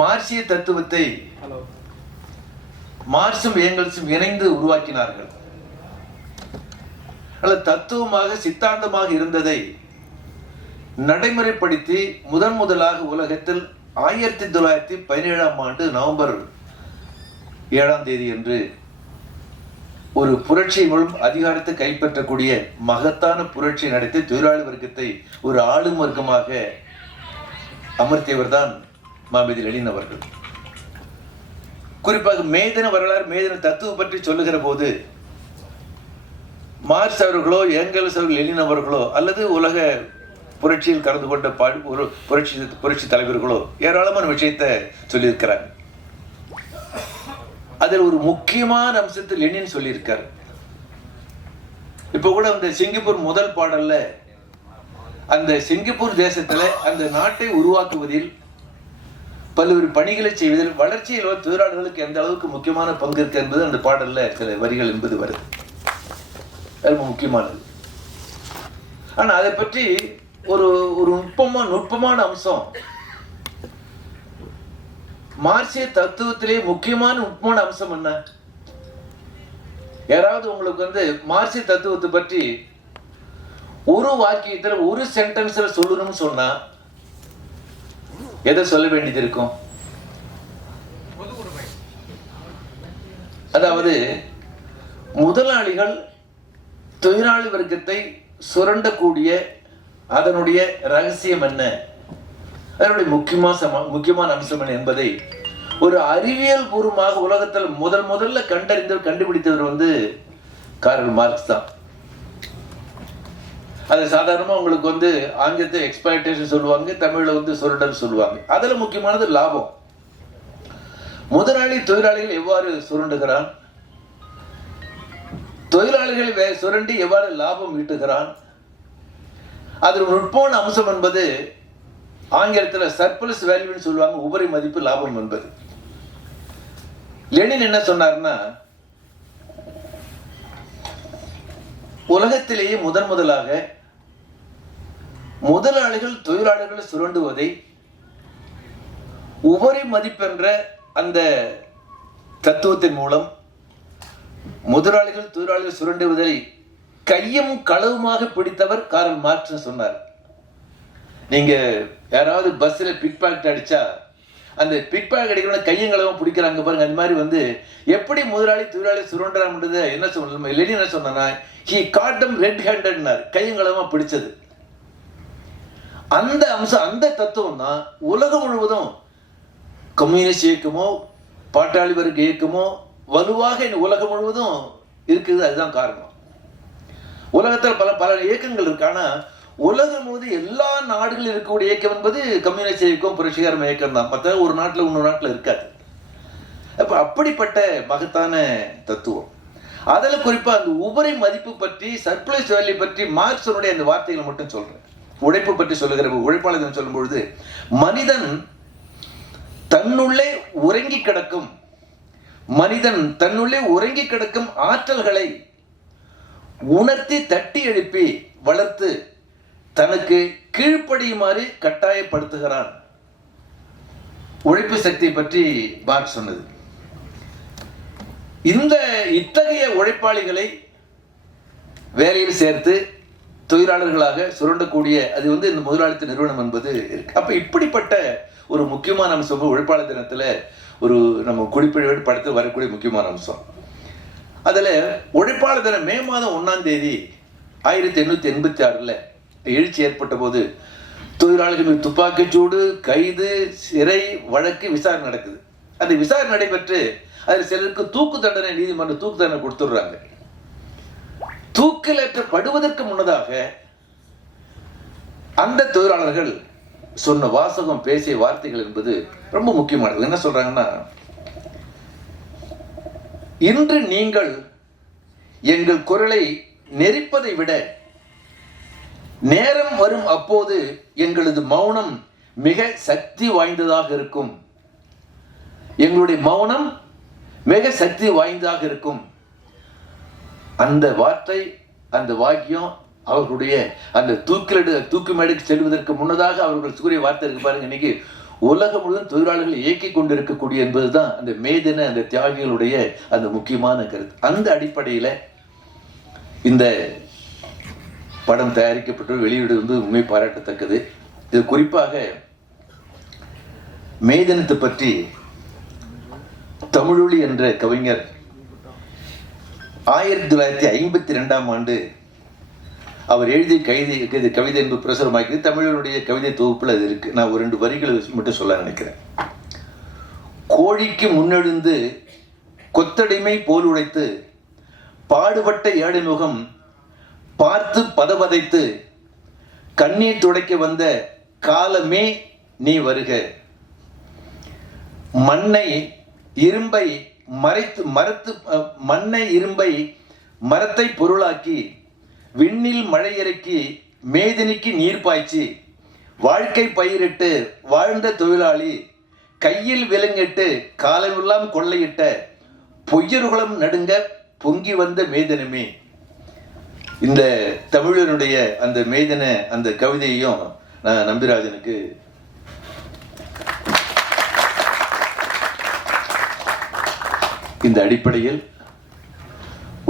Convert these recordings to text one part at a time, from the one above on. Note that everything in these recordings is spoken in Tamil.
மார்க்சிய தத்துவத்தை மார்க்சும் ஏங்கல்ஸும் இணைந்து உருவாக்கினார்கள். தத்துவமாக சித்தாந்தமாக இருந்ததை நடைமுறைப்படுத்தி முதலாக உலகத்தில் 1917 நவம்பர் 7 என்று ஒரு புரட்சி மூலம் அதிகாரத்தை கைப்பற்றக்கூடிய மகத்தான புரட்சி நடத்தி தொழிலாளி வர்க்கத்தை ஒரு ஆளும் வர்க்கமாக அமர்த்தியவர் தான் மாமேதை லெனின் அவர்கள். குறிப்பாக மேதின வரலாறு, மேதின தத்துவம் பற்றி சொல்லுகிற போது மார்க்ஸ் அவர்களோ ஏங்கல்ஸ் அவர்கள் லெனின் அவர்களோ அல்லது உலக புரட்சியில் கலந்து கொண்ட ஒரு புரட்சி தலைவர்களோ ஏராளமான விஷயத்தை சொல்லியிருக்கிறாங்க. அதில் ஒரு முக்கியமான அம்சத்தை லெனின் சொல்லியிருக்கார். இப்ப கூட அந்த சிங்கப்பூர் முதல் பாடல்ல அந்த சிங்கப்பூர் தேசத்துல அந்த நாட்டை உருவாக்குவதில் பல்வேறு பணிகளை செய்வதில் வளர்ச்சியில் தொழிலாளர்களுக்கு எந்த அளவுக்கு முக்கியமான பங்கு இருக்கு என்பது அந்த பாடல்ல சில வரிகள் என்பது வருது. ரொம்ப முக்கியமானது. ஆனா அதை பற்றி ஒரு நுட்பமான அம்சம் மார்க்சிய தத்துவத்திலே நுட்பமான அம்சம் என்ன? யாராவது உங்களுக்கு மார்க்சிய தத்துவத்தை பற்றி ஒரு வாக்கியத்தில் ஒரு சென்டென்ஸ்ல சொல்லணும்னு சொன்னா எதை சொல்ல வேண்டியது இருக்கும்? அதாவது முதலாளிகள் தொழிலாளி வர்க்கத்தை சுரண்டக்கூடிய அதனுடைய ரகசியம் என்ன, அதனுடைய முக்கியமான அம்சம் என்ன என்பதை ஒரு அறிவியல் பூர்வமாக உலகத்தில் முதல்ல கண்டுபிடித்தவர் கார்ல் மார்க்ஸ் தான். அது சாதாரணமா உங்களுக்கு ஆங்கிலத்தை எக்ஸ்பிளாய்டேஷன் சொல்லுவாங்க, தமிழ்ல சுரண்டல் சொல்லுவாங்க. அதுல முக்கியமானது லாபம். முதலாளி தொழிலாளிகள் எவ்வாறு சுரண்டுகிறான், தொழிலாளிகளை சுரண்டி எவ்வாறு லாபம் ஈட்டுகிறான், அதில் நுட்பமான அம்சம் என்பது ஆங்கிலத்தில் சர்ப்ளஸ் வேல்யூன்னு சொல்லுவாங்க, உபரி மதிப்பு லாபம் என்பது. லெனின் என்ன சொன்னார்னா, உலகத்திலேயே முதலாக முதலாளிகள் தொழிலாளர்களை சுரண்டுவதை உபரி மதிப்பென்ற அந்த தத்துவத்தின் மூலம் முதலாளிகள் தொழிலாளர்கள் சுரண்டுவதை கையும் களவுமாக பிடித்தவர் கார்ல் மார்க்ஸ் சொன்னார். நீங்க யாராவது பஸ்ல பிக் பாக்கெட் அடிச்சா அந்த பிக் பாக்கெட் அடிக்கிறவங்க கையும் களவும் பிடிக்கிறாங்க பாருங்க. அந்த மாதிரி எப்படி முதலாளி தொழிலாளி சுரண்டுறான்றது என்ன சொல்ல லெனின் என்ன சொன்னா, he caught them red handed, கையும் களவுமா பிடிச்சது. அந்த அம்சம், அந்த தத்துவம் தான் உலகம் முழுவதும் கம்யூனிஸ்ட் இயக்கமோ பாட்டாளி வர்க்க இயக்கமோ வலுவாக உலகம் முழுவதும் இருக்குது. அதுதான் காரணம். உலகத்தில் பல இயக்கங்கள் இருக்கு. ஆனா உலகம் முழுவதும் எல்லா நாடுகளில் இருக்கக்கூடிய இயக்கம் என்பது கம்யூனிஸ்ட் இயக்கம், புரட்சிகரமான இயக்கம் தான். மற்ற ஒரு நாட்டில் இன்னொரு நாட்டில் இருக்காது. அப்ப அப்படிப்பட்ட மகத்தான தத்துவம். அதில் குறிப்பா அந்த உபரி மதிப்பு பற்றி, சர்ப்ளஸ் வேல்யூ பற்றி மார்க்ஸனுடைய அந்த வார்த்தைகளை மட்டும் சொல்றேன். உழைப்பு பற்றி சொல்லுகிற உழைப்பாளர் சொல்லும் பொழுது, மனிதன் தன்னுள்ளே உறங்கி கிடக்கும் ஆற்றல்களை உணர்த்தி தட்டி எழுப்பி வளர்த்து தனக்கு கீழ்ப்படியுமாறு கட்டாயப்படுத்துகிறான். உழைப்பு சக்தியை பற்றி மார்க்ஸ் சொன்னது. இத்தகைய உழைப்பாளிகளை வேலையில் சேர்த்து தொழிலாளர்களாக சுரண்டக்கூடிய அது இந்த முதலாளித்த நிறுவனம் என்பது இருக்கு. அப்ப இப்படிப்பட்ட ஒரு முக்கியமான அம்சம் உழைப்பாளர் தினத்துல ஒரு நம்ம குடிப்பிழை படத்தில் வரக்கூடிய முக்கியமான அம்சம். அதுல உழைப்பாளர் தினம் மே மாதம் 1 1886 எழுச்சி ஏற்பட்ட போது தொழிலாளர்கள் துப்பாக்கிச்சூடு, கைது, சிறை வழக்கு விசாரணை நடக்குது. அந்த விசாரணை நடைபெற்று அதில் சிலருக்கு தூக்கு தண்டனை, நீதிமன்றம் தூக்கு தண்டனை கொடுத்துடுறாங்க. தூக்கிலேற்றப்படுவதற்கு முன்னதாக அந்த தொழிலாளர்கள் சொன்ன வாசகம், பேசிய வார்த்தைகள் என்பது ரொம்ப முக்கியமானது. என்ன சொல்றாங்கன்னா, இன்று நீங்கள் எங்கள் குரலை நெரிப்பதை விட நேரம் வரும் அப்போது எங்களது மௌனம் மிக சக்தி வாய்ந்ததாக இருக்கும். எங்களுடைய மௌனம் மிக சக்தி வாய்ந்ததாக இருக்கும். அந்த வார்த்தை, அந்த வாக்கியம் அவர்களுடைய அந்த தூக்கு மேடைக்கு செல்வதற்கு முன்னதாக அவர்கள் கூறிய வார்த்தை இருக்கு பாருங்க. இன்னைக்கு உலகம் முழுவதும் தொழிலாளர்கள் இயக்கி கொண்டிருக்கக்கூடிய என்பதுதான் அந்த மேதின அந்த தியாகிகளுடைய அந்த முக்கியமான கருத்து. அந்த அடிப்படையில் இந்த படம் தயாரிக்கப்பட்டு வெளியீடு உண்மை பாராட்டத்தக்கது. இது குறிப்பாக மேதினத்தை பற்றி தமிழொலி என்ற கவிஞர் 1952ஆம் ஆண்டு அவர் எழுதிய கவிதை என்பது பிரசுரமாக்கி தமிழனுடைய கவிதை தொகுப்பில் அது இருக்கு. நான் ஒரு 2 வரிகளை மட்டும் சொல்ல நினைக்கிறேன். கோழிக்கு முன்னெழுந்து கொத்தடிமை போல் உழைத்து பாடுபட்ட ஏழை முகம் பார்த்து பதபதைத்து கண்ணீர் துடைக்க வந்த காலமே நீ வருக. மண்ணை இரும்பை மரத்தை பொருளாக்கி விண்ணில் மழை இறக்கி மேதினிக்கு நீர் பாய்ச்சி வாழ்க்கை பயிரிட்டு வாழ்ந்த தொழிலாளி கையில் விலங்கிட்டு காலமெல்லாம் கொள்ளையிட்ட பொய்யர்குலம் நடுங்க பொங்கி வந்த மேதினமே. இந்த தமிழனுடைய அந்த மேதின அந்த கவிதையையும் நான் நம்பிராஜனுக்கு இந்த அடிப்படையில்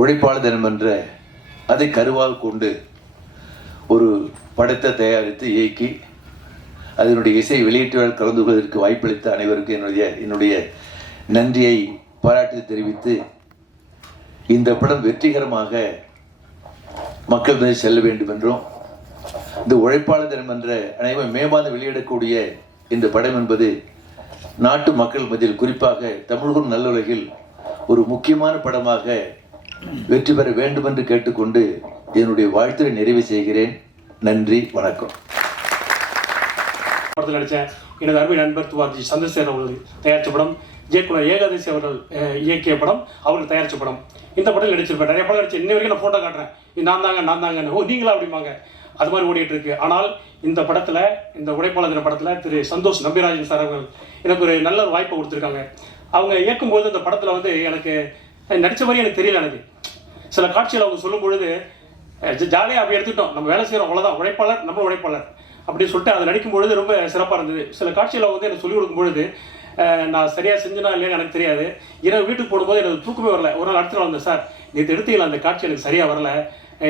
உழைப்பாளர் தினம் என்ற அதை கருவாக கொண்டு ஒரு படத்தை தயாரித்து இயக்கி அதனுடைய இசை வெளியீட்டு விழாவில் கலந்து கொள்வதற்கு வாய்ப்பளித்த அனைவருக்கும் என்னுடைய நன்றியை பாராட்டி தெரிவித்து, இந்த படம் வெற்றிகரமாக மக்கள் மீது செல்ல வேண்டும் என்றும், இந்த உழைப்பாளர் தினம் என்ற அனைவரும் மே மாதம் வெளியிடக்கூடிய இந்த படம் என்பது நாட்டு மக்கள் மத்தியில் குறிப்பாக தமிழகம் நல்லுலகில் ஒரு முக்கியமான படமாக வெற்றி பெற வேண்டும் என்று கேட்டுக்கொண்டு என்னுடைய வாழ்த்துரை நிறைவு செய்கிறேன். நன்றி, வணக்கம். படத்தில் நடித்தேன். எனது அருமை நண்பர் துவார்ஜி சந்திரசேகர் அவர்கள் தயாரித்த படம், இயக்குனர் ஏகாதசி அவர்கள் இயக்கிய படம், அவர்கள் தயாரித்த படம். இந்த படத்தில் நடிச்சிருப்பேன். நிறைய படம் நடிச்சு இன்ன வரைக்கும் நான் ஃபோட்டோ காட்டுறேன். நான் தாங்க ஓ நீங்களா அப்படிம்பாங்க. அது மாதிரி ஓடிட்டு இருக்கு. ஆனால் இந்த படத்தில், இந்த உழைப்பாளர் தின படத்தில் திரு சந்தோஷ் நம்பிராஜன் சார் அவர்கள் எனக்கு ஒரு நல்ல வாய்ப்பை கொடுத்துருக்காங்க. அவங்க இயக்கும்போது இந்த படத்தில் வந்து எனக்கு நடித்த மாதிரி எனக்கு தெரியல. எனக்கு சில காட்சிகள் அவங்க சொல்லும் பொழுது ஜாலியாக அப்படி எடுத்துக்கிட்டோம். நம்ம வேலை செய்கிறோம், அவ்வளோதான், உழைப்பாளர், நம்ம உழைப்பாளர் அப்படின்னு சொல்லிட்டு அதை நடிக்கும் பொழுது ரொம்ப சிறப்பாக இருந்தது. சில காட்சிகளை வந்து எனக்கு சொல்லிக் கொடுக்கும் பொழுது நான் சரியாக செஞ்சனா இல்லைன்னு எனக்கு தெரியாது. இரவு வீட்டுக்கு போடும்போது எனக்கு தூக்கமே வரல. ஒரு நாள் அடுத்த நாள் வந்தேன், சார் நேற்று எடுத்தீங்களா அந்த காட்சி எனக்கு சரியாக வரல,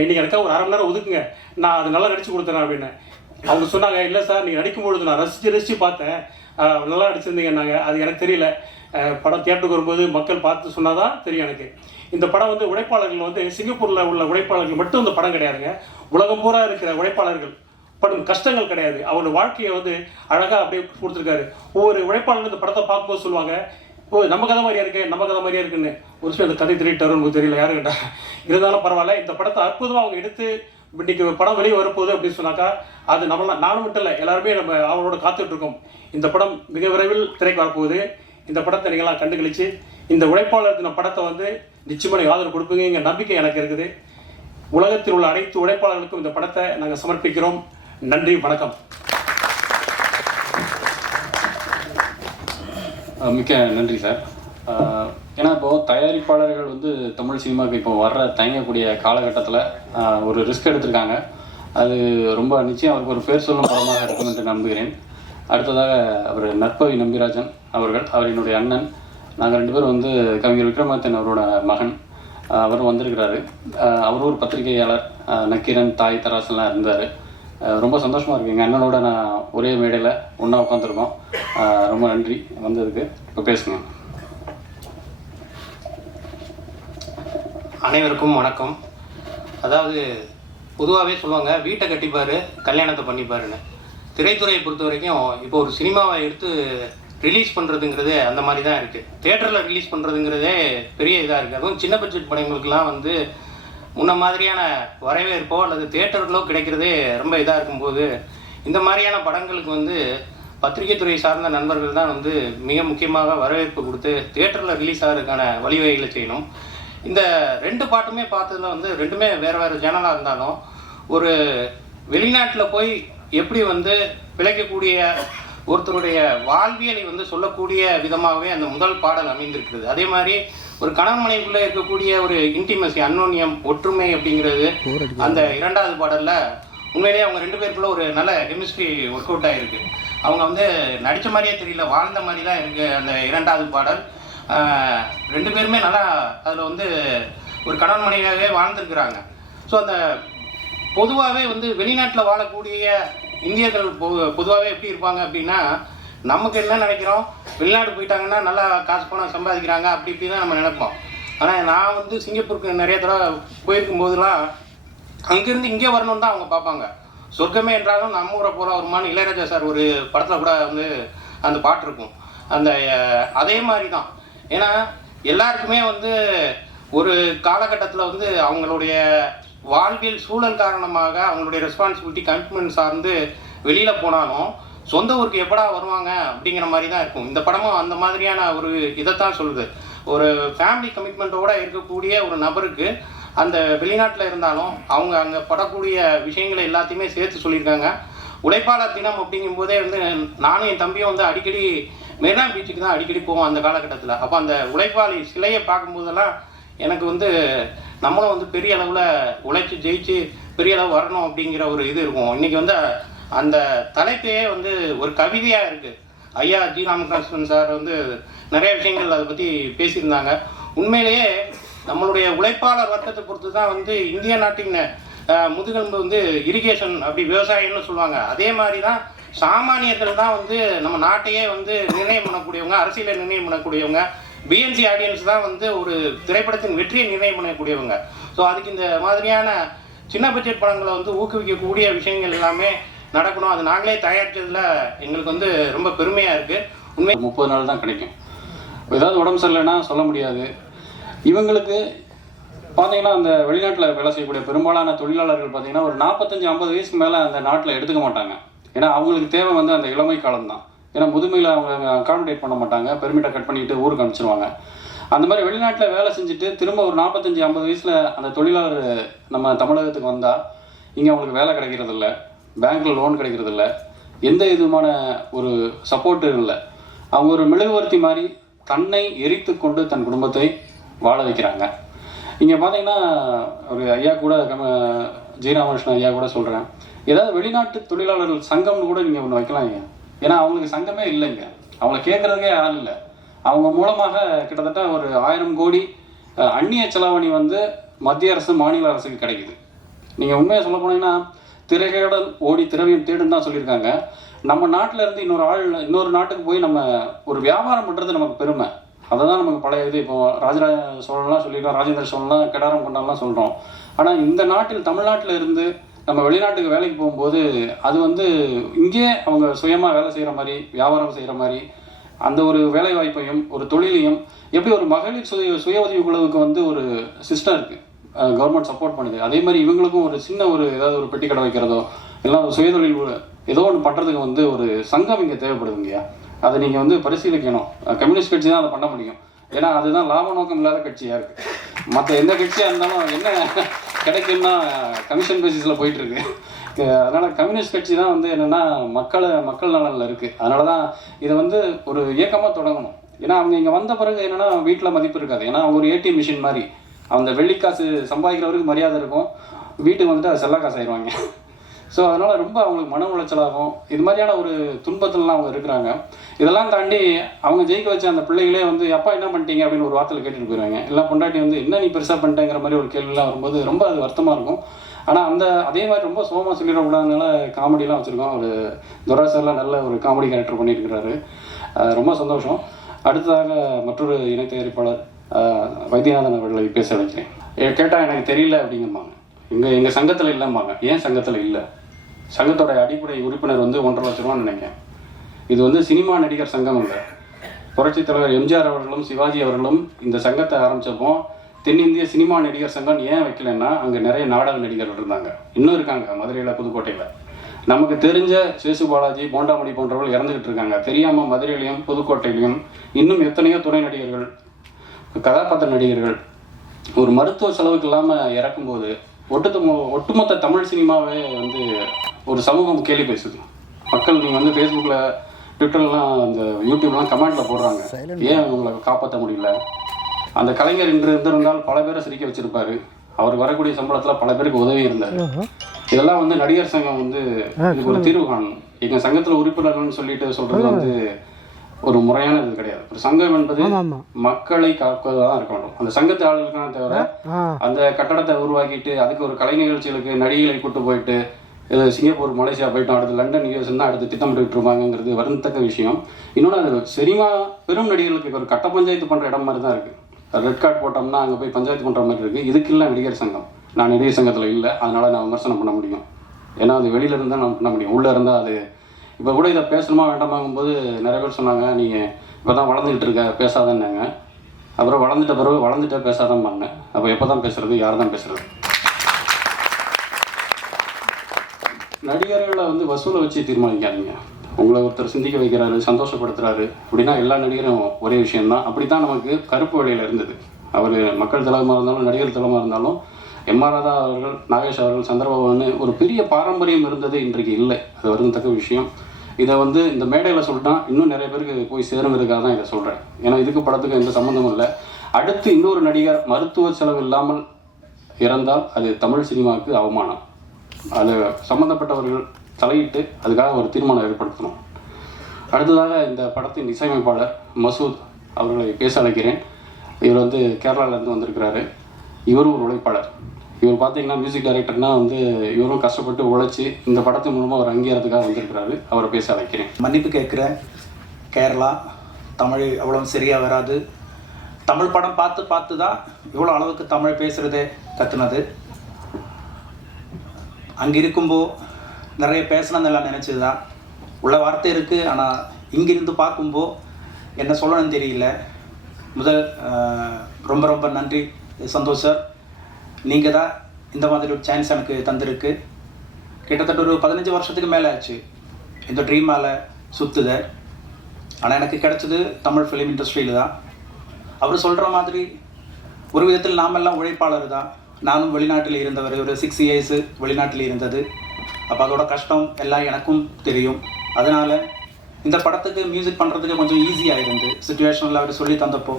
இன்றைக்கி எனக்காக ஒரு 1/2 மணி நேரம் ஒதுக்குங்க, நான் அதை நல்லா நடிச்சு கொடுத்தேன் அப்படின்னு. அவங்க சொன்னாங்க, இல்லை சார் நீங்கள் நடிக்கும்பொழுது நான் ரசித்து பார்த்தேன், நல்லா நடிச்சிருந்தீங்கன்னாங்க. அது எனக்கு தெரியல. படம் தியேட்டருக்கு வரும்போது மக்கள் பார்த்து சொன்னால் தான் தெரியும் எனக்கு. இந்த படம் வந்து உழைப்பாளர்கள் வந்து சிங்கப்பூரில் உள்ள உழைப்பாளர்கள் மட்டும் இந்த படம் கிடையாதுங்க. உலகம் பூரா இருக்கிற உழைப்பாளர்கள் படும் கஷ்டங்கள் கிடையாது, அவரோட வாழ்க்கையை வந்து அழகாக அப்படியே கொடுத்துருக்காரு. ஒவ்வொரு உழைப்பாளர்கள் இந்த படத்தை பார்க்கும்போது சொல்லுவாங்க, ஓ நம்ம கதை மாதிரியா இருக்கு, நம்ம கதை மாதிரியா இருக்குன்னு. ஒரு சில அந்த கதை திரிட்டாரும் நமக்கு தெரியல யாருக்கிட்ட. இருந்தாலும் பரவாயில்ல, இந்த படத்தை அற்புதமாக அவங்க எடுத்து இன்னைக்கு படம் வெளியே வரப்போகுது அப்படின்னு சொன்னாக்கா அது நானும் மட்டும் இல்லை, எல்லாருமே நம்ம அவரோட காத்துட்டு இருக்கோம். இந்த படம் மிக விரைவில் திரைக்கு வரப்போகுது. இந்த படத்தை நீங்களாம் கண்டு கழிச்சு இந்த உழைப்பாளர் தின படத்தை வந்து நிச்சயமாக ஆதரவு கொடுப்பீங்க நம்பிக்கை எனக்கு இருக்குது. உலகத்தில் உள்ள அனைத்து உழைப்பாளர்களுக்கும் இந்த படத்தை நாங்கள் சமர்ப்பிக்கிறோம். நன்றி, வணக்கம். மிக்க நன்றி சார். ஏன்னா இப்போது தயாரிப்பாளர்கள் வந்து தமிழ் சினிமாவுக்கு இப்போ வர்ற தயங்கக்கூடிய காலகட்டத்தில் ஒரு ரிஸ்க் எடுத்திருக்காங்க. அது ரொம்ப நிச்சயம் அவருக்கு ஒரு பேர் சொல்லும் படமாக இருக்கும் என்று நம்புகிறேன். அடுத்ததாக அவர் நற்பவி நம்பிராஜன் அவர்கள், அவர் என்னுடைய அண்ணன். நாங்கள் 2 பேரும் வந்து கவிஞர் விக்ரமாதித்தன் அவரோட மகன். அவரும் வந்திருக்கிறாரு. அவரும் ஒரு பத்திரிகையாளர், நக்கீரன், தாய் தராசெல்லாம் இருந்தார். ரொம்ப சந்தோஷமாக இருக்குது. எங்கள் அண்ணனோட நான் ஒரே மேடையில் ஒன்றா உட்காந்துருக்கோம். ரொம்ப நன்றி வந்ததுக்கு. இப்போ பேசுங்க. அனைவருக்கும் வணக்கம். அதாவது பொதுவாகவே சொல்லுவாங்க, வீட்டை கட்டிப்பார் கல்யாணத்தை பண்ணிப்பாருன்னு. திரைத்துறையை பொறுத்த வரைக்கும் இப்போ ஒரு சினிமாவை எடுத்து ரிலீஸ் பண்ணுறதுங்கிறதே அந்த மாதிரி தான் இருக்குது. தியேட்டரில் ரிலீஸ் பண்ணுறதுங்கிறதே பெரிய இதாக இருக்குது. அதுவும் சின்ன பட்ஜெட் படங்களுக்கெல்லாம் வந்து முன்ன மாதிரியான வரவேற்போ அல்லது தியேட்டர்களோ கிடைக்கிறதே ரொம்ப இதாக இருக்கும்போது, இந்த மாதிரியான படங்களுக்கு வந்து பத்திரிகை துறை சார்ந்த நண்பர்கள் தான் வந்து மிக முக்கியமாக வரவேற்பு கொடுத்து தியேட்டரில் ரிலீஸ் ஆகிறதுக்கான வழிவகைகளை செய்யணும். இந்த 2 பாட்டுமே பார்த்ததில் வந்து 2மே வேறு வேறு சேனலாக இருந்தாலும் ஒரு வெளிநாட்டில் போய் எப்படி வந்து பிழைக்கக்கூடிய ஒருத்தருடைய வாழ்வியலை வந்து சொல்லக்கூடிய விதமாகவே அந்த முதல் பாடல் அமைந்திருக்கிறது. அதே மாதிரி ஒரு கணவன் மனைவிக்குள்ளே இருக்கக்கூடிய ஒரு இன்டிமசி, அன்னோன்யம், ஒற்றுமை அப்படிங்கிறது அந்த 2வது பாடலில் உண்மையிலேயே அவங்க 2 பேருக்குள்ள ஒரு நல்ல கெமிஸ்ட்ரி ஒர்க் அவுட் ஆகிருக்கு. அவங்க வந்து நடித்த மாதிரியே தெரியல, வாழ்ந்த மாதிரி தான் இருக்குது அந்த 2வது பாடல். 2 பேருமே நல்லா அதில் வந்து ஒரு கணவன் மனைவியாகவே வாழ்ந்துருக்குறாங்க. ஸோ அந்த பொதுவாகவே வந்து வெளிநாட்டில் வாழக்கூடிய இந்தியர்கள் பொதுவாகவே எப்படி இருப்பாங்க அப்படின்னா, நமக்கு என்ன நினைக்கிறோம், வெளிநாடு போயிட்டாங்கன்னா நல்லா காசு பணம் சம்பாதிக்கிறாங்க அப்படி இப்படி தான் நம்ம நினைப்போம். ஆனால் நான் வந்து சிங்கப்பூருக்கு நிறைய தடவை போயிருக்கும் போதெல்லாம் அங்கேருந்து இங்கே வரணும்னு தான் அவங்க பார்ப்பாங்க. சொர்க்கமே என்றாலும் நம்ம ஊரை போகிற வருமானு இளையராஜா சார் ஒரு படத்தில் கூட வந்து அந்த பாட்டு இருக்கும். அந்த அதே மாதிரி தான். ஏன்னா எல்லாருக்குமே வந்து ஒரு காலகட்டத்தில் வந்து அவங்களுடைய வாழ்வியல் சூழல் காரணமாக அவங்களுடைய ரெஸ்பான்சிபிலிட்டி கமிட்மெண்ட் சார்ந்து வெளியில் போனாலும் சொந்த ஊருக்கு எப்படா வருவாங்க அப்படிங்கிற மாதிரி தான் இருக்கும். இந்த படமும் அந்த மாதிரியான ஒரு இதைத்தான் சொல்லுது. ஒரு ஃபேமிலி கமிட்மெண்ட்டோடு இருக்கக்கூடிய ஒரு நபருக்கு அந்த வெளிநாட்டில் இருந்தாலும் அவங்க அங்கே படக்கூடிய விஷயங்களை எல்லாத்தையுமே சேர்த்து சொல்லியிருக்காங்க. உழைப்பாளர் தினம் அப்படிங்கும்போதே வந்து நானும் என் தம்பியும் வந்து அடிக்கடி மெரினா பீச்சுக்கு தான் அடிக்கடி போவோம் அந்த காலகட்டத்தில். அப்போ அந்த உழைப்பாளி சிலையை பார்க்கும்போதெல்லாம் எனக்கு வந்து நம்மளும் வந்து பெரிய அளவில் உழைச்சி ஜெயிச்சு பெரிய அளவு வரணும் அப்படிங்கிற ஒரு இது இருக்கும். இன்றைக்கி வந்து அந்த தலைப்பையே வந்து ஒரு கவிதையாக இருக்குது. ஐயா ஜி ராமகிருஷ்ணன் சார் வந்து நிறைய விஷயங்கள் அதை பற்றி பேசியிருந்தாங்க. உண்மையிலேயே நம்மளுடைய உழைப்பாளர் வர்க்கத்தை பொறுத்து தான் வந்து இந்திய நாட்டின் முதுகெலும்பு வந்து இரிகேஷன் அப்படி விவசாயம்னு சொல்லுவாங்க. அதே மாதிரி தான் சாமானியர்கள் தான் வந்து நம்ம நாட்டையே வந்து நிர்ணயம் பண்ணக்கூடியவங்க, அரசியலை நிர்ணயம் பண்ணக்கூடியவங்க. பிஎன்சி ஆடியன்ஸ் தான் வந்து ஒரு திரைப்படத்தின் வெற்றியை நிர்ணயம் பண்ணக்கூடியவங்க. ஸோ அதுக்கு இந்த மாதிரியான சின்ன பட்ஜெட் படங்களை வந்து ஊக்குவிக்கக்கூடிய விஷயங்கள் எல்லாமே நடக்கணும். அது நாங்களே தயாரித்ததில் எங்களுக்கு வந்து ரொம்ப பெருமையாக இருக்குது. உண்மை 30 நாள் தான் கிடைக்கும். ஏதாவது உடம்பு சரியில்லைன்னா சொல்ல முடியாது. இவங்களுக்கு பார்த்தீங்கன்னா அந்த வெளிநாட்டில் வேலை செய்யக்கூடிய பெரும்பாலான தொழிலாளர்கள் பார்த்தீங்கன்னா ஒரு 45-50 வயசுக்கு மேலே அந்த நாட்டில் எடுத்துக்க மாட்டாங்க. ஏன்னா அவங்களுக்கு தேவை வந்து அந்த இளமை காலம் தான். ஏன்னா முதுமையில் அவங்க அகாமடேட் பண்ண மாட்டாங்க, பெர்மிட்டை கட் பண்ணிட்டு ஊருக்கு அனுப்பிச்சிருவாங்க. அந்த மாதிரி வெளிநாட்டில் வேலை செஞ்சுட்டு திரும்ப ஒரு 45-50 வயசில் அந்த தொழிலாளர் நம்ம தமிழகத்துக்கு வந்தால் இங்கே அவங்களுக்கு வேலை கிடைக்கிறதில்ல, பேங்க்கில் லோன் கிடைக்கிறதில்ல, எந்த விதமான ஒரு சப்போர்ட்டும் இல்லை. அவங்க ஒரு மெழுகுவர்த்தி மாதிரி தன்னை எரித்து கொண்டு தன் குடும்பத்தை வாழ வைக்கிறாங்க. இங்கே பார்த்தீங்கன்னா ஒரு ஐயா கூட ஜி ராமகிருஷ்ணன் ஐயா கூட சொல்கிறேன், ஏதாவது வெளிநாட்டு தொழிலாளர்கள் சங்கம்னு கூட நீங்கள் ஒன்று வைக்கலாம். ஏன்னா அவங்களுக்கு சங்கமே இல்லைங்க, அவங்கள கேட்குறதுக்கே ஆள் இல்லை. அவங்க மூலமாக கிட்டத்தட்ட ஒரு 1000 கோடி அந்நிய செலாவணி வந்து மத்திய அரசு மாநில அரசுக்கு கிடைக்குது. நீங்கள் உண்மையாக சொல்ல போனீங்கன்னா திரைக்கடல் ஓடி திரவியம் தேடுன்னு தான் சொல்லியிருக்காங்க. நம்ம நாட்டில் இருந்து இன்னொரு நாட்டுக்கு போய் நம்ம ஒரு வியாபாரம் பண்ணுறது நமக்கு பெருமை. அதை தான் நமக்கு பழைய இது. இப்போ ராஜராஜ சோழன்லாம் சொல்லியிருக்கோம், ராஜேந்திர சோழன்லாம் கெடாரம் கொண்டாடலாம் சொல்கிறோம். ஆனால் இந்த நாட்டில் தமிழ்நாட்டில் இருந்து நம்ம வெளிநாட்டுக்கு வேலைக்கு போகும்போது அது வந்து இங்கே அவங்க சுயமாக வேலை செய்கிற மாதிரி, வியாபாரம் செய்கிற மாதிரி அந்த ஒரு வேலை வாய்ப்பையும் ஒரு தொழிலையும் எப்படி ஒரு மகளிர் சுய உதவி குழுவுக்கு வந்து ஒரு சிஸ்டம் இருக்குது, கவர்மெண்ட் சப்போர்ட் பண்ணுது. அதே மாதிரி இவங்களுக்கும் ஒரு சின்ன ஒரு ஏதாவது ஒரு பெட்டி கடை வைக்கிறதோ எல்லாம் ஒரு சுயதொழில் ஏதோ ஒன்று பண்ணுறதுக்கு வந்து ஒரு சங்கம் இங்கே தேவைப்படுதுங்கய்யா. அதை நீங்கள் வந்து பரிசீலிக்கணும். கம்யூனிஸ்ட் கட்சி தான் அதை பண்ண முடியும். ஏன்னா அதுதான் லாப நோக்கம் இல்லாத கட்சியாக இருக்குது. மற்ற எந்த கட்சியாக இருந்தாலும் என்ன கிடைக்குன்னா கமிஷன் பேசிஸில் போயிட்டுருக்கு. அதனால் கம்யூனிஸ்ட் கட்சி தான் வந்து என்னென்னா மக்கள் நலனில் இருக்குது. அதனால தான் இதை வந்து ஒரு இயக்கமாக தொடங்கணும். ஏன்னா அவங்க இங்கே வந்த பிறகு என்னென்னா வீட்டில் மதிப்பு இருக்காது. ஏன்னா அவங்க ஒரு ஏடிஎம் மிஷின் மாதிரி, அந்த வெள்ளிக்காசு சம்பாதிக்கிறவருக்கு மரியாதை இருக்கும், வீட்டுக்கு வந்துட்டு அது செல்லா காசு ஆயிடுவாங்க. ஸோ அதனால் ரொம்ப அவங்களுக்கு மன உளைச்சலாகும். இது மாதிரியான ஒரு துன்பத்திலலாம் அவங்க இருக்கிறாங்க. இதெல்லாம் தாண்டி அவங்க ஜெயிக்க வச்ச அந்த பிள்ளைகளே வந்து அப்பா என்ன பண்ணிட்டீங்க அப்படின்னு ஒரு வார்த்தையில் கேட்டுட்டு போயிடுவாங்க. எல்லாம் பொண்டாட்டி வந்து என்ன நீ பெருசாக பண்ணிட்டேங்கிற மாதிரி ஒரு கேள்விலாம் வரும்போது ரொம்ப அது வருத்தமாக இருக்கும். ஆனால் அதே மாதிரி ரொம்ப சோகமாக சொல்லிடக்கூடாதுனால காமெடியெலாம் வச்சுருக்கோம். ஒரு துராசர்லாம் நல்ல ஒரு காமெடி கேரக்டர் பண்ணியிருக்கிறாரு. ரொம்ப சந்தோஷம். அடுத்ததாக மற்றொரு இணை தயாரிப்பாளர் வைத்தியநாதன் அவர்களை பேச வைக்கிறேன். கேட்டால் எனக்கு தெரியல அப்படிங்கம்பாங்க. எங்கள் சங்கத்தில் இல்லைம்பாங்க. ஏன் சங்கத்தில் இல்லை? சங்கத்தோட அடிப்படை உறுப்பினர் வந்து 1.5 லட்ச ரூபான்னு நினைக்கிறேன். இது வந்து சினிமா நடிகர் சங்கம் இல்லை. புரட்சித் தலைவர் எம்ஜிஆர் அவர்களும் சிவாஜி அவர்களும் இந்த சங்கத்தை ஆரம்பித்தப்போ தென்னிந்திய சினிமா நடிகர் சங்கம் ஏன் வைக்கலைன்னா அங்கே நிறைய நாடக நடிகர்கள் இருந்தாங்க, இன்னும் இருக்காங்க மதுரையில், புதுக்கோட்டையில். நமக்கு தெரிஞ்ச சேசு பாலாஜி, போண்டாமணி போன்றவர்கள் இறந்துக்கிட்டு இருக்காங்க. தெரியாமல் மதுரையிலையும் புதுக்கோட்டையிலையும் இன்னும் எத்தனையோ துணை நடிகர்கள், கதாபாத்திர நடிகர்கள் ஒரு மருத்துவ செலவுக்கு இல்லாமல் இறக்கும்போது ஒட்டுமொத்த தமிழ் சினிமாவே வந்து ஒரு சமூகம் கேலி பேசுது. மக்கள் நீங்கள் வந்து ஃபேஸ்புக்கில், ட்விட்டர்லாம், அந்த யூடியூப்லாம் கமெண்ட்டில் போடுறாங்க, ஏன் உங்களை காப்பாற்ற முடியல? அந்த கலைஞர் இன்று இருந்திருந்தால் பல பேரை சிரிக்க வச்சிருப்பாரு. அவர் வரக்கூடிய சம்பளத்தில் பல பேருக்கு உதவி இருந்தார். இதெல்லாம் வந்து நடிகர் சங்கம் வந்து இதுக்கு ஒரு தீர்வு காணணும். எங்கள் சங்கத்தில் உறுப்பினர்கள்னு சொல்லிட்டு சொல்கிறது வந்து ஒரு முறையான இது கிடையாது. ஒரு சங்கம் என்பது மக்களை காப்பதாக இருக்க வேண்டும். அந்த சங்கத்து ஆளுகளுக்கான தவிர அந்த கட்டடத்தை உருவாக்கிட்டு அதுக்கு ஒரு கலை நிகழ்ச்சிகளுக்கு நடிகைகளை கூட்டு போயிட்டு சிங்கப்பூர், மலேசியா போயிட்டோம், அடுத்து லண்டன், யூஎஸ் தான் அடுத்து திட்டமிட்டு இருப்பாங்கிறது வருந்தத்தக்க விஷயம். இன்னொன்று அது சினிமா பெரும் நடிகர்களுக்கு ஒரு கட்ட பஞ்சாயத்து பண்ணுற இடம் மாதிரி தான் இருக்குது. ரெட் கார்டு போட்டோம்னா அங்கே போய் பஞ்சாயத்து பண்ணுற மாதிரி இருக்குது. இதுக்கு இல்லை நடிகர் சங்கம். நான் நடிகர் சங்கத்தில் இல்லை, அதனால் நான் விமர்சனம் பண்ண முடியும். ஏன்னா அது வெளியில் இருந்தால் நான் பண்ண முடியும், உள்ளே இருந்தால் அது இப்போ கூட இதை பேசணுமா வேண்டாமாங்கும்போது நிறைய பேர் சொன்னாங்க, நீங்கள் இப்போ தான் வளர்ந்துக்கிட்டு இருக்க பேசாதன்னாங்க. அப்புறம் வளர்ந்துட்ட பிறகு வளர்ந்துட்டே பேசாதான் பண்ணேன். அப்போ எப்போ தான் பேசுறது, யார் தான் பேசுறது? நடிகர்களை வந்து வசூலை வச்சு தீர்மானிக்காதீங்க. உங்களை ஒருத்தர் சிந்திக்க வைக்கிறாரு, சந்தோஷப்படுத்துறாரு அப்படின்னா எல்லா நடிகரும் ஒரே விஷயம்தான். அப்படி தான் நமக்கு கருப்பு வழியில் இருந்தது. அவர் மக்கள் திலகமாக இருந்தாலும் நடிகர் திலகமாக இருந்தாலும் எம்.ஆர். ராதா அவர்கள், நாகேஷ் அவர்கள், சந்திரபாபுன்னு ஒரு பெரிய பாரம்பரியம் இருந்தது இன்றைக்கு இல்லை. அது வருந்தத்தக்க விஷயம். இதை வந்து இந்த மேடையில் சொல்லிட்டா இன்னும் நிறைய பேருக்கு போய் சேருங்கிறதுக்காக தான் இதை சொல்கிறேன். ஏன்னா இதுக்கு படத்துக்கு எந்த சம்மந்தமும் இல்லை. அடுத்து இன்னொரு நடிகர் மருத்துவ செலவு இல்லாமல் இறந்தால் அது தமிழ் சினிமாவுக்கு அவமானம். அது சம்மந்தப்பட்டவர்கள் தலையிட்டு அதுக்காக ஒரு தீர்மானம் ஏற்படுத்தணும். அடுத்ததாக இந்த படத்தின் இசையமைப்பாளர் மசூத் அவர்களை பேச அழைக்கிறேன். இவர் வந்து கேரளாவிலேருந்து வந்திருக்கிறாரு. இவரும் ஒரு உழைப்பாளர். இவர் பார்த்தீங்கன்னா மியூசிக் டைரக்டர்னா வந்து இவரும் கஷ்டப்பட்டு உழைச்சி இந்த படத்தின் மூலமாக ஒரு அங்கீகாரத்துக்காக வந்திருக்கிறாரு. அவரை பேச அழைக்கிறேன். மன்னிப்பு கேட்குறேன். கேரளா தமிழ் அவ்வளோ சரியாக வராது. தமிழ் படம் பார்த்து தான் இவ்வளோ அளவுக்கு தமிழ் பேசுகிறதே கற்றுனது. அங்கே இருக்கும்போது நிறைய பேசணும்னு எல்லாம் நினச்சது தான். உள்ள வார்த்தை இருக்குது, ஆனால் இங்கிருந்து பார்க்கும்போது என்ன சொல்லணும்னு தெரியல. முதல் ரொம்ப ரொம்ப நன்றி சந்தோஷ் சார். நீங்கள் தான் இந்த மாதிரி ஒரு சான்ஸ் எனக்கு தந்திருக்கு. கிட்டத்தட்ட ஒரு 15 வருஷத்துக்கு மேலே ஆச்சு இந்த ட்ரீம் மேலே சுற்றுத. ஆனால் எனக்கு கிடைச்சது தமிழ் ஃபிலிம் இண்டஸ்ட்ரியில் தான். அவர் சொல்கிற மாதிரி ஒரு விதத்தில் நாமெல்லாம் உழைப்பாளர் தான். நானும் வெளிநாட்டில் இருந்தவர், ஒரு 6 years வெளிநாட்டில் இருந்தது. அப்போ அதோட கஷ்டம் எல்லாம் எனக்கும் தெரியும். அதனால் இந்த படத்துக்கு மியூசிக் பண்ணுறதுக்கு கொஞ்சம் ஈஸியாக இருந்து சுச்சுவேஷனில் அவர் சொல்லி தந்தப்போ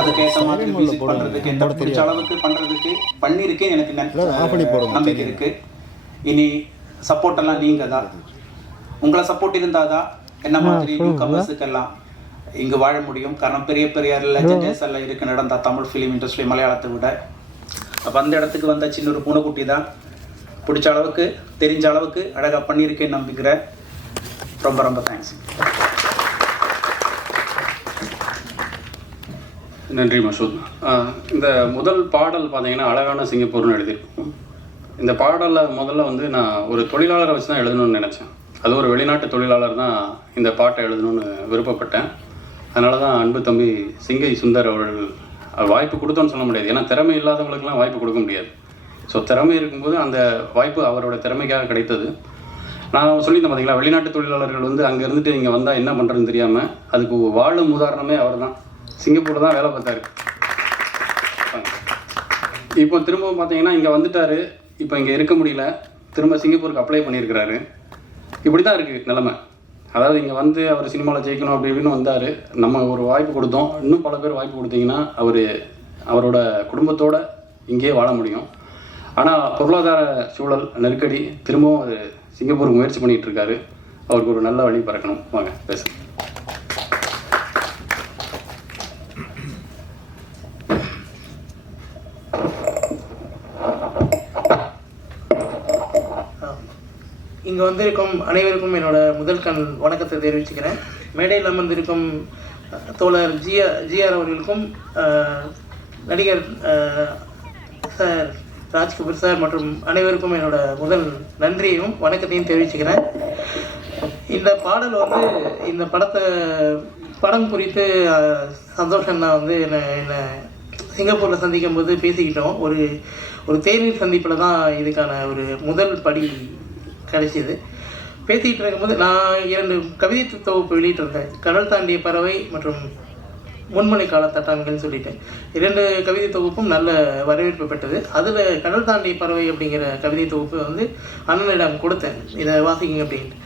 அதுக்கேற்ற மாதிரி மியூசிக் பண்ணுறதுக்கு எந்த பிடிச்ச அளவுக்கு பண்ணுறதுக்கு பண்ணியிருக்கேன். எனக்கு நம்பிக்கை இருக்குது. இனி சப்போர்ட் எல்லாம் நீங்கள் தான். உங்களை சப்போர்ட் இருந்தால் தான் என்ன மாதிரி நியூ கமர்ஸுக்கெல்லாம் இங்கே வாழ முடியும். காரணம் பெரிய பெரிய லெஜெண்டர்ஸ் எல்லாம் இருக்கு நடந்த தமிழ் ஃபிலிம் இண்டஸ்ட்ரி மலையாளத்தை விட. அப்போ அந்த இடத்துக்கு வந்த சின்ன ஒரு பூனைக்குட்டி தான். பிடிச்ச அளவுக்கு தெரிஞ்ச அளவுக்கு அழகாக பண்ணியிருக்கேன்னு நம்பிக்கிறேன். ரொம்ப ரொம்ப தேங்க்ஸ். நன்றி மசூத். இந்த முதல் பாடல் பார்த்தீங்கன்னா அழகான சிங்கப்பூர்னு எழுதியிருக்கோம். இந்த பாடலில் முதல்ல வந்து நான் ஒரு தொழிலாளரை வச்சு தான் எழுதணும்னு நினச்சேன். அது ஒரு வெளிநாட்டு தொழிலாளர் தான் இந்த பாட்டை எழுதணும்னு விருப்பப்பட்டேன். அதனால தான் அன்பு தம்பி சிங்கை சுந்தர் அவர்கள் வாய்ப்பு கொடுத்தோன்னு சொல்ல முடியாது. ஏன்னா திறமை இல்லாதவங்களுக்குலாம் வாய்ப்பு கொடுக்க முடியாது. ஸோ திறமை இருக்கும்போது அந்த வாய்ப்பு அவரோட திறமைக்காக கிடைத்தது. நான் சொல்லியிருந்தேன் பார்த்தீங்களா, வெளிநாட்டு தொழிலாளர்கள் வந்து அங்கே இருந்துட்டு இங்கே வந்தால் என்ன பண்ணுறதுன்னு தெரியாமல் அதுக்கு வாழும் உதாரணமே அவர் தான். சிங்கப்பூரில் தான் வேலை பார்த்தாரு. இப்போ திரும்பவும் பார்த்தீங்கன்னா இங்கே வந்துட்டார். இப்போ இங்கே இருக்க முடியல, திரும்ப சிங்கப்பூருக்கு அப்ளை பண்ணியிருக்கிறாரு. இப்படி தான் இருக்குது நிலைமை. அதாவது இங்கே வந்து அவர் சினிமாவில் ஜெயிக்கணும் அப்படி இப்படின்னு வந்தார். நம்ம ஒரு வாய்ப்பு கொடுத்தோம். இன்னும் பல பேர் வாய்ப்பு கொடுத்தீங்கன்னா அவரோட குடும்பத்தோடு இங்கேயே வாழ முடியும். ஆனால் பொருளாதார சூழல் நெருக்கடி திரும்பவும் அது சிங்கப்பூருக்கு முயற்சி பண்ணிகிட்டு இருக்காரு. அவருக்கு ஒரு நல்ல வழி பிறக்கணும். வாங்க பேச. இங்கே வந்திருக்கும் அனைவருக்கும் என்னோட முதல் வணக்கத்தை தெரிவிச்சுக்கிறேன். மேடையில் அமர்ந்திருக்கும் தோழர் ஜிஆர் அவர்களுக்கும், நடிகர் சார் ராஜ்கபூர் சார் மற்றும் அனைவருக்கும் என்னோட முதல் நன்றியையும் வணக்கத்தையும் தெரிவிச்சுக்கிறேன். இந்த பாடல் வந்து இந்த படம் குறித்து சந்தோஷம் தான் வந்து என்னை சிங்கப்பூரில் சந்திக்கும் போது பேசிக்கிட்டோம். ஒரு தேநீர் சந்திப்பில் தான் இதுக்கான ஒரு முதல் படி கிடைச்சிது. பேசிக்கிட்டு இருக்கும்போது நான் 2 கவிதை தொகுப்பு வெளியிட்டிருந்தேன். கடல் தாண்டிய பறவை மற்றும் முன்மலை கால தட்டான்கள்னு சொல்லிட்டு 2 கவிதை தொகுப்பும் நல்ல வரவேற்பு பெற்றது. அதில் கடல் தாண்டிய பறவை அப்படிங்கிற கவிதை தொகுப்பு வந்து அண்ணனிடம் கொடுத்தேன், இதை வாசிக்கிங்க அப்படின்ட்டு.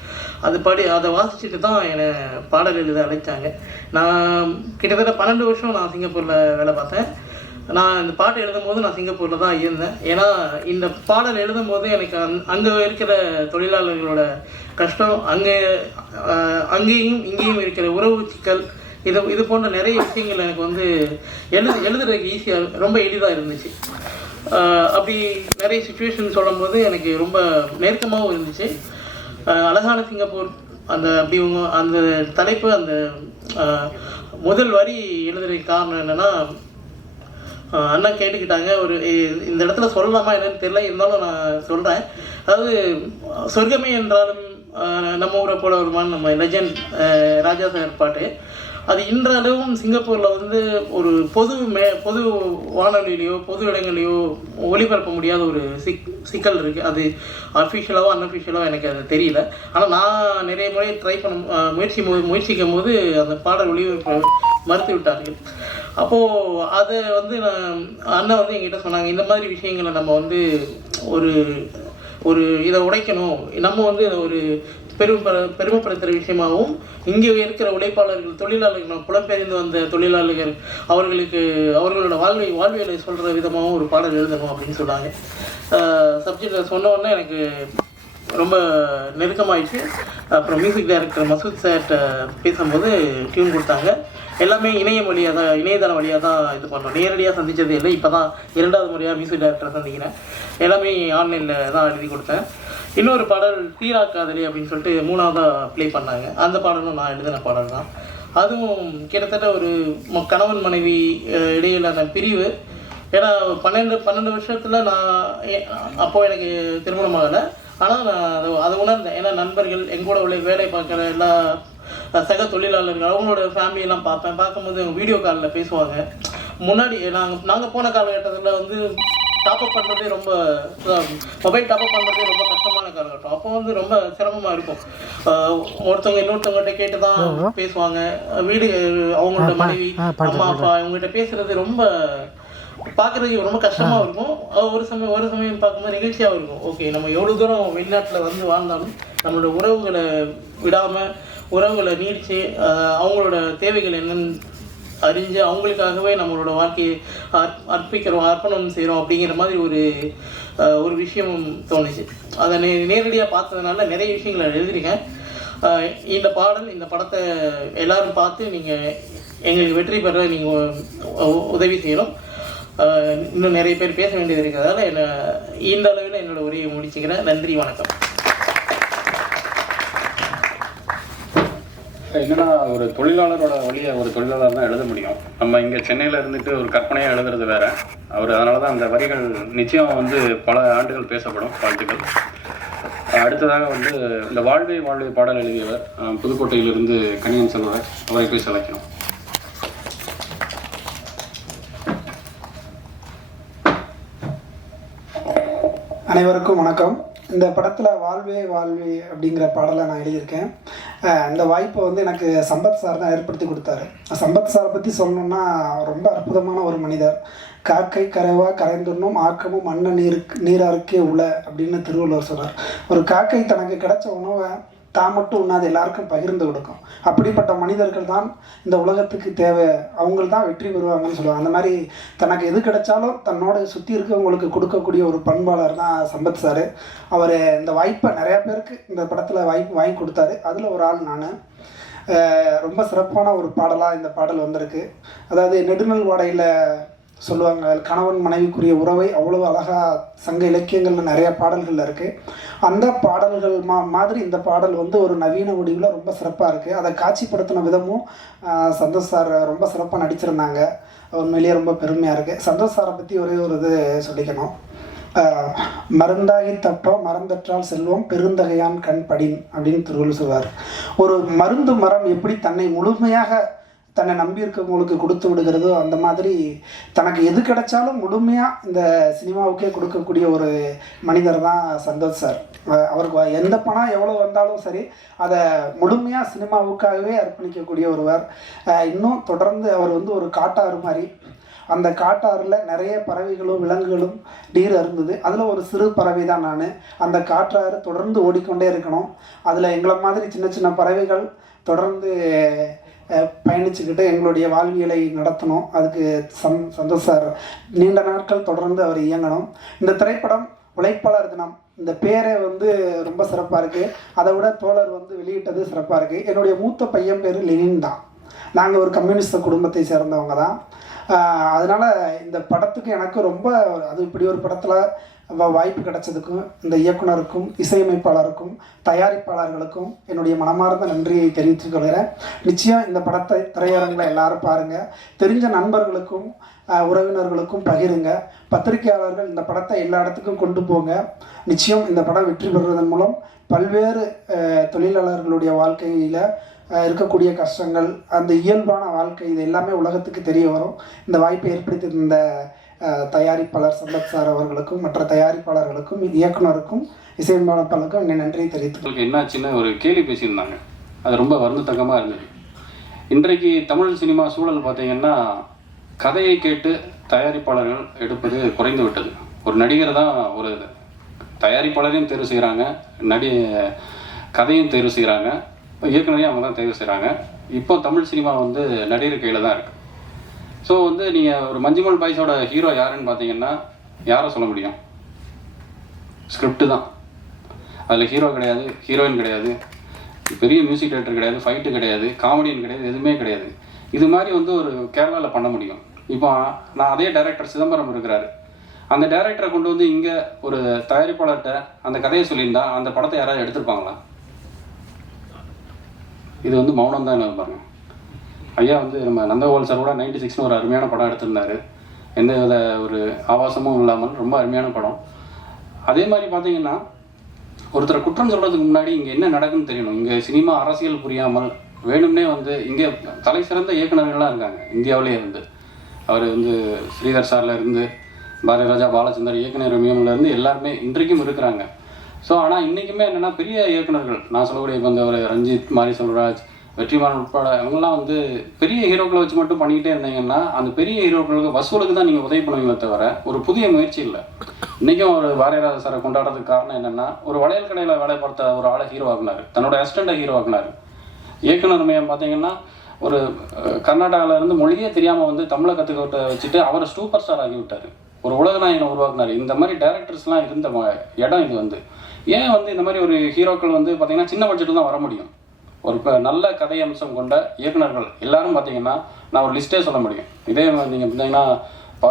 அதை வாசிச்சுட்டு தான் என்னை பாடல் எழுத அழைச்சாங்க. நான் கிட்டத்தட்ட 12 வருஷம் நான் சிங்கப்பூரில் வேலை பார்த்தேன். நான் இந்த பாட்டு எழுதும் போது நான் சிங்கப்பூரில் தான் இருந்தேன். ஏன்னா இந்த பாடல் எழுதும் போது எனக்கு அங்கே இருக்கிற தொழிலாளர்களோட கஷ்டம், அங்கேயும் இங்கேயும் இருக்கிற உறவு சிக்கல், இது போன்ற நிறைய விஷயங்கள் எனக்கு வந்து எழுதுறதுக்கு ஈஸியாக ரொம்ப எளிதாக இருந்துச்சு. அப்படி நிறைய சுச்சுவேஷன் சொல்லும்போது எனக்கு ரொம்ப நெருக்கமாகவும் இருந்துச்சு. அழகான சிங்கப்பூர் அந்த தலைப்பு, அந்த முதல் வரி எழுதுறதுக்கு காரணம் என்னென்னா, அண்ணா கேட்டுக்கிட்டாங்க, ஒரு இந்த இடத்துல சொல்லலாமா என்னன்னு தெரியல, இருந்தாலும் நான் சொல்கிறேன். அதாவது சொர்க்கமே என்றாலும் நம்ம ஊரை போல வருமானு நம்ம லெஜண்ட் ராஜா சார் பாட்டு, அது இன்றளவும் சிங்கப்பூரில் வந்து ஒரு பொது வானொலியிலையோ பொது இடங்களையோ ஒளிபரப்ப முடியாத ஒரு சிக்கல் இருக்குது. அது அஃபிஷியலாவோ அன்அஃபிஷியலாவோ எனக்கு அது தெரியல. ஆனால் நான் நிறைய முறை ட்ரை முயற்சிக்கும் போது அந்த பாடல் ஒளிபரப்ப மறுத்து விட்டார்கள். அப்போது அதை வந்து அண்ணன் வந்து என்கிட்ட சொன்னாங்க, இந்த மாதிரி விஷயங்களை நம்ம வந்து ஒரு இதை உடைக்கணும், நம்ம வந்து ஒரு பெருமைப்படுத்துகிற விஷயமாகவும், இங்கே இருக்கிற உழைப்பாளர்கள், தொழிலாளர்கள், புலம்பெயர்ந்து வந்த தொழிலாளர்கள், அவர்களோட வாழ்வியலை சொல்கிற விதமாகவும் ஒரு பாடல் எழுதணும் அப்படின்னு சொன்னாங்க. சப்ஜெக்டை சொன்ன உடனே எனக்கு ரொம்ப நெருக்கமாயிடுச்சு. அப்புறம் மியூசிக் டைரக்டர் மசூத் சார்கிட்ட பேசும்போது டியூன் கொடுத்தாங்க. எல்லாமே இணையதளம் வழியாக தான் இது பண்ணோம், நேரடியாக சந்தித்தது இல்லை. இப்போ தான் 2வது முறையாக மியூசிக் டைரக்டரை சந்திக்கிறேன். எல்லாமே ஆன்லைனில் தான் எழுதி கொடுத்தேன். இன்னொரு பாடல் தீரா காதலி அப்படின்னு சொல்லிட்டு 3வதாக ப்ளே பண்ணாங்க. அந்த பாடலும் நான் எழுதின பாடல் தான். அதுவும் கிட்டத்தட்ட ஒரு கணவன் மனைவி இடையிலான பிரிவு. ஏன்னா 12 வருஷத்தில் நான் அப்போது எனக்கு திருமணம் ஆகலை. ஆனால் நான் அதை உணர்ந்தேன். ஏன்னா நண்பர்கள், எங்கூட வேலை பார்க்குற எல்லா சக தொழிலாளர்கள், அவங்களோட ஃபேமிலியெல்லாம் பார்க்கும்போது அவங்க வீடியோ காலில் பேசுவாங்க. முன்னாடி நாங்கள் போன காலகட்டத்தில் வந்து டாப்அப் பண்ணுறதே மொபைல் டாப்அப் பண்ணுறதே ரொம்ப கஷ்டமான காலகட்டம். அப்போ வந்து ரொம்ப சிரமமாக இருக்கும். ஒருத்தவங்க இன்னொருத்தவங்ககிட்ட கேட்டு தான் பேசுவாங்க. அவங்களோட மனைவி, அம்மா, அப்பா அவங்ககிட்ட பேசுகிறது ரொம்ப பார்க்குறதுக்கு ரொம்ப கஷ்டமாக இருக்கும். ஒரு சமயம் பார்க்கும்போது நிகழ்ச்சியாகவும் இருக்கும். ஓகே, நம்ம எவ்வளோ தூரம் வெளிநாட்டில் வந்து வாழ்ந்தாலும் நம்மளோட உறவுகளை விடாமல், உறவுகளை நீடித்து, அவங்களோட தேவைகள் என்னன்னு அறிஞ்சு அவங்களுக்காகவே நம்மளோட வாழ்க்கையை அர்ப்பணம் செய்கிறோம் அப்படிங்கிற மாதிரி ஒரு விஷயமும் தோணுச்சு. அதை நேரடியாக பார்த்ததுனால நிறைய விஷயங்களை எழுதியிருக்கேன். இந்த படத்தை எல்லாரும் பார்த்து நீங்கள் எங்களுக்கு வெற்றி பெற நீங்கள் உதவி செய்யணும். இன்னும் நிறைய பேர் பேச வேண்டியது இருக்கிறதால இந்த அளவில் என்னோட உரையை முடிச்சுக்கிறேன். நன்றி, வணக்கம். என்னன்னா, ஒரு தொழிலாளரோட வழியை ஒரு தொழிலாளர் தான் எழுத முடியும். நம்ம இங்கே சென்னையில் இருந்துட்டு ஒரு கற்பனையாக எழுதுறது வேற. அதனால தான் அந்த வரிகள் நிச்சயம் வந்து பல ஆண்டுகள் பேசப்படும். வாழ்த்துக்கள். அடுத்ததாக வந்து இந்த வாழ்வே பாடல் எழுதியவர் புதுக்கோட்டையிலிருந்து கணியன் செல்வர், அவரை போய் செலக்கணும். அனைவருக்கும் வணக்கம். இந்த படத்தில் வாழ்வே அப்படிங்கிற பாடலை நான் எழுதியிருக்கேன். இந்த வாய்ப்பை வந்து எனக்கு சம்பத் சார் தான் ஏற்படுத்தி கொடுத்தாரு. சம்பத் சாரை பற்றி சொல்லணுன்னா ரொம்ப அற்புதமான ஒரு மனிதர். காக்கை கரைவா கரைந்துண்ணும் ஆக்கமும் மண்ண நீராருக்கே உள்ள அப்படின்னு திருவள்ளுவர் சொல்கிறார். ஒரு காக்கை தனக்கு கிடைச்ச உணவை தான் மட்டும் உண்ணாது எல்லாருக்கும் பகிர்ந்து கொடுக்கும். அப்படிப்பட்ட மனிதர்கள் தான் இந்த உலகத்துக்கு தேவை, அவங்க தான் வெற்றி பெறுவாங்கன்னு சொல்லுவாங்க. அந்த மாதிரி தனக்கு எது கிடைச்சாலும் தன்னோட சுற்றி இருக்கவங்களுக்கு கொடுக்கக்கூடிய ஒரு பண்பாளர் தான் சம்பத் சார். அவர் இந்த வாய்ப்பை நிறையா பேருக்கு இந்த படத்தில் வாய்ப்பு வாங்கி கொடுத்தாரு. அதில் ஒரு ஆள் நான். ரொம்ப சிறப்பான ஒரு பாடலாக இந்த பாடல் வந்திருக்கு. அதாவது நெடுநல் வாடையில் சொல்லுவாங்க, கணவன் மனைவிக்குரிய உறவை அவ்வளோ அழகாக சங்க இலக்கியங்களில் நிறையா பாடல்கள் இருக்குது. அந்த பாடல்கள் மாதிரி இந்த பாடல் வந்து ஒரு நவீன வடிவில் ரொம்ப சிறப்பாக இருக்குது. அதை காட்சிப்படுத்தின விதமும் சந்தோஷ் சார் ரொம்ப சிறப்பாக நடிச்சிருந்தாங்க. உண்மையிலேயே ரொம்ப பெருமையாக இருக்குது. சந்தோஷ் சாரை பற்றி ஒரே ஒரு இது சொல்லிக்கணும். மருந்தாகி தப்ப மறந்தற்றால் செல்வம் பெருந்தகையான் கண் படின் அப்படின்னு திருவள்ளுவர் சொல்வார். ஒரு மருந்து மரம் எப்படி தன்னை முழுமையாக தன்னை நம்பி இருக்கவங்களுக்கு கொடுத்து விடுகிறதோ, அந்த மாதிரி தனக்கு எது கிடைச்சாலும் முழுமையாக இந்த சினிமாவுக்கே கொடுக்கக்கூடிய ஒரு மனிதர் தான் சந்தோஷ் சார். அவருக்கு எந்த பணம் எவ்வளோ வந்தாலும் சரி அதை முழுமையாக சினிமாவுக்காகவே அர்ப்பணிக்கக்கூடிய ஒருவர். இன்னும் தொடர்ந்து அவர் வந்து ஒரு காட்டாறு மாதிரி, அந்த காட்டாறில் நிறைய பறவைகளும் விலங்குகளும் நீர் அருந்தது. அதில் ஒரு சிறு பறவை தான் நான். அந்த காட்டாறு தொடர்ந்து ஓடிக்கொண்டே இருக்கணும். அதில் எங்களை மாதிரி சின்ன சின்ன பறவைகள் தொடர்ந்து பயணித்து பயணிச்சுக்கிட்டு எங்களுடைய வாழ்வியலை நடத்தணும். அதுக்கு சந்தோஷ் சார் நீண்ட நாட்கள் தொடர்ந்து அவர் இயங்கணும். இந்த திரைப்படம் உழைப்பாளர் தினம், இந்த பேரே வந்து ரொம்ப சிறப்பாக இருக்குது. அதை விட தோழர் வந்து வெளியிட்டது சிறப்பாக இருக்குது. என்னுடைய மூத்த பையன் பேர் லெனின் தான். நாங்கள் ஒரு கம்யூனிஸ்ட் குடும்பத்தை சேர்ந்தவங்க தான். அதனால் இந்த படத்துக்கு எனக்கு ரொம்ப அது இப்படி ஒரு படத்தில் வாய்ப்பு கிடைச்சதுக்கும் இந்த இயக்குனருக்கும் இசையமைப்பாளருக்கும் தயாரிப்பாளர்களுக்கும் என்னுடைய மனமார்ந்த நன்றியை தெரிவித்துக் கொள்கிறேன். நிச்சயம் இந்த படத்தை திரையரங்கில் எல்லாரும் பாருங்கள். தெரிஞ்ச நண்பர்களுக்கும் உறவினர்களுக்கும் பகிருங்க. பத்திரிகையாளர்கள் இந்த படத்தை எல்லா இடத்துக்கும் கொண்டு போங்க. நிச்சயம் இந்த படம் வெற்றி பெறுவதன் மூலம் பல்வேறு தொழிலாளர்களுடைய வாழ்க்கையில் இருக்கக்கூடிய கஷ்டங்கள், அந்த இயல்பான வாழ்க்கை, இது எல்லாமே உலகத்துக்கு தெரிய வரும். இந்த வாய்ப்பை ஏற்படுத்தி இந்த தயாரிப்பாளர் சம்பத் சார் அவர்களுக்கும் மற்ற தயாரிப்பாளர்களுக்கும் இயக்குனருக்கும் இசையமைப்பாளருக்கும் நன்றியை தெரிவித்து என்னாச்சுன்னு ஒரு கேள்வி பேசியிருந்தாங்க. அது ரொம்ப வருந்தத்தக்கமாக இருந்தது. இன்றைக்கு தமிழ் சினிமா சூழல் பார்த்தீங்கன்னா கதையை கேட்டு தயாரிப்பாளர்கள் எடுப்பது குறைந்து விட்டது. ஒரு நடிகர் தான் ஒரு தயாரிப்பாளரையும் தேர்வு செய்கிறாங்க, கதையும் தேர்வு செய்கிறாங்க, இயக்குனரையும் அவங்க தான் தேர்வு செய்கிறாங்க. இப்போ தமிழ் சினிமா வந்து நடிகர் கையில் தான் இருக்குது. ஸோ வந்து நீங்கள் ஒரு மஞ்சுமல் பாய்ஸோட ஹீரோ யாருன்னு பார்த்தீங்கன்னா யாரை சொல்ல முடியும்? ஸ்கிரிப்டு தான். அதில் ஹீரோ கிடையாது, ஹீரோயின் கிடையாது, பெரிய மியூசிக் டைரக்டர் கிடையாது, ஃபைட்டு கிடையாது, காமெடியன் கிடையாது, எதுவுமே கிடையாது. இது மாதிரி வந்து ஒரு கேரளாவில் பண்ண முடியும். இப்போ நான் அதே டைரக்டர் சிதம்பரம் இருக்கிறாரு. அந்த டைரக்டரை கொண்டு வந்து இங்கே ஒரு தயாரிப்பாளர்கிட்ட அந்த கதையை சொல்லியிருந்தா அந்த படத்தை யாராவது எடுத்திருப்பாங்களா? இது வந்து மௌனம் தான் என்ன பாருங்க. ஐயா வந்து நம்ம நந்தகோபால் சார் கூட 96 ஒரு அருமையான படம் எடுத்திருந்தாரு. எந்த வித ஒரு ஆபாசமும் இல்லாமல் ரொம்ப அருமையான படம். அதே மாதிரி பார்த்தீங்கன்னா ஒருத்தரை குற்றம் சொல்கிறதுக்கு முன்னாடி இங்கே என்ன நடக்குன்னு தெரியணும். இங்கே சினிமா அரசியல் புரியாமல் வேணும்னே வந்து இங்கே தலை சிறந்த இயக்குநர்கள்லாம் இருக்காங்க இந்தியாவிலே இருந்து. அவர் வந்து ஸ்ரீதர் சார்ல இருந்து பாரதி ராஜா, பாலச்சந்தர், இயக்குனர் மியூன்லேருந்து எல்லாருமே இன்றைக்கும் இருக்கிறாங்க. ஸோ ஆனால் இன்றைக்குமே என்னென்னா பெரிய இயக்குநர்கள், நான் சொல்லக்கூடிய இப்போ இந்த ஒரு ரஞ்சித், மாரி செல்வராஜ், வெற்றிமாறன் உட்பட அவங்களாம் வந்து பெரிய ஹீரோக்களை வச்சு மட்டும் பண்ணிக்கிட்டே இருந்தீங்கன்னா அந்த பெரிய ஹீரோக்களுக்கு வசூலுக்கு தான் நீங்கள் உதவி பண்ணுவீங்களே தவிர ஒரு புதிய முயற்சி இல்லை. இன்றைக்கும் ஒரு பாரதிராஜ சாரை கொண்டாடுறதுக்கு காரணம் என்னென்னா ஒரு வளையல் கடையில் வேலை பார்த்த ஒரு ஆளை ஹீரோ ஆக்குனார், தன்னோட அசிஸ்டண்ட்டை ஹீரோ ஆக்குனார். இயக்குனர் மையம் பார்த்தீங்கன்னா ஒரு கர்நாடகாவில் இருந்து மொழியே தெரியாமல் வந்து தமிழை கற்றுக்கிட்ட வச்சுட்டு அவரை சூப்பர் ஸ்டார் ஆகி விட்டார். ஒரு உலகநாயகனை உருவாக்குனார். இந்த மாதிரி டைரக்டர்ஸ்லாம் இருந்த இடம் இது வந்து. ஏன் வந்து இந்த மாதிரி ஒரு ஹீரோக்கள் வந்து பார்த்தீங்கன்னா சின்ன பட்ஜெட்டில் தான் வர முடியும். ஒரு நல்ல கதை அம்சம் கொண்ட இயக்குநர்கள் எல்லாரும் பார்த்தீங்கன்னா நான் ஒரு லிஸ்ட்டே சொல்ல முடியும். இதே மாதிரி நீங்கள் பார்த்தீங்கன்னா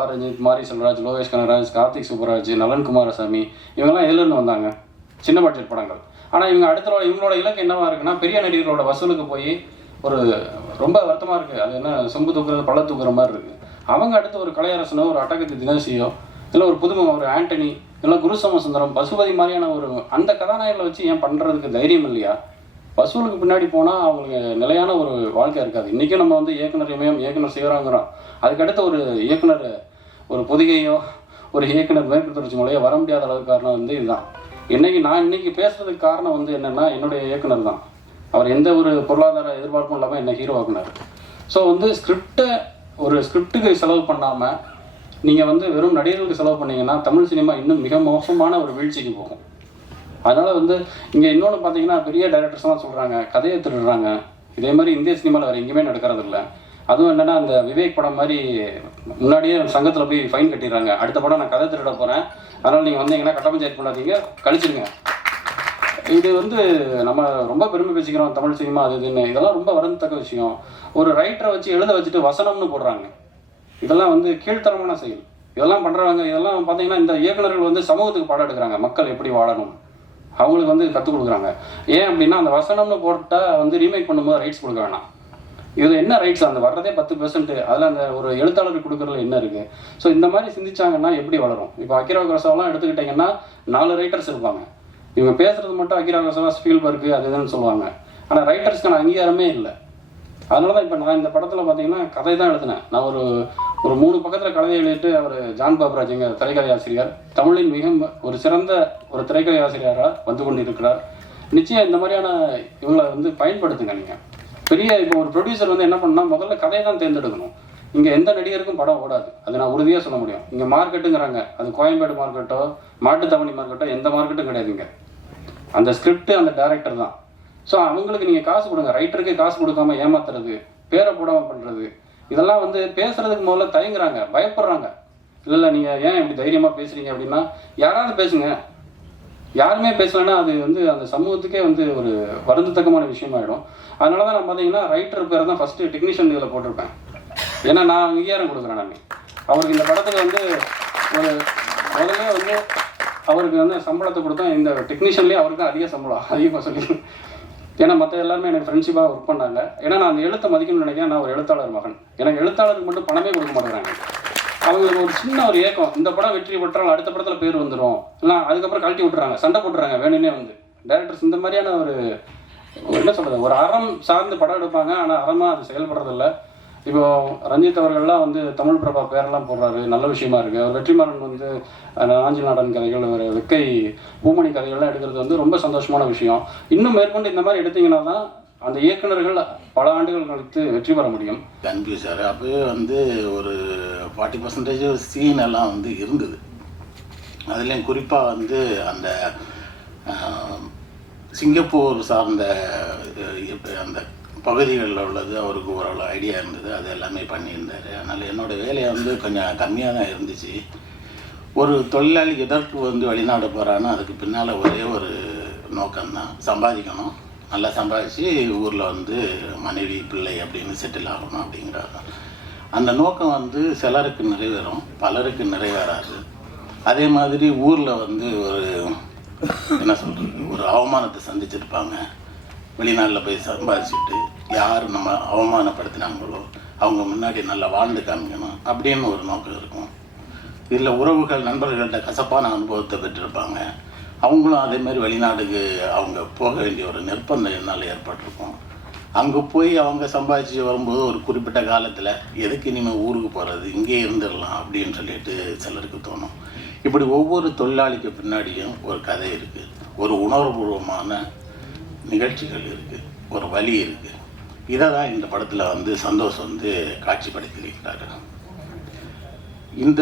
ரஞ்சித், மாரி செல்வராஜ், லோகேஷ் கனகராஜ், கார்த்திக் சுப்பராஜ், நலன் குமாரசாமி, இவங்கெல்லாம் எதிலிருந்து வந்தாங்க? சின்ன பட்ஜெட் படங்கள். ஆனால் இவங்க இவங்களோட இலக்கு என்னவா இருக்குன்னா பெரிய நடிகர்களோட வசூலுக்கு போய் ஒரு ரொம்ப வருத்தமாக இருக்குது. அது என்ன சொம்பு தூக்குறது பள்ள தூக்குற மாதிரி இருக்குது. அவங்க அடுத்து ஒரு கலையரசனோ, ஒரு அட்டகத்தி தினேசியோ, இல்லை ஒரு புதுமுகம், ஒரு ஆண்டனி, இல்லை குரு சோமசுந்தரம், பசுபதி மாதிரியான ஒரு அந்த கதாநாயகங்களை வச்சு ஏன் பண்ணுறதுக்கு தைரியம் இல்லையா? வசூலுக்கு பின்னாடி போனால் அவங்களுக்கு நிலையான ஒரு வாழ்க்கை இருக்காது. இன்றைக்கும் நம்ம வந்து இயக்குனர் இமயம், இயக்குனர் சிவராங்கிறோம். அதுக்கடுத்து ஒரு இயக்குனர் ஒரு பொதிகையோ ஒரு இயக்குனர் மேற்கு தொடர்ச்சி மொழியோ வர முடியாத அளவுக்கு காரணம் வந்து இதுதான். நான் இன்னைக்கு பேசுறதுக்கு காரணம் வந்து என்னென்னா என்னுடைய இயக்குனர் தான். அவர் எந்த ஒரு பொருளாதார எதிர்பார்ப்பும் இல்லாமல் என்னை ஹீரோ ஆக்குனார். ஸோ வந்து ஒரு ஸ்கிரிப்டுக்கு செலவு பண்ணாமல் நீங்கள் வந்து வெறும் நடிகர்களுக்கு செலவு பண்ணீங்கன்னா தமிழ் சினிமா இன்னும் மிக மோசமான ஒரு வீழ்ச்சிக்கு போகும். அதனால் வந்து இங்கே இன்னொன்று பார்த்தீங்கன்னா பெரிய டைரக்டர்ஸ்லாம் சொல்கிறாங்க கதையை திருடுறாங்க. இதே மாதிரி இந்திய சினிமாவில் வேறு எங்கேயுமே நடக்கிறது இல்லை. அதுவும் என்னென்னா அந்த விவேக் படம் மாதிரி முன்னாடியே சங்கத்தில் போய் ஃபைன் கட்டிடுறாங்க. அடுத்த படம் நான் கதை திருட போகிறேன், அதனால் நீங்கள் வந்தீங்கன்னா கட்ட பஞ்சாயத்து பண்ணாதீங்க, கழிச்சிருங்க. இது வந்து நம்ம ரொம்ப பெருமை பேசிக்கிறோம் தமிழ் சினிமா அது இதுன்னு. இதெல்லாம் ரொம்ப வருந்தத்தக்க விஷயம். ஒரு ரைட்டரை வச்சு எழுத வச்சுட்டு வசனம்னு போடுறாங்க. இதெல்லாம் வந்து கீழ்த்தரமான செயல். இதெல்லாம் பண்ணுறாங்க. இதெல்லாம் பார்த்தீங்கன்னா இந்த இயக்குநர்கள் வந்து சமூகத்துக்கு பாடம் எடுக்கிறாங்க. மக்கள் எப்படி வாழணும் அவங்களுக்கு வந்து கற்றுக் கொடுக்குறாங்க. ஏன் அப்படின்னா அந்த வசனம்னு போட்டால் வந்து ரீமேக் பண்ணும்போது ரைட்ஸ் கொடுக்க வேணாம். இது என்ன ரைட்ஸ்? அந்த வர்றதே 10%. அதில் அந்த ஒரு எழுத்தாளருக்கு கொடுக்குறதுல என்ன இருக்குது? ஸோ இந்த மாதிரி சிந்திச்சாங்கன்னா எப்படி வளரும்? இப்போ அகிரா குரோசாவாலாம் எடுத்துக்கிட்டிங்கன்னா 4 ரைட்டர்ஸ் இருப்பாங்க. இவங்க பேசுறது மட்டும் அகிரா குரோசாவா, ஸ்பீல்பர்க் அது இதுன்னு சொல்லுவாங்க. ஆனால் ரைட்டர்ஸ்க்கான அங்கீகாரமே இல்லை. அதனால தான் இப்போ நான் இந்த படத்தில் பார்த்தீங்கன்னா கதை தான் எழுதினேன். நான் ஒரு 3 பக்கத்தில் கதையை எழுதிட்டு அவர் ஜான் பாபராஜ் எங்கள் திரைக்கதை ஆசிரியர், தமிழின் மிக ஒரு சிறந்த ஒரு திரைக்கதை ஆசிரியராக வந்து கொண்டு இருக்கிறார். நிச்சயம் இந்த மாதிரியான இவங்களை வந்து பயன்படுத்துங்க. நீங்கள் பெரிய இப்போ ஒரு ப்ரொடியூசர் வந்து என்ன பண்ணால் முதல்ல கதையை தான் தேர்ந்தெடுக்கணும். இங்கே எந்த நடிகருக்கும் படம் ஓடாது, அது நான் உறுதியாக சொல்ல முடியும். இங்கே மார்க்கெட்டுங்கிறாங்க, அது கோயம்பேடு மார்க்கெட்டோ மாட்டுத்தவணி மார்க்கெட்டோ எந்த மார்க்கெட்டும் கிடையாதுங்க. அந்த ஸ்கிரிப்ட் அந்த டைரக்டர் தான். ஸோ அவங்களுக்கு நீங்கள் காசு கொடுங்க. ரைட்டருக்கு காசு கொடுக்காம ஏமாத்துறது பேரை போடாமல் பண்ணுறது, இதெல்லாம் வந்து பேசுகிறதுக்கு முதல்ல தயங்குறாங்க, பயப்படுறாங்க. இல்லை நீங்கள் ஏன் இப்படி தைரியமாக பேசுகிறீங்க அப்படின்னா, யாராவது பேசுங்க. யாருமே பேசலைன்னா அது வந்து அந்த சமூகத்துக்கே வந்து ஒரு வருந்தத்தக்கமான விஷயமாயிடும். அதனால தான் நான் பார்த்தீங்கன்னா ரைட்டர் பேரை தான் ஃபஸ்ட்டு டெக்னீஷியன் இதில் போட்டிருப்பேன். ஏன்னா நான் அங்கீகாரம் கொடுக்குறேன். நான் அவருக்கு இந்த படத்துக்கு வந்து ஒரு முதல்ல வந்து அவருக்கு வந்து சம்பளத்தை கொடுத்தா இந்த டெக்னீஷியன்லேயே அவருக்கு அதிக சம்பளம் அதிகமாக சொல்லி, ஏன்னா மற்ற எல்லாருமே எனக்கு ஃப்ரெண்ட்ஷிப்பாக ஒர்க் பண்ணாங்க. ஏன்னா நான் அந்த எழுத்தை மதிக்கணும்னு நினைக்கிறேன். நான் ஒரு எழுத்தாளர் மகன், எனக்கு எழுத்தாளருக்கு மட்டும் பணமே கொடுக்க மாட்டேங்கிறாங்க. அவங்களுக்கு ஒரு சின்ன ஒரு ஏக்கம், இந்த படம் வெற்றி பெற்றால் அடுத்த படத்தில் பேர் வந்துடும், இல்லை அதுக்கப்புறம் கழட்டி விட்டுறாங்க, சண்டை போட்டுறாங்க வேணும்னே வந்து டேரக்டர்ஸ். இந்த மாதிரியான ஒரு என்ன சொல்கிறது, ஒரு அறம் சார்ந்து படம் எடுப்பாங்க, ஆனால் அறமாக அது செயல்படுறதில்ல. இப்போ ரஞ்சித் அவர்கள்லாம் வந்து தமிழ் பிரபா பேரெல்லாம் போடுறாரு, நல்ல விஷயமா இருக்குது. அவர் வெற்றிமாறன் வந்து ஆஞ்சி நாடன் கதைகள், ஒரு வெக்கை பூமணி கதைகள்லாம் எடுக்கிறது வந்து ரொம்ப சந்தோஷமான விஷயம். இன்னும் மேற்கொண்டு இந்த மாதிரி எடுத்தீங்கன்னா தான் அந்த இயக்குநர்கள் பல ஆண்டுகள் கழித்து வெற்றி பெற முடியும். கன்ஃபியூஸ் சார், அப்போவே வந்து ஒரு 40% சீன் எல்லாம் வந்து இருந்தது. அதுலேயும் குறிப்பாக வந்து அந்த சிங்கப்பூர் சார்ந்த அந்த பகுதிகளில் உள்ளது அவருக்கு ஓரளவு ஐடியா இருந்தது, அது எல்லாமே பண்ணியிருந்தார். அதனால் என்னோடய வேலையை வந்து கொஞ்சம் கம்மியாக தான் இருந்துச்சு. ஒரு தொழிலாளி எதற்கு வந்து வெளிநாடு போகிறான்னா அதுக்கு பின்னால் ஒரே ஒரு நோக்கம்தான், சம்பாதிக்கணும், நல்லா சம்பாதிச்சு ஊரில் வந்து மனைவி பிள்ளை அப்படின்னு செட்டில் ஆகணும் அப்படிங்கிறது. அந்த நோக்கம் வந்து சிலருக்கு நிறைவேறும், பலருக்கு நிறைவேறாது. அதே மாதிரி ஊரில் வந்து ஒரு என்ன சொல்கிறது, ஒரு அவமானத்தை சந்திச்சிருப்பாங்க. வெளிநாட்டில் போய் சம்பாதிச்சுட்டு யார் நம்ம அவமானப்படுத்தினாங்களோ அவங்க முன்னாடி நல்லா வாழ்ந்து காமிக்கணும் அப்படின்னு ஒரு நோக்கம் இருக்கும். இதில் உறவுகள் நண்பர்கள்ட்ட கசப்பான அனுபவத்தை பெற்றிருப்பாங்க. அவங்களும் அதே மாதிரி வெளிநாட்டுக்கு அவங்க போக வேண்டிய ஒரு நிர்பந்தம் என்னால் ஏற்பட்டிருக்கும். அங்கே போய் அவங்க சம்பாதிச்சு வரும்போது ஒரு குறிப்பிட்ட காலத்தில் எதுக்கு இனிமேல் ஊருக்கு போகிறது, இங்கே இருந்துடலாம் அப்படின்னு சொல்லிட்டு சிலருக்கு தோணும். இப்படி ஒவ்வொரு தொழிலாளிக்கு பின்னாடியும் ஒரு கதை இருக்குது, ஒரு உணர்வுபூர்வமான நிகழ்ச்சிகள் இருக்குது, ஒரு வழி இருக்குது. இதை தான் இந்த படத்தில் வந்து சந்தோஷ் வந்து காட்சிப்படுத்தியிருக்கிறாரு. இந்த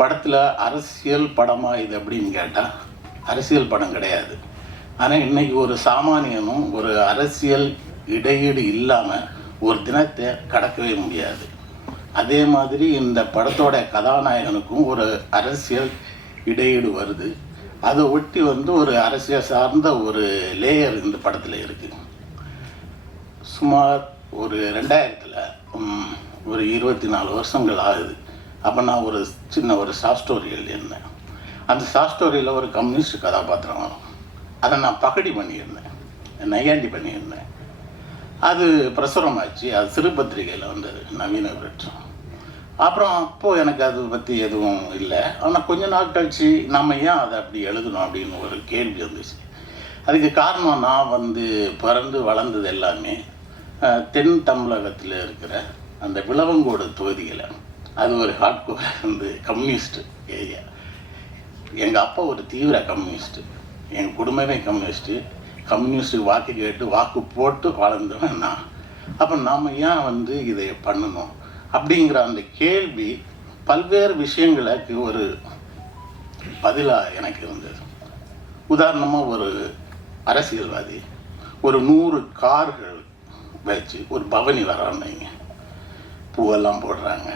படத்தில் அரசியல் படமா இது அப்படின்னு கேட்டால் அரசியல் படம் கிடையாது. ஆனால் இன்றைக்கி ஒரு சாமானியனும் ஒரு அரசியல் இடையீடு இல்லாமல் ஒரு தினத்தை கடக்கவே முடியாது. அதே மாதிரி இந்த படத்தோட கதாநாயகனுக்கும் ஒரு அரசியல் இடையீடு வருது. அதை ஒட்டி வந்து ஒரு அரசியல் சார்ந்த ஒரு லேயர் இந்த படத்தில் இருக்குது. சுமார் ஒரு 2000 ஒரு 24 வருஷங்கள் ஆகுது. அப்போ நான் ஒரு சின்ன ஒரு ஷார்ட் ஸ்டோரி எழுதியிருந்தேன். அந்த ஷார்ட் ஸ்டோரியில் ஒரு கம்யூனிஸ்ட் கதாபாத்திரம் வரும். அதை நான் பகடி பண்ணியிருந்தேன், நையாண்டி பண்ணியிருந்தேன். அது பிரசுரமாச்சு, அது சிறு பத்திரிகையில் வந்தது, நவீன விருட்சம். அப்புறம் அப்போது எனக்கு அதை பற்றி எதுவும் இல்லை. ஆனால் கொஞ்ச நாள் கழிச்சு நம்ம ஏன் அதை அப்படி எழுதணும் அப்படின்னு ஒரு கேள்வி வந்துச்சு. அதுக்கு காரணம் நான் வந்து பிறந்து வளர்ந்தது எல்லாமே தென் தமிழகத்தில் இருக்கிற அந்த விளவங்கோடு தொகுதியில். அது ஒரு ஹார்ட்கோர் வந்து கம்யூனிஸ்ட் ஏரியா. எங்கள் அப்பா ஒரு தீவிர கம்யூனிஸ்ட்டு, எங்கள் குடும்பமே கம்யூனிஸ்ட்டு வாக்கு கேட்டு வாக்கு போட்டு வாழ்ந்தவன் நான். அப்போ நாம் ஏன் வந்து இதை பண்ணணும் அப்படிங்கிற அந்த கேள்வி பல்வேறு விஷயங்களுக்கு ஒரு பதிலாக எனக்கு இருந்தது. உதாரணமாக ஒரு அரசியல்வாதி ஒரு 100 கார்கள் வச்சு ஒரு பவனி வராங்க, பூவெல்லாம் போடுறாங்க,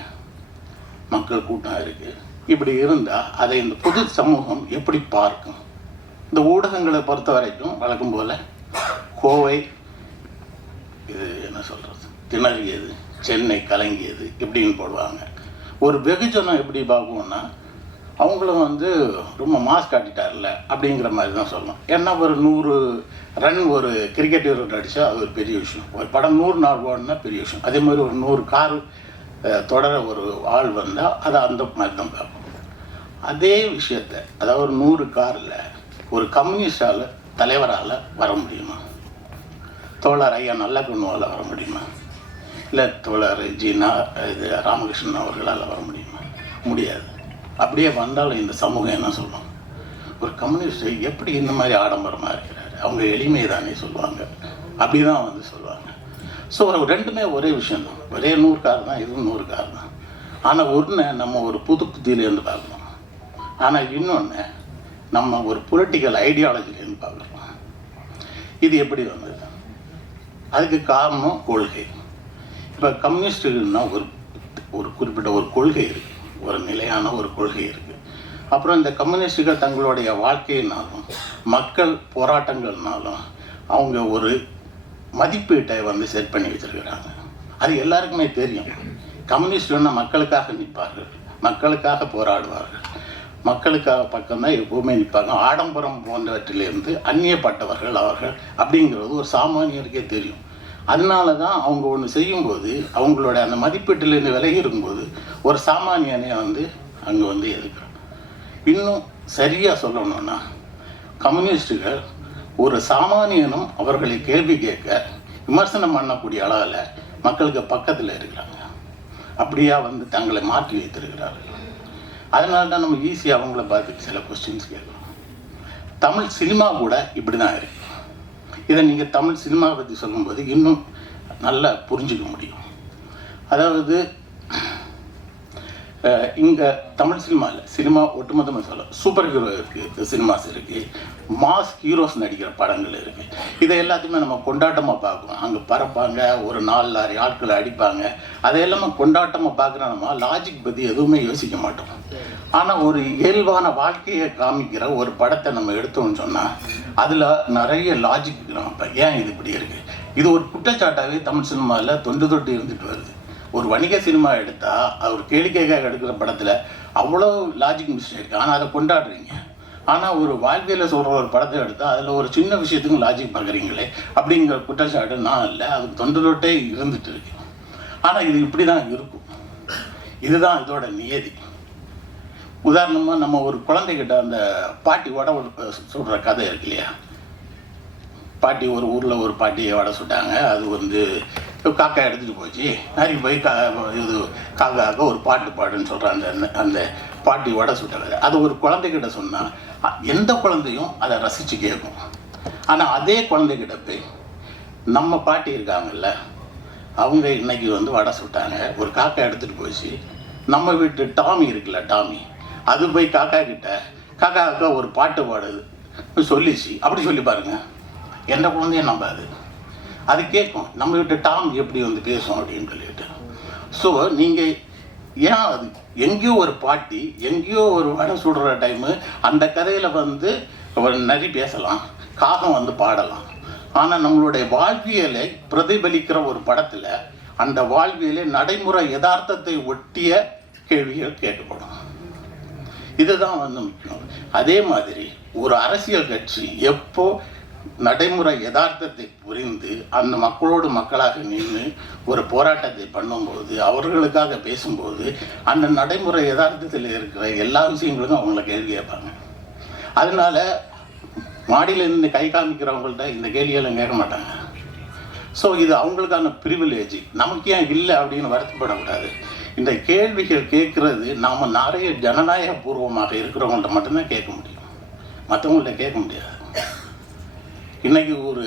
மக்கள் கூட்டம் இருக்குது. இப்படி இருந்தால் அதை இந்த பொது சமூகம் எப்படி பார்க்கும்? இந்த ஊடகங்களை பொறுத்த வரைக்கும் வழக்கம் போல் கோவை இது என்ன சொல்கிறது, திணறியது, சென்னை கலங்கியது இப்படின்னு போடுவாங்க. ஒரு வெகுஜனம் எப்படி பார்ப்போம்னா அவங்களும் வந்து ரொம்ப மாஸ் காட்டிட்டார்ல அப்படிங்கிற மாதிரி தான் சொல்லணும். ஏன்னா ஒரு 100 ரன் ஒரு கிரிக்கெட் வீரர் அடித்தா அது ஒரு பெரிய விஷயம். ஒரு படம் 100 நாள் ஓடுனா பெரிய விஷயம். அதே மாதிரி ஒரு 100 கார் தொடர ஒரு ஆள் வந்தால் அதை அந்த மாதிரி தான் பார்ப்போம். அதே விஷயத்தை அதாவது ஒரு 100 காரில் ஒரு கம்யூனிஸ்டால் தலைவரால் வர முடியுமா? தோழர் ஐயா நல்ல குணுவால் வர முடியுமா? இல்லை தோழர் இது ராமகிருஷ்ணன் அவர்களால் வர முடியுமா? முடியாது. அப்படியே வந்தாலும் இந்த சமூகம் என்ன சொல்லும்? ஒரு கம்யூனிஸ்ட் எப்படி இந்த மாதிரி ஆடம்பரமாக இருக்கிறாரு, அவங்க எளிமை தானே சொல்லுவாங்க, அப்படி தான் வந்து சொல்லுவாங்க. ஸோ ரெண்டுமே ஒரே விஷயந்தான், ஒரே 100 கார் தான், இதுவும் 100 கார் தான். ஆனால் ஒன்று நம்ம ஒரு புது புத்தியிலேருந்து பார்க்கணும், ஆனால் இன்னொன்று நம்ம ஒரு பொலிட்டிக்கல் ஐடியாலஜிலேருந்து பார்க்கணும். இது எப்படி வந்தது? அதுக்கு காரணம் கொள்கை. இப்போ கம்யூனிஸ்டுகள்னா ஒரு குறிப்பிட்ட ஒரு கொள்கை இருக்குது, ஒரு நிலையான ஒரு கொள்கை இருக்குது. அப்புறம் இந்த கம்யூனிஸ்டுகள் தங்களுடைய வாழ்க்கையினாலும் மக்கள் போராட்டங்கள்னாலும் அவங்க ஒரு மதிப்பீட்டை வந்து செட் பண்ணி வச்சுருக்கிறாங்க. அது எல்லாருக்குமே தெரியும். கம்யூனிஸ்டுன்னா மக்களுக்காக நிற்பார்கள், மக்களுக்காக போராடுவார்கள், மக்களுக்காக பக்கம்தான் எப்பவுமே நிற்பாங்க. ஆடம்பரம் போன்றவற்றிலிருந்து அந்நியப்பட்டவர்கள் அவர்கள் அப்படிங்கிறது ஒரு சாமானியருக்கே தெரியும். அதனால தான் அவங்க ஒன்று செய்யும்போது அவங்களோட அந்த மதிப்பீட்டிலேருந்து விலகி இருக்கும்போது ஒரு சாமானியனே வந்து அங்கே வந்து எதுக்குறாங்க. இன்னும் சரியாக சொல்லணும்னா கம்யூனிஸ்டுகள் ஒரு சாமானியனும் அவர்களை கேள்வி கேட்க விமர்சனம் பண்ணக்கூடிய அளவில் மக்களுக்கு பக்கத்தில் இருக்கிறாங்க. அப்படியா வந்து தங்களை மாற்றி வைத்திருக்கிறார்கள். அதனால தான் நம்ம ஈஸியாக அவங்கள பார்த்து சில கொஸ்டின்ஸ் கேட்கலாம். தமிழ் சினிமா கூட இப்படி தான் இருக்கு. இதை நீங்கள் தமிழ் சினிமா பற்றி சொல்லும்போது இன்னும் நல்லா புரிஞ்சுக்க முடியும். அதாவது இங்கே தமிழ் சினிமா ஒட்டுமொத்தமாக சொல்ல சூப்பர் ஹீரோ இருக்குது, சினிமாஸ் இருக்குது, மாஸ் ஹீரோஸ் நடிக்கிற படங்கள் இருக்குது. இதை எல்லாத்தையுமே நம்ம கொண்டாட்டமாக பார்க்குறோம். அங்கே பறப்பாங்க, ஒரு 4 ஆட்களை அடிப்பாங்க, அதையெல்லாமே கொண்டாட்டமாக பார்க்குற நம்ம லாஜிக் பற்றி எதுவுமே யோசிக்க மாட்டோம். ஆனால் ஒரு இயல்பான வாழ்க்கையை காமிக்கிற ஒரு படத்தை நம்ம எடுத்தோம்னு சொன்னால் அதில் நிறைய லாஜிக் நம்ம ஏன் இது இப்படி இருக்குது. இது ஒரு குற்றச்சாட்டாகவே தமிழ் சினிமாவில் தொன்று இருந்துட்டு வருது. ஒரு வணிக சினிமா எடுத்தால் அவர் கேளிக்கைக்காக எடுக்கிற படத்தில் அவ்வளோ லாஜிக் மிஸ்டேக் இருக்குது, ஆனால் அதை கொண்டாடுறீங்க. ஆனால் ஒரு வாழ்வியலை சொல்கிற ஒரு படத்தை எடுத்தால் அதில் ஒரு சின்ன விஷயத்துக்கும் லாஜிக் பார்க்குறீங்களே அப்படிங்கிற குற்றச்சாட்டு நான் இல்லை, அதுக்கு தொண்டே இருந்துட்டு இருக்கு. ஆனால் இது இப்படி தான் இருக்கும், இதுதான் இதோட நியதி. உதாரணமாக நம்ம ஒரு குழந்தைகிட்ட அந்த பாட்டி வடை சுடுற கதை இருக்கு இல்லையா. பாட்டி ஒரு ஊரில் ஒரு பாட்டியை வடை சுட்டாங்க. அது வந்து காக்கா எடுத்துகிட்டு போச்சு. நிறைய போய் இது காக்காக்க ஒரு பாட்டு பாடுன்னு சொல்கிற அந்த பாட்டி வடை சுட்டாங்க. அது ஒரு குழந்தைகிட்ட சொன்னால் எந்த குழந்தையும் அதை ரசித்து கேட்கும். ஆனால் அதே குழந்தைகிட்ட போய் நம்ம பாட்டி இருக்காங்கல்ல, அவங்க இன்னைக்கு வந்து வடை சுட்டாங்க, ஒரு காக்கா எடுத்துகிட்டு போச்சு, நம்ம வீட்டு டாமி இருக்குல்ல, டாமி அது போய் காக்கா கிட்ட காக்கா ஒரு பாட்டு பாடுது சொல்லிச்சு அப்படி சொல்லி பாருங்க, எந்த குழந்தையும் நம்பாது. அது கேட்கும், நம்ம வீட்டு டாம் எப்படி வந்து பேசும் அப்படின்னு சொல்லிட்டு. ஸோ நீங்கள் ஏன் அது எங்கேயோ ஒரு பாட்டி எங்கேயோ ஒரு வடை சுடுற டைமு அந்த கதையில் வந்து நிறைய பேசலாம், காகம் வந்து பாடலாம். ஆனால் நம்மளுடைய வாழ்வியலை பிரதிபலிக்கிற ஒரு படத்தில் அந்த வாழ்வியலை நடைமுறை யதார்த்தத்தை ஒட்டிய கேள்விகள் கேட்கப்படும். இதுதான் வந்து முக்கியம். அதே மாதிரி ஒரு அரசியல் கட்சி எப்போ நடைமுறை யதார்த்தத்தை புரிந்து அந்த மக்களோடு மக்களாக நின்று ஒரு போராட்டத்தை பண்ணும்போது அவர்களுக்காக பேசும்போது அந்த நடைமுறை யதார்த்தத்தில் இருக்கிற எல்லா விஷயங்களுக்கும் அவங்கள கேள்வி கேட்பாங்க. அதனால மாடியில் இருந்து கை காமிக்கிறவங்கள்ட்ட இந்த கேள்வியெல்லாம் கேட்க மாட்டாங்க. ஸோ இது அவங்களுக்கான ப்ரிவிலேஜ். நமக்கு ஏன் இல்லை அப்படின்னு வருத்தப்படக்கூடாது. இந்த கேள்விகள் கேட்குறது நாம் நிறைய ஜனநாயக பூர்வமாக இருக்கிறவங்கள்ட்ட மட்டும்தான் கேட்க முடியும், மற்றவங்கள்ட்ட கேட்க முடியாது. இன்றைக்கி ஒரு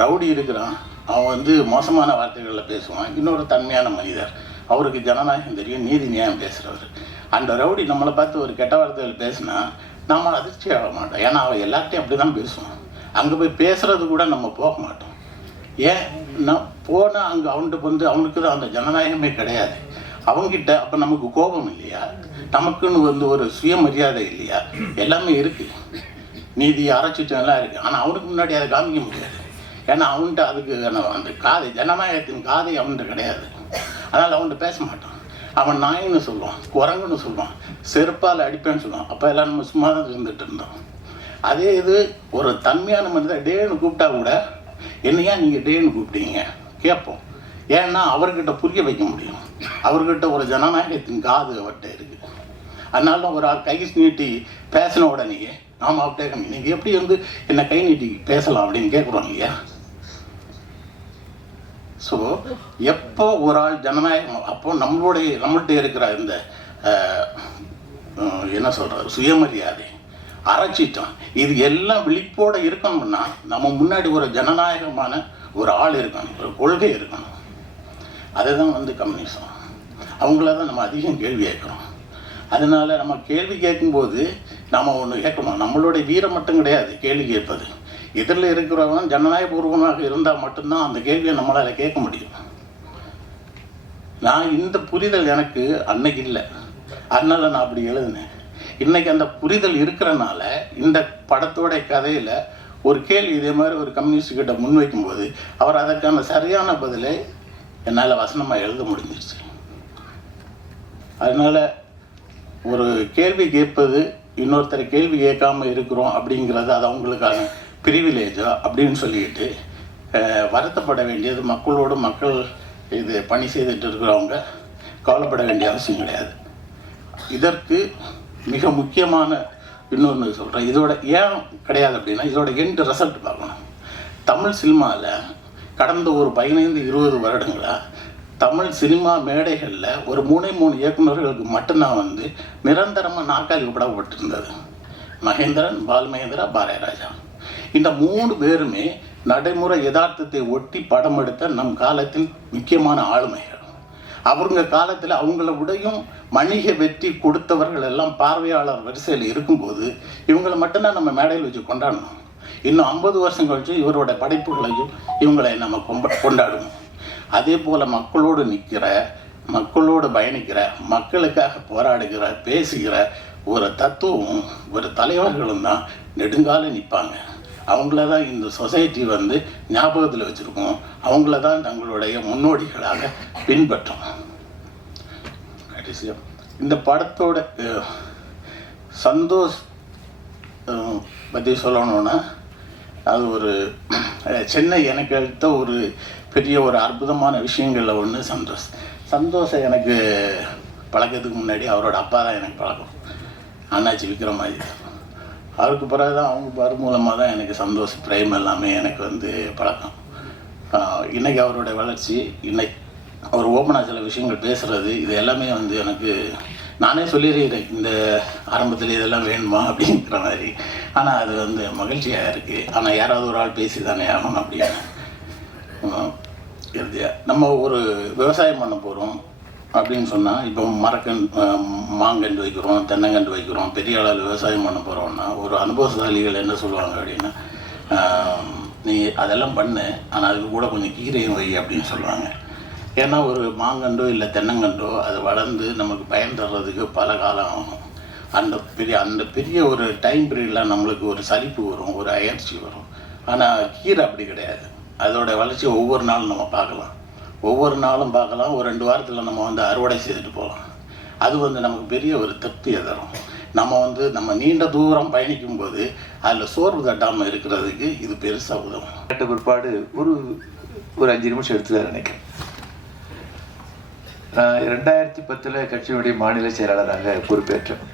ரவுடி இருக்கிறான், அவன் வந்து மோசமான வார்த்தைகளில் பேசுவான். இன்னொரு தன்மையான மனிதர், அவருக்கு ஜனநாயகம் தெரியும், நீதி நியாயம் பேசுகிறவர். அந்த ரவுடி நம்மளை பார்த்து ஒரு கெட்ட வார்த்தைகள் பேசினா நாம் அதிர்ச்சி ஆக மாட்டோம். ஏன்னா அவன் எல்லார்ட்டையும் அப்படி தான் பேசுவான். அங்கே போய் பேசுகிறது கூட நம்ம போக மாட்டோம். ஏன் நான் போனால் அங்கே அவன்கிட்ட வந்து அவனுக்கு தான் அந்த ஜனநாயகமே கிடையாது. அவங்ககிட்ட அப்போ நமக்கு கோபம் இல்லையா, நமக்குன்னு வந்து ஒரு சுயமரியாதை இல்லையா, எல்லாமே இருக்குது, நீதி அரைச்சிட்டம் எல்லாம் இருக்குது. ஆனால் அவனுக்கு முன்னாடி அதை காமிக்க முடியாது. ஏன்னா அவன்கிட்ட அதுக்கு அந்த காதை, ஜனநாயகத்தின் காதை அவன்கிட்ட கிடையாது. அதனால் அவன்கிட்ட பேச மாட்டான். அவன் நாயின்னு சொல்லுவான், குரங்குன்னு சொல்லுவான், செருப்பால் அடிப்பேன்னு சொல்லுவான். அப்போ எல்லாம் நம்ம சும்மா தான் இருந்துட்டு இருந்தோம். அதே இது ஒரு தன்மையான மனிதர் டேன்னு கூப்பிட்டா கூட என்னையா நீங்கள் டேன்னு கூப்பிட்டீங்க கேட்போம். ஏன்னா அவர்கிட்ட புரிய வைக்க முடியும், அவர்கிட்ட ஒரு ஜனநாயகத்தின் காது அவர்கிட்ட இருக்குது. அதனால ஒரு கை நீட்டி பேசின உடனேயே நாம் அவர்கிட்ட நீங்கள் எப்படி வந்து என்னை கை நீட்டி பேசலாம் அப்படின்னு கேட்குறோம் இல்லையா. ஸோ எப்போ ஒரு ஆள் ஜனநாயகம், அப்போ நம்மள்கிட்ட இருக்கிற இந்த என்ன சொல்கிறது சுயமரியாதை, அரைச்சிட்டோம், இது எல்லாம் விழிப்போடு இருக்கணும்னா நம்ம முன்னாடி ஒரு ஜனநாயகமான ஒரு ஆள் இருக்கணும், ஒரு கொள்கை இருக்கணும். அதுதான் வந்து கம்யூனிசம். அவங்கள தான் நம்ம அதிகம் கேள்வி கேட்குறோம். அதனால நம்ம கேள்வி கேட்கும்போது நாம் ஒன்று கேட்கணும், நம்மளுடைய வீரம் மட்டும் கிடையாது கேள்வி கேட்பது. எதிரில் இருக்கிறவன் ஜனநாயகபூர்வமாக இருந்தால் மட்டும்தான் அந்த கேள்வியை நம்மளால் கேட்க முடியும். நான் இந்த புரிதல் எனக்கு அன்னைக்கு இல்லை, அதனால நான் அப்படி எழுதினேன். இன்னைக்கு அந்த புரிதல் இருக்கிறனால இந்த படத்தோட கதையில் ஒரு கேள்வி இதே மாதிரி ஒரு கம்யூனிஸ்ட் கிட்ட முன்வைக்கும்போது அவர் அதற்கான சரியான பதிலை என்னால் வசனமாக எழுத முடிஞ்சிருச்சு. அதனால் ஒரு கேள்வி கேட்பது, இன்னொருத்தரை கேள்வி கேட்காம இருக்கிறோம் அப்படிங்கிறது அது அவங்களுக்கான ப்ரிவிலேஜா அப்படின்னு சொல்லிட்டு வருத்தப்பட வேண்டியது மக்களோடு மக்கள் இது பணி செய்துட்டு இருக்கிறவங்க கவலைப்பட வேண்டிய அவசியம் கிடையாது. இதற்கு மிக முக்கியமான இன்னொன்று சொல்கிறேன். இதோட ஏன் கிடையாது அப்படின்னா, இதோட எண்டு ரிசல்ட் பார்க்கணும். தமிழ் சினிமாவில் கடந்த ஒரு 15-20 வருடங்களாக தமிழ் சினிமா மேடைகளில் ஒரு 3 இயக்குநர்களுக்கு மட்டும்தான் நிரந்தரமாக நாற்காலி விடப்பட்டிருந்தது. மகேந்திரன், பால்மகேந்திரா, பாரதிராஜா. இந்த 3 பேருமே நடைமுறை யதார்த்தத்தை ஒட்டி படம் எடுத்த நம் காலத்தில் முக்கியமான ஆளுமைகள். அவங்க காலத்தில் அவங்கள விடையும் வணிக வெற்றி கொடுத்தவர்கள் எல்லாம் பார்வையாளர் வரிசையில் இருக்கும்போது இவங்களை மட்டும்தான் நம்ம மேடையில் வச்சு கொண்டாடணும். இன்னும் 50 வருஷம் கழிச்சு இவரோட படைப்புகளையும் இவங்களை நம்ம கொண்டாடணும். அதே போல் மக்களோடு நிற்கிற, மக்களோடு பயணிக்கிற, மக்களுக்காக போராடுகிற, பேசுகிற ஒரு தத்துவமும் ஒரு தலைவர்களும் தான் நெடுங்கால நிற்பாங்க. அவங்கள தான் இந்த சொசைட்டி ஞாபகத்தில் வச்சுருக்கோம். அவங்கள தான் தங்களுடைய முன்னோடிகளாக பின்பற்றும். கடைசியாக இந்த படத்தோட சந்தோஷ் பற்றி சொல்லணுன்னா, அது ஒரு சென்னை எனக்கு எடுத்த ஒரு பெரிய ஒரு அற்புதமான விஷயங்களில் ஒன்று சந்தோஷை எனக்கு பழக்கத்துக்கு முன்னாடி அவரோட அப்பா தான் எனக்கு பழக்கம், அண்ணாச்சி விக்ரமாஜி. அவருக்கு பிறகு தான் அவங்க பரு மூலமாக தான் எனக்கு சந்தோஷ் பிரேம் எல்லாமே எனக்கு பழக்கம். இன்றைக்கி அவருடைய வளர்ச்சி, இன்னைக்கு அவர் ஓப்பனாக சில விஷயங்கள் பேசுகிறது, இது எல்லாமே எனக்கு நானே சொல்லிடுறேன் இந்த ஆரம்பத்தில் இதெல்லாம் வேணுமா அப்படிங்கிற மாதிரி. ஆனால் அது மகிழ்ச்சியாக இருக்குது. ஆனால் யாராவது ஒரு ஆள் பேசி தானே ஆகணும் அப்படின்னு. நம்ம ஒரு விவசாயம் பண்ண போகிறோம் அப்படின்னு சொன்னால், இப்போ மாங்கன்று வைக்கிறோம், தென்னங்கன்று வைக்கிறோம், பெரிய அளவில் விவசாயம் பண்ண போகிறோம்னா ஒரு அனுபவசாலிகள் என்ன சொல்லுவாங்க அப்படின்னா, நீ அதெல்லாம் பண்ணு, ஆனால் அதுக்கு கூட கொஞ்சம் கீரையும் வை அப்படின்னு சொல்லுவாங்க. ஏன்னா ஒரு மாங்கன்றோ இல்லை தென்னங்கன்றோ அது வளர்ந்து நமக்கு பயன் தர்றதுக்கு பல காலம் ஆகும். அந்த பெரிய ஒரு டைம் பீரியடில் நம்மளுக்கு ஒரு சலிப்பு வரும், ஒரு அயற்சி வரும். ஆனால் கீரை அப்படி கிடையாது. அதோட வளர்ச்சி ஒவ்வொரு நாளும் நம்ம பார்க்கலாம், ஒவ்வொரு நாளும் பார்க்கலாம். ஒரு 2 வாரத்தில் நம்ம அறுவடை செய்துட்டு போகலாம். அது நமக்கு பெரிய ஒரு திருப்தியை தரும். நம்ம நீண்ட தூரம் பயணிக்கும் போது அதில் சோர்வு தட்டாமல் இருக்கிறதுக்கு இது பெருசாக உதவும். கேட்ட பிற்பாடு ஒரு 5 நிமிஷம் எடுத்துதான் நினைக்கிறேன். நான் 2010 கட்சியினுடைய மாநில செயலாளராக பொறுப்பேற்றேன்.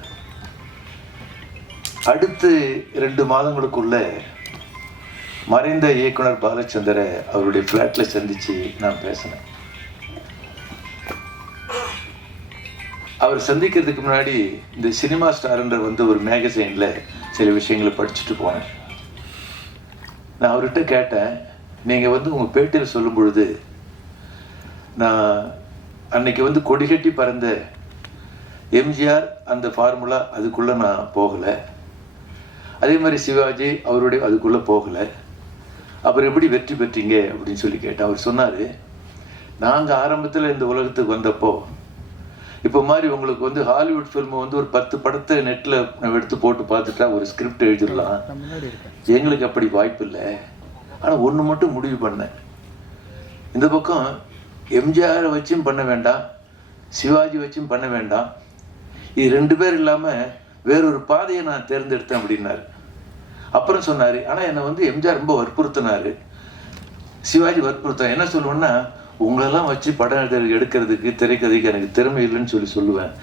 அடுத்து 2 மாதங்களுக்குள்ள மறைந்த இயக்குனர் பாலச்சந்தரை அவருடைய ஃப்ளாட்ல சந்திச்சு நான் பேசினேன். அவர் சந்திக்கிறதுக்கு முன்னாடி இந்த சினிமா ஸ்டார்ன்ற ஒரு மேகசைன்ல சில விஷயங்களை படிச்சுட்டு போனேன். நான் அவர்கிட்ட கேட்டேன், நீங்க உங்க பேட்டியில் சொல்லும் பொழுது நான் அன்னைக்கு கொடிகட்டி பறந்த எம்ஜிஆர் அந்த ஃபார்முலா அதுக்குள்ள நான் போகலை, அதே மாதிரி சிவாஜி அவருடைய அதுக்குள்ள போகலை, அப்புறம் எப்படி வெற்றி பெற்றீங்க அப்படின்னு சொல்லி கேட்டேன். அவர் சொன்னார், நாங்கள் ஆரம்பத்தில் இந்த உலகத்துக்கு வந்தப்போ இப்போ மாதிரி உங்களுக்கு ஹாலிவுட் ஃபில்ம் ஒரு 10 படத்தை நெட்டில் எடுத்து போட்டு பார்த்துட்டா ஒரு ஸ்கிரிப்ட் எழுதிடலாம், எங்களுக்கு அப்படி வாய்ப்பு இல்லை. ஆனால் ஒன்று மட்டும் முடிவு பண்ணேன், இந்த பக்கம் எம்ஜிஆரை வச்சும் பண்ண வேண்டாம், சிவாஜி வச்சும் பண்ண வேண்டாம், இது 2 பேர் இல்லாமல் வேறொரு பாதையை நான் தேர்ந்தெடுத்தேன் அப்படின்னாரு. அப்புறம் சொன்னார், ஆனால் என்னை எம்ஜிஆர் ரொம்ப வற்புறுத்தினார், சிவாஜி வற்புறுத்தேன். என்ன சொல்லுவேன்னா, உங்களெல்லாம் வச்சு படம் எடுக்கிறதுக்கு திரைக்கதைக்கு எனக்கு திறமை இல்லைன்னு சொல்லுவேன்.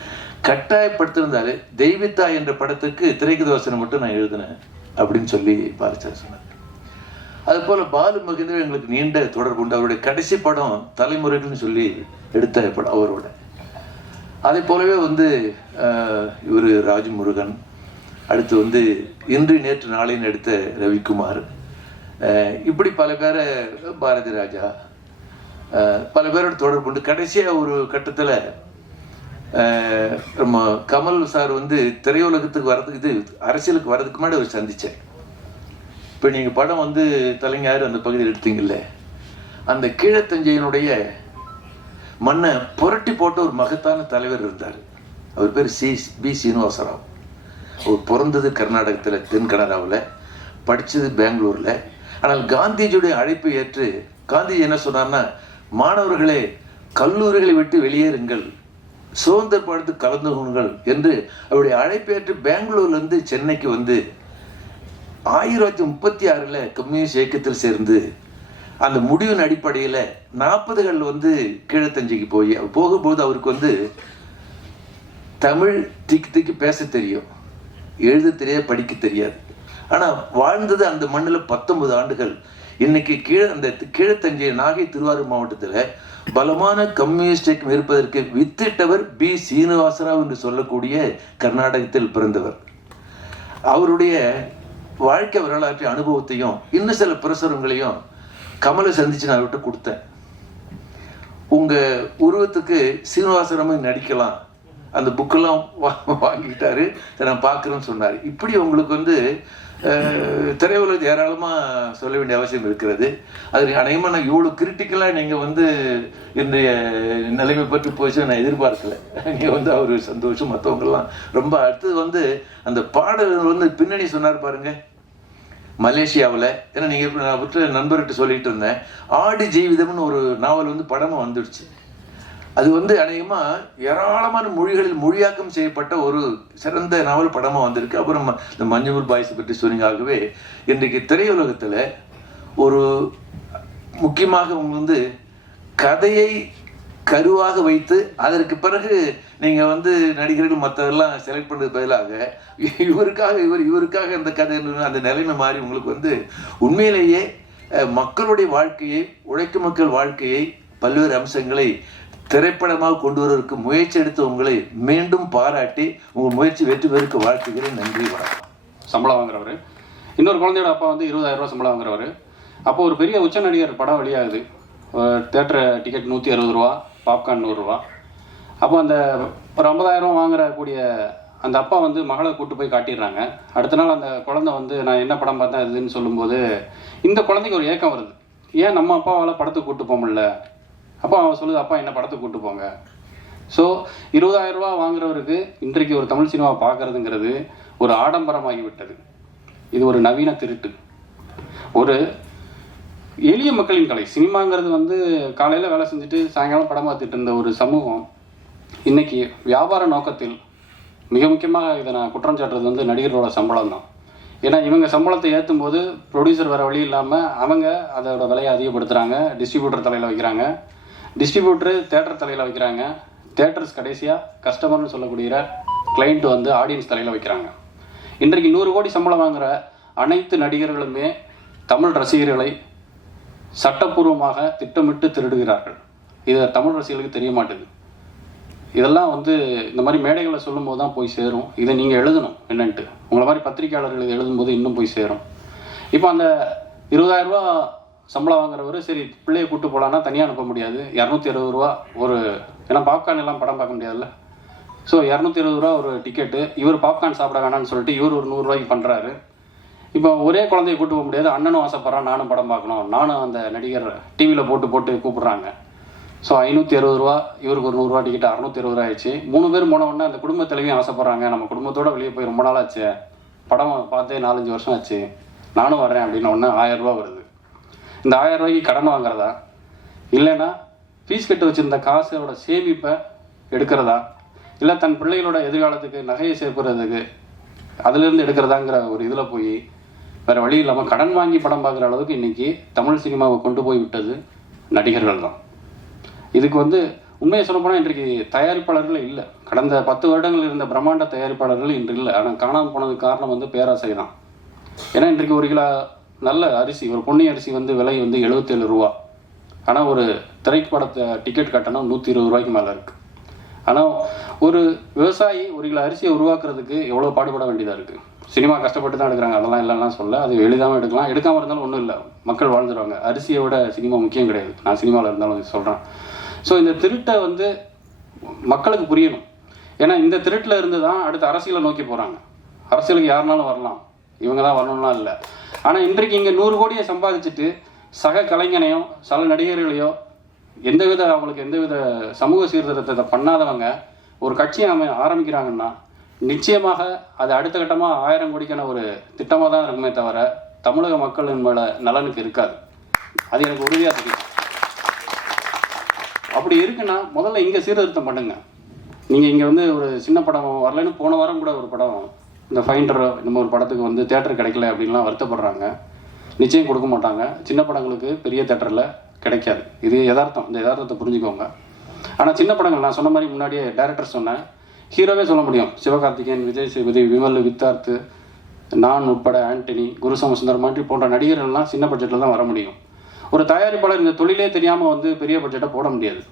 கட்டாயப்படுத்திருந்தாலே தெய்வத்தா என்ற படத்துக்கு திரைக்கதை வசனம் மட்டும் நான் எழுதினேன் அப்படின்னு சொல்லி பாலச்சந்தர் சொன்னார். அது போல் பாலு மகேந்திரன் எங்களுக்கு நீண்ட தொடர்பு உண்டு. அவருடைய கடைசி படம் தலைமுறைகள்னு சொல்லி எடுத்த படம் அவரோட. அதே போலவே இவர் ராஜமுருகன், அடுத்து இன்று நேற்று நாளைன்னு எடுத்த ரவிக்குமார், இப்படி பல பேரை, பாரதி ராஜா, பல பேரோட தொடர்பு உண்டு. கடைசியாக ஒரு கட்டத்தில் நம்ம கமல் சார் திரையுலகத்துக்கு வர்றதுக்கு அரசியலுக்கு வர்றதுக்கு முன்னாடி அவர் சந்தித்தேன். இப்போ நீங்கள் படம் வந்து தலைஞர் அந்த பகுதியில் எடுத்தீங்கல்ல, அந்த கீழத்தஞ்சையினுடைய மண்ணை புரட்டி போட்ட ஒரு மகத்தான தலைவர் இருந்தார். அவர் பேர் பி சீனிவாசராவ். அவர் பிறந்தது கர்நாடகத்தில் தென் கனடாவில், படித்தது பெங்களூரில். ஆனால் காந்திஜியுடைய அழைப்பை ஏற்று காந்திஜி என்ன சொன்னார்னா, மாணவர்களே கல்லூரிகளை விட்டு வெளியேறுங்கள், சுதந்திர பாடத்துக்கு கலந்து கொள்ளுங்கள் என்று அவருடைய அழைப்பேற்று பெங்களூர்லேருந்து சென்னைக்கு வந்து 1936 கம்யூனிஸ்ட் இயக்கத்தில் சேர்ந்து அந்த முடிவின் அடிப்படையில் 40கள் வந்து கீழத்தஞ்சைக்கு போகும்போது அவருக்கு வந்து தமிழ் திக்கி பேச தெரியும், எழுத தெரியாது, படிக்க தெரியாது. ஆனால் வாழ்ந்தது அந்த மண்ணில் 19 ஆண்டுகள். இன்னைக்கு அந்த கீழத்தஞ்சை நாகை திருவாரூர் மாவட்டத்தில் பலமான கம்யூனிஸ்ட் இயக்கம் இருப்பதற்கு வித்திட்டவர் பி சீனிவாசராவ் என்று சொல்லக்கூடிய கர்நாடகத்தில் பிறந்தவர். அவருடைய வாழ்க்கை வரலாற்று அனுபவத்தையும் இன்னும் சில பிரசுரங்களையும் கமலை சந்திச்சு நான் அவர்கிட்ட கொடுத்தேன். உங்கள் உருவத்துக்கு சீனிவாசராமன் நடிக்கலாம், அந்த புக்கெல்லாம் வாங்கிக்கிட்டாரு, நான் பார்க்குறேன்னு சொன்னார். இப்படி உங்களுக்கு வந்து திரையுலகத்தை ஏராளமாக சொல்ல வேண்டிய அவசியம் இருக்கிறது. அது அநேகமாக நான் இவ்வளோ கிரிட்டிக்கலாக நீங்கள் வந்து இன்றைய நிலைமை பற்றி போச்சு நான் எதிர்பார்க்கல. நீங்கள் வந்து அவர் சந்தோஷம், மற்றவங்கெல்லாம் ரொம்ப. அடுத்தது வந்து அந்த பாடல் வந்து பின்னணி சொன்னார் பாருங்க, மலேசியாவில். ஏன்னா நீங்கள் நான் விட்டு நண்பர்கிட்ட சொல்லிட்டு இருந்தேன், ஆடு ஜீவிதம்னு ஒரு நாவல் வந்து படமாக வந்துடுச்சு. அது வந்து அநேகமாக ஏராளமான மொழிகளில் மொழியாக்கம் செய்யப்பட்ட ஒரு சிறந்த நாவல் படமாக வந்திருக்கு. அப்புறம் இந்த மஞ்சுமல் பாய்ஸை பற்றி சொன்னீங்களாகவே இன்றைக்கு திரையுலகத்தில் ஒரு முக்கியமாக அவங்க வந்து கதையை கருவாக வைத்து அதற்கு பிறகு நீங்கள் வந்து நடிகர்கள் மற்றதெல்லாம் செலக்ட் பண்ணுறது பதிலாக இவருக்காக அந்த கதை அந்த நிலைமை மாறி உங்களுக்கு வந்து உண்மையிலேயே மக்களுடைய வாழ்க்கையை, உழைக்கும் மக்கள் வாழ்க்கையை, பல்வேறு அம்சங்களை திரைப்படமாக கொண்டு வருவதற்கு முயற்சி எடுத்து உங்களை மீண்டும் பாராட்டி உங்கள் முயற்சி வெற்றி பெறுக்கு வாழ்த்துக்கிறேன். நன்றி, வணக்கம். சம்பளம் வாங்குறவர். இன்னொரு குழந்தையோட அப்பா வந்து 20,000 ரூபா சம்பளம் வாங்குறவர். அப்போ ஒரு பெரிய உச்ச நடிகர் படம் வெளியாகுது. தேட்டர் டிக்கெட் 160 ரூபா, பாப்கார்ன் 100 ரூபா. அப்போ அந்த ஒரு 50,000 வாங்குறக்கூடிய அந்த அப்பா வந்து மகளை கூப்பிட்டு போய் காட்டிடுறாங்க. அடுத்த நாள் அந்த குழந்தை வந்து நான் என்ன படம் பார்த்தேன் அதுன்னு சொல்லும்போது இந்த குழந்தைக்கு ஒரு ஏக்கம் வருது, ஏன் நம்ம அப்பாவால் படத்துக்கு கூப்பிட்டு போக முடியல. அப்போ அவன் சொல்லுது, அப்பா என்ன படத்துக்கு கூப்பிட்டு போங்க. ஸோ 20,000 ரூபா வாங்குறவருக்கு இன்றைக்கு ஒரு தமிழ் சினிமாவை பார்க்கறதுங்கிறது ஒரு ஆடம்பரமாகி விட்டது. இது ஒரு நவீன திருட்டு. ஒரு எளிய மக்களின் கலை சினிமாங்கிறது வந்து காலையில் வேலை செஞ்சுட்டு சாயங்காலம் படம் பார்த்துட்டு இருந்த ஒரு சமூகம் இன்னைக்கு வியாபார நோக்கத்தில், மிக முக்கியமாக இதை நான் குற்றம் சாட்டுறது வந்து நடிகர்களோட சம்பளம் தான். ஏன்னா இவங்க சம்பளத்தை ஏற்றும் போது ப்ரொடியூசர் வேறு வழி இல்லாமல் அவங்க அதோட விலையை அதிகப்படுத்துகிறாங்க, டிஸ்ட்ரிபியூட்டர் தலையில் வைக்கிறாங்க, டிஸ்ட்ரிபியூட்டரு தேட்டர் தலையில் வைக்கிறாங்க, தேட்டர்ஸ் கடைசியாக கஸ்டமர்னு சொல்லக்கூடிய கிளைண்ட் வந்து ஆடியன்ஸ் தலையில் வைக்கிறாங்க. இன்றைக்கு 100 கோடி சம்பளம் வாங்குகிற அனைத்து நடிகர்களுமே தமிழ் ரசிகர்களை சட்டப்பூர்வமாக திட்டமிட்டு திருடுகிறார்கள். இது தமிழ் ரசிகர்களுக்கு தெரிய மாட்டேங்குது. இதெல்லாம் வந்து இந்த மாதிரி மேடைகளை சொல்லும்போது தான் போய் சேரும். இதை நீங்கள் எழுதணும் என்னன்ட்டு. உங்களை மாதிரி பத்திரிகையாளர்கள் இதை எழுதும்போது இன்னும் போய் சேரும். இப்போ அந்த 20,000 ரூபா சம்பளம் வாங்குறவர் சரி பிள்ளையை கூப்பிட்டு போகலான்னா தனியாக அனுப்ப முடியாது. 260 ரூபா ஒரு, ஏன்னா பாப்கார்ன் எல்லாம் படம் பார்க்க முடியாதுல்ல. ஸோ 220 ரூபா ஒரு டிக்கெட்டு. இவர் பாப்கார்ன் சாப்பிட வேணான்னு சொல்லிட்டு இவர் ஒரு 100 ரூபாய்க்கு பண்ணுறாரு. இப்போ ஒரே குழந்தைய கூப்பிட்டு போக முடியாது, அண்ணனும் ஆசைப்பட்றான், நானும் படம் பார்க்கணும், நானும் அந்த நடிகர் டிவியில் போட்டு கூப்பிட்றாங்க. ஸோ 560 ரூபா, இவருக்கு ஒரு 100 ரூபா டிக்கெட் 620 ரூபா ஆயிடுச்சு. 3 பேர் போன உடனே அந்த குடும்ப தலைவியும் ஆசைப்பட்றாங்க, நம்ம குடும்பத்தோடு வெளியே போய் ரொம்ப நாள் ஆச்சு, படம் பார்த்தே 4-5 வருஷம் ஆச்சு, நானும் வரேன் அப்படின்னு ஒன்று 1000 ரூபா வருது. இந்த 1000 ரூபாய்க்கு கடன் வாங்குறதா, இல்லைன்னா ஃபீஸ் கட்டு வச்சுருந்த காசோட சேமிப்பை எடுக்கிறதா, இல்லை தன் பிள்ளைகளோட எதிர்காலத்துக்கு நகையை சேர்க்கிறதுக்கு அதிலிருந்து எடுக்கிறதாங்கிற ஒரு இதில் போய் வேறு வழி இல்லாமல் கடன் வாங்கி படம் பார்க்குற அளவுக்கு இன்றைக்கி தமிழ் சினிமாவை கொண்டு போய் விட்டது நடிகர்கள் தான். இதுக்கு வந்து உண்மையை சொல்லப்போனால் இன்றைக்கு தயாரிப்பாளர்கள் இல்லை. கடந்த 10 வருடங்கள் இருந்த பிரம்மாண்ட தயாரிப்பாளர்கள் இன்று இல்லை. ஆனால் காணாமல் போனதுக்கு காரணம் வந்து பேராசை தான். ஏன்னா இன்றைக்கு 1 கிலோ நல்ல அரிசி, ஒரு பொன்னி அரிசி வந்து விலை வந்து 77 ரூபா. ஆனால் ஒரு திரைப்படத்தை டிக்கெட் கட்டணம் 120 ரூபாய்க்கு மேலே இருக்குது. ஆனால் ஒரு விவசாயி 1 கிலோ அரிசியை உருவாக்குறதுக்கு எவ்வளோ பாடுபட வேண்டியதாக இருக்குது. சினிமா கஷ்டப்பட்டு தான் எடுக்கிறாங்க, அதெல்லாம் இல்லைன்னா சொல்ல, அது எளிதாகவும் எடுக்கலாம், எடுக்காமல் இருந்தாலும் ஒன்றும் இல்லை, மக்கள் வாழ்ந்துருவாங்க. அரிசியை விட சினிமா முக்கியம் கிடையாது. நான் சினிமாவில் இருந்தாலும் சொல்கிறேன். ஸோ இந்த திருட்டை வந்து மக்களுக்கு புரியணும். ஏன்னா இந்த திருட்டில் இருந்து தான் அடுத்த அரசியலை நோக்கி போகிறாங்க. அரசியலுக்கு யாருனாலும் வரலாம், இவங்க தான் வரணும்லாம் இல்லை. ஆனால் இன்றைக்கு இங்கே 100 கோடியை சம்பாதிச்சுட்டு சக கலைஞனையோ சக நடிகர்களையோ அவங்களுக்கு எந்தவித சமூக சீர்திருத்தத்தை பண்ணாதவங்க ஒரு கட்சியை ஆரம்பிக்கிறாங்கன்னா நிச்சயமாக அது அடுத்த கட்டமாக 1000 கோடிக்கான ஒரு திட்டமாக தான் இருக்குமே தவிர தமிழக மக்களின் மேல நலனுக்கு இருக்காது. அது எனக்கு உறுதியாக தெரியும். அப்படி இருக்குன்னா முதல்ல இங்கே சீர்திருத்தம் பண்ணுங்க. நீங்கள் இங்கே வந்து ஒரு சின்ன படம் வரலன்னு போன வாரம் கூட ஒரு படம் இந்த ஃபைண்டர் இந்த ஒரு படத்துக்கு வந்து தேட்டர் கிடைக்கல அப்படின்லாம் வருத்தப்படுறாங்க. நிச்சயம் கொடுக்க மாட்டாங்க. சின்ன படங்களுக்கு பெரிய தேட்டரில் கிடைக்காது. இது யதார்த்தம். இந்த யதார்த்தத்தை புரிஞ்சுக்கோங்க. ஆனால் சின்ன படங்கள் நான் சொன்ன மாதிரி முன்னாடியே டைரக்டர் சொன்னேன், ஹீரோவே சொல்ல முடியும். சிவகார்த்திகேயன், விஜய் சேதுபதி, விமல், வித்தார்த்து, நான் உட்பட ஆண்டனி, குரு சோமசுந்தரம் மாதிரி போன்ற நடிகர்கள்லாம் சின்ன பட்ஜெட்டில் தான் வர முடியும். ஒரு தயாரிப்பாளர் இந்த தொழிலே தெரியாமல் வந்து பெரிய பட்ஜெட்டை போட முடியாது.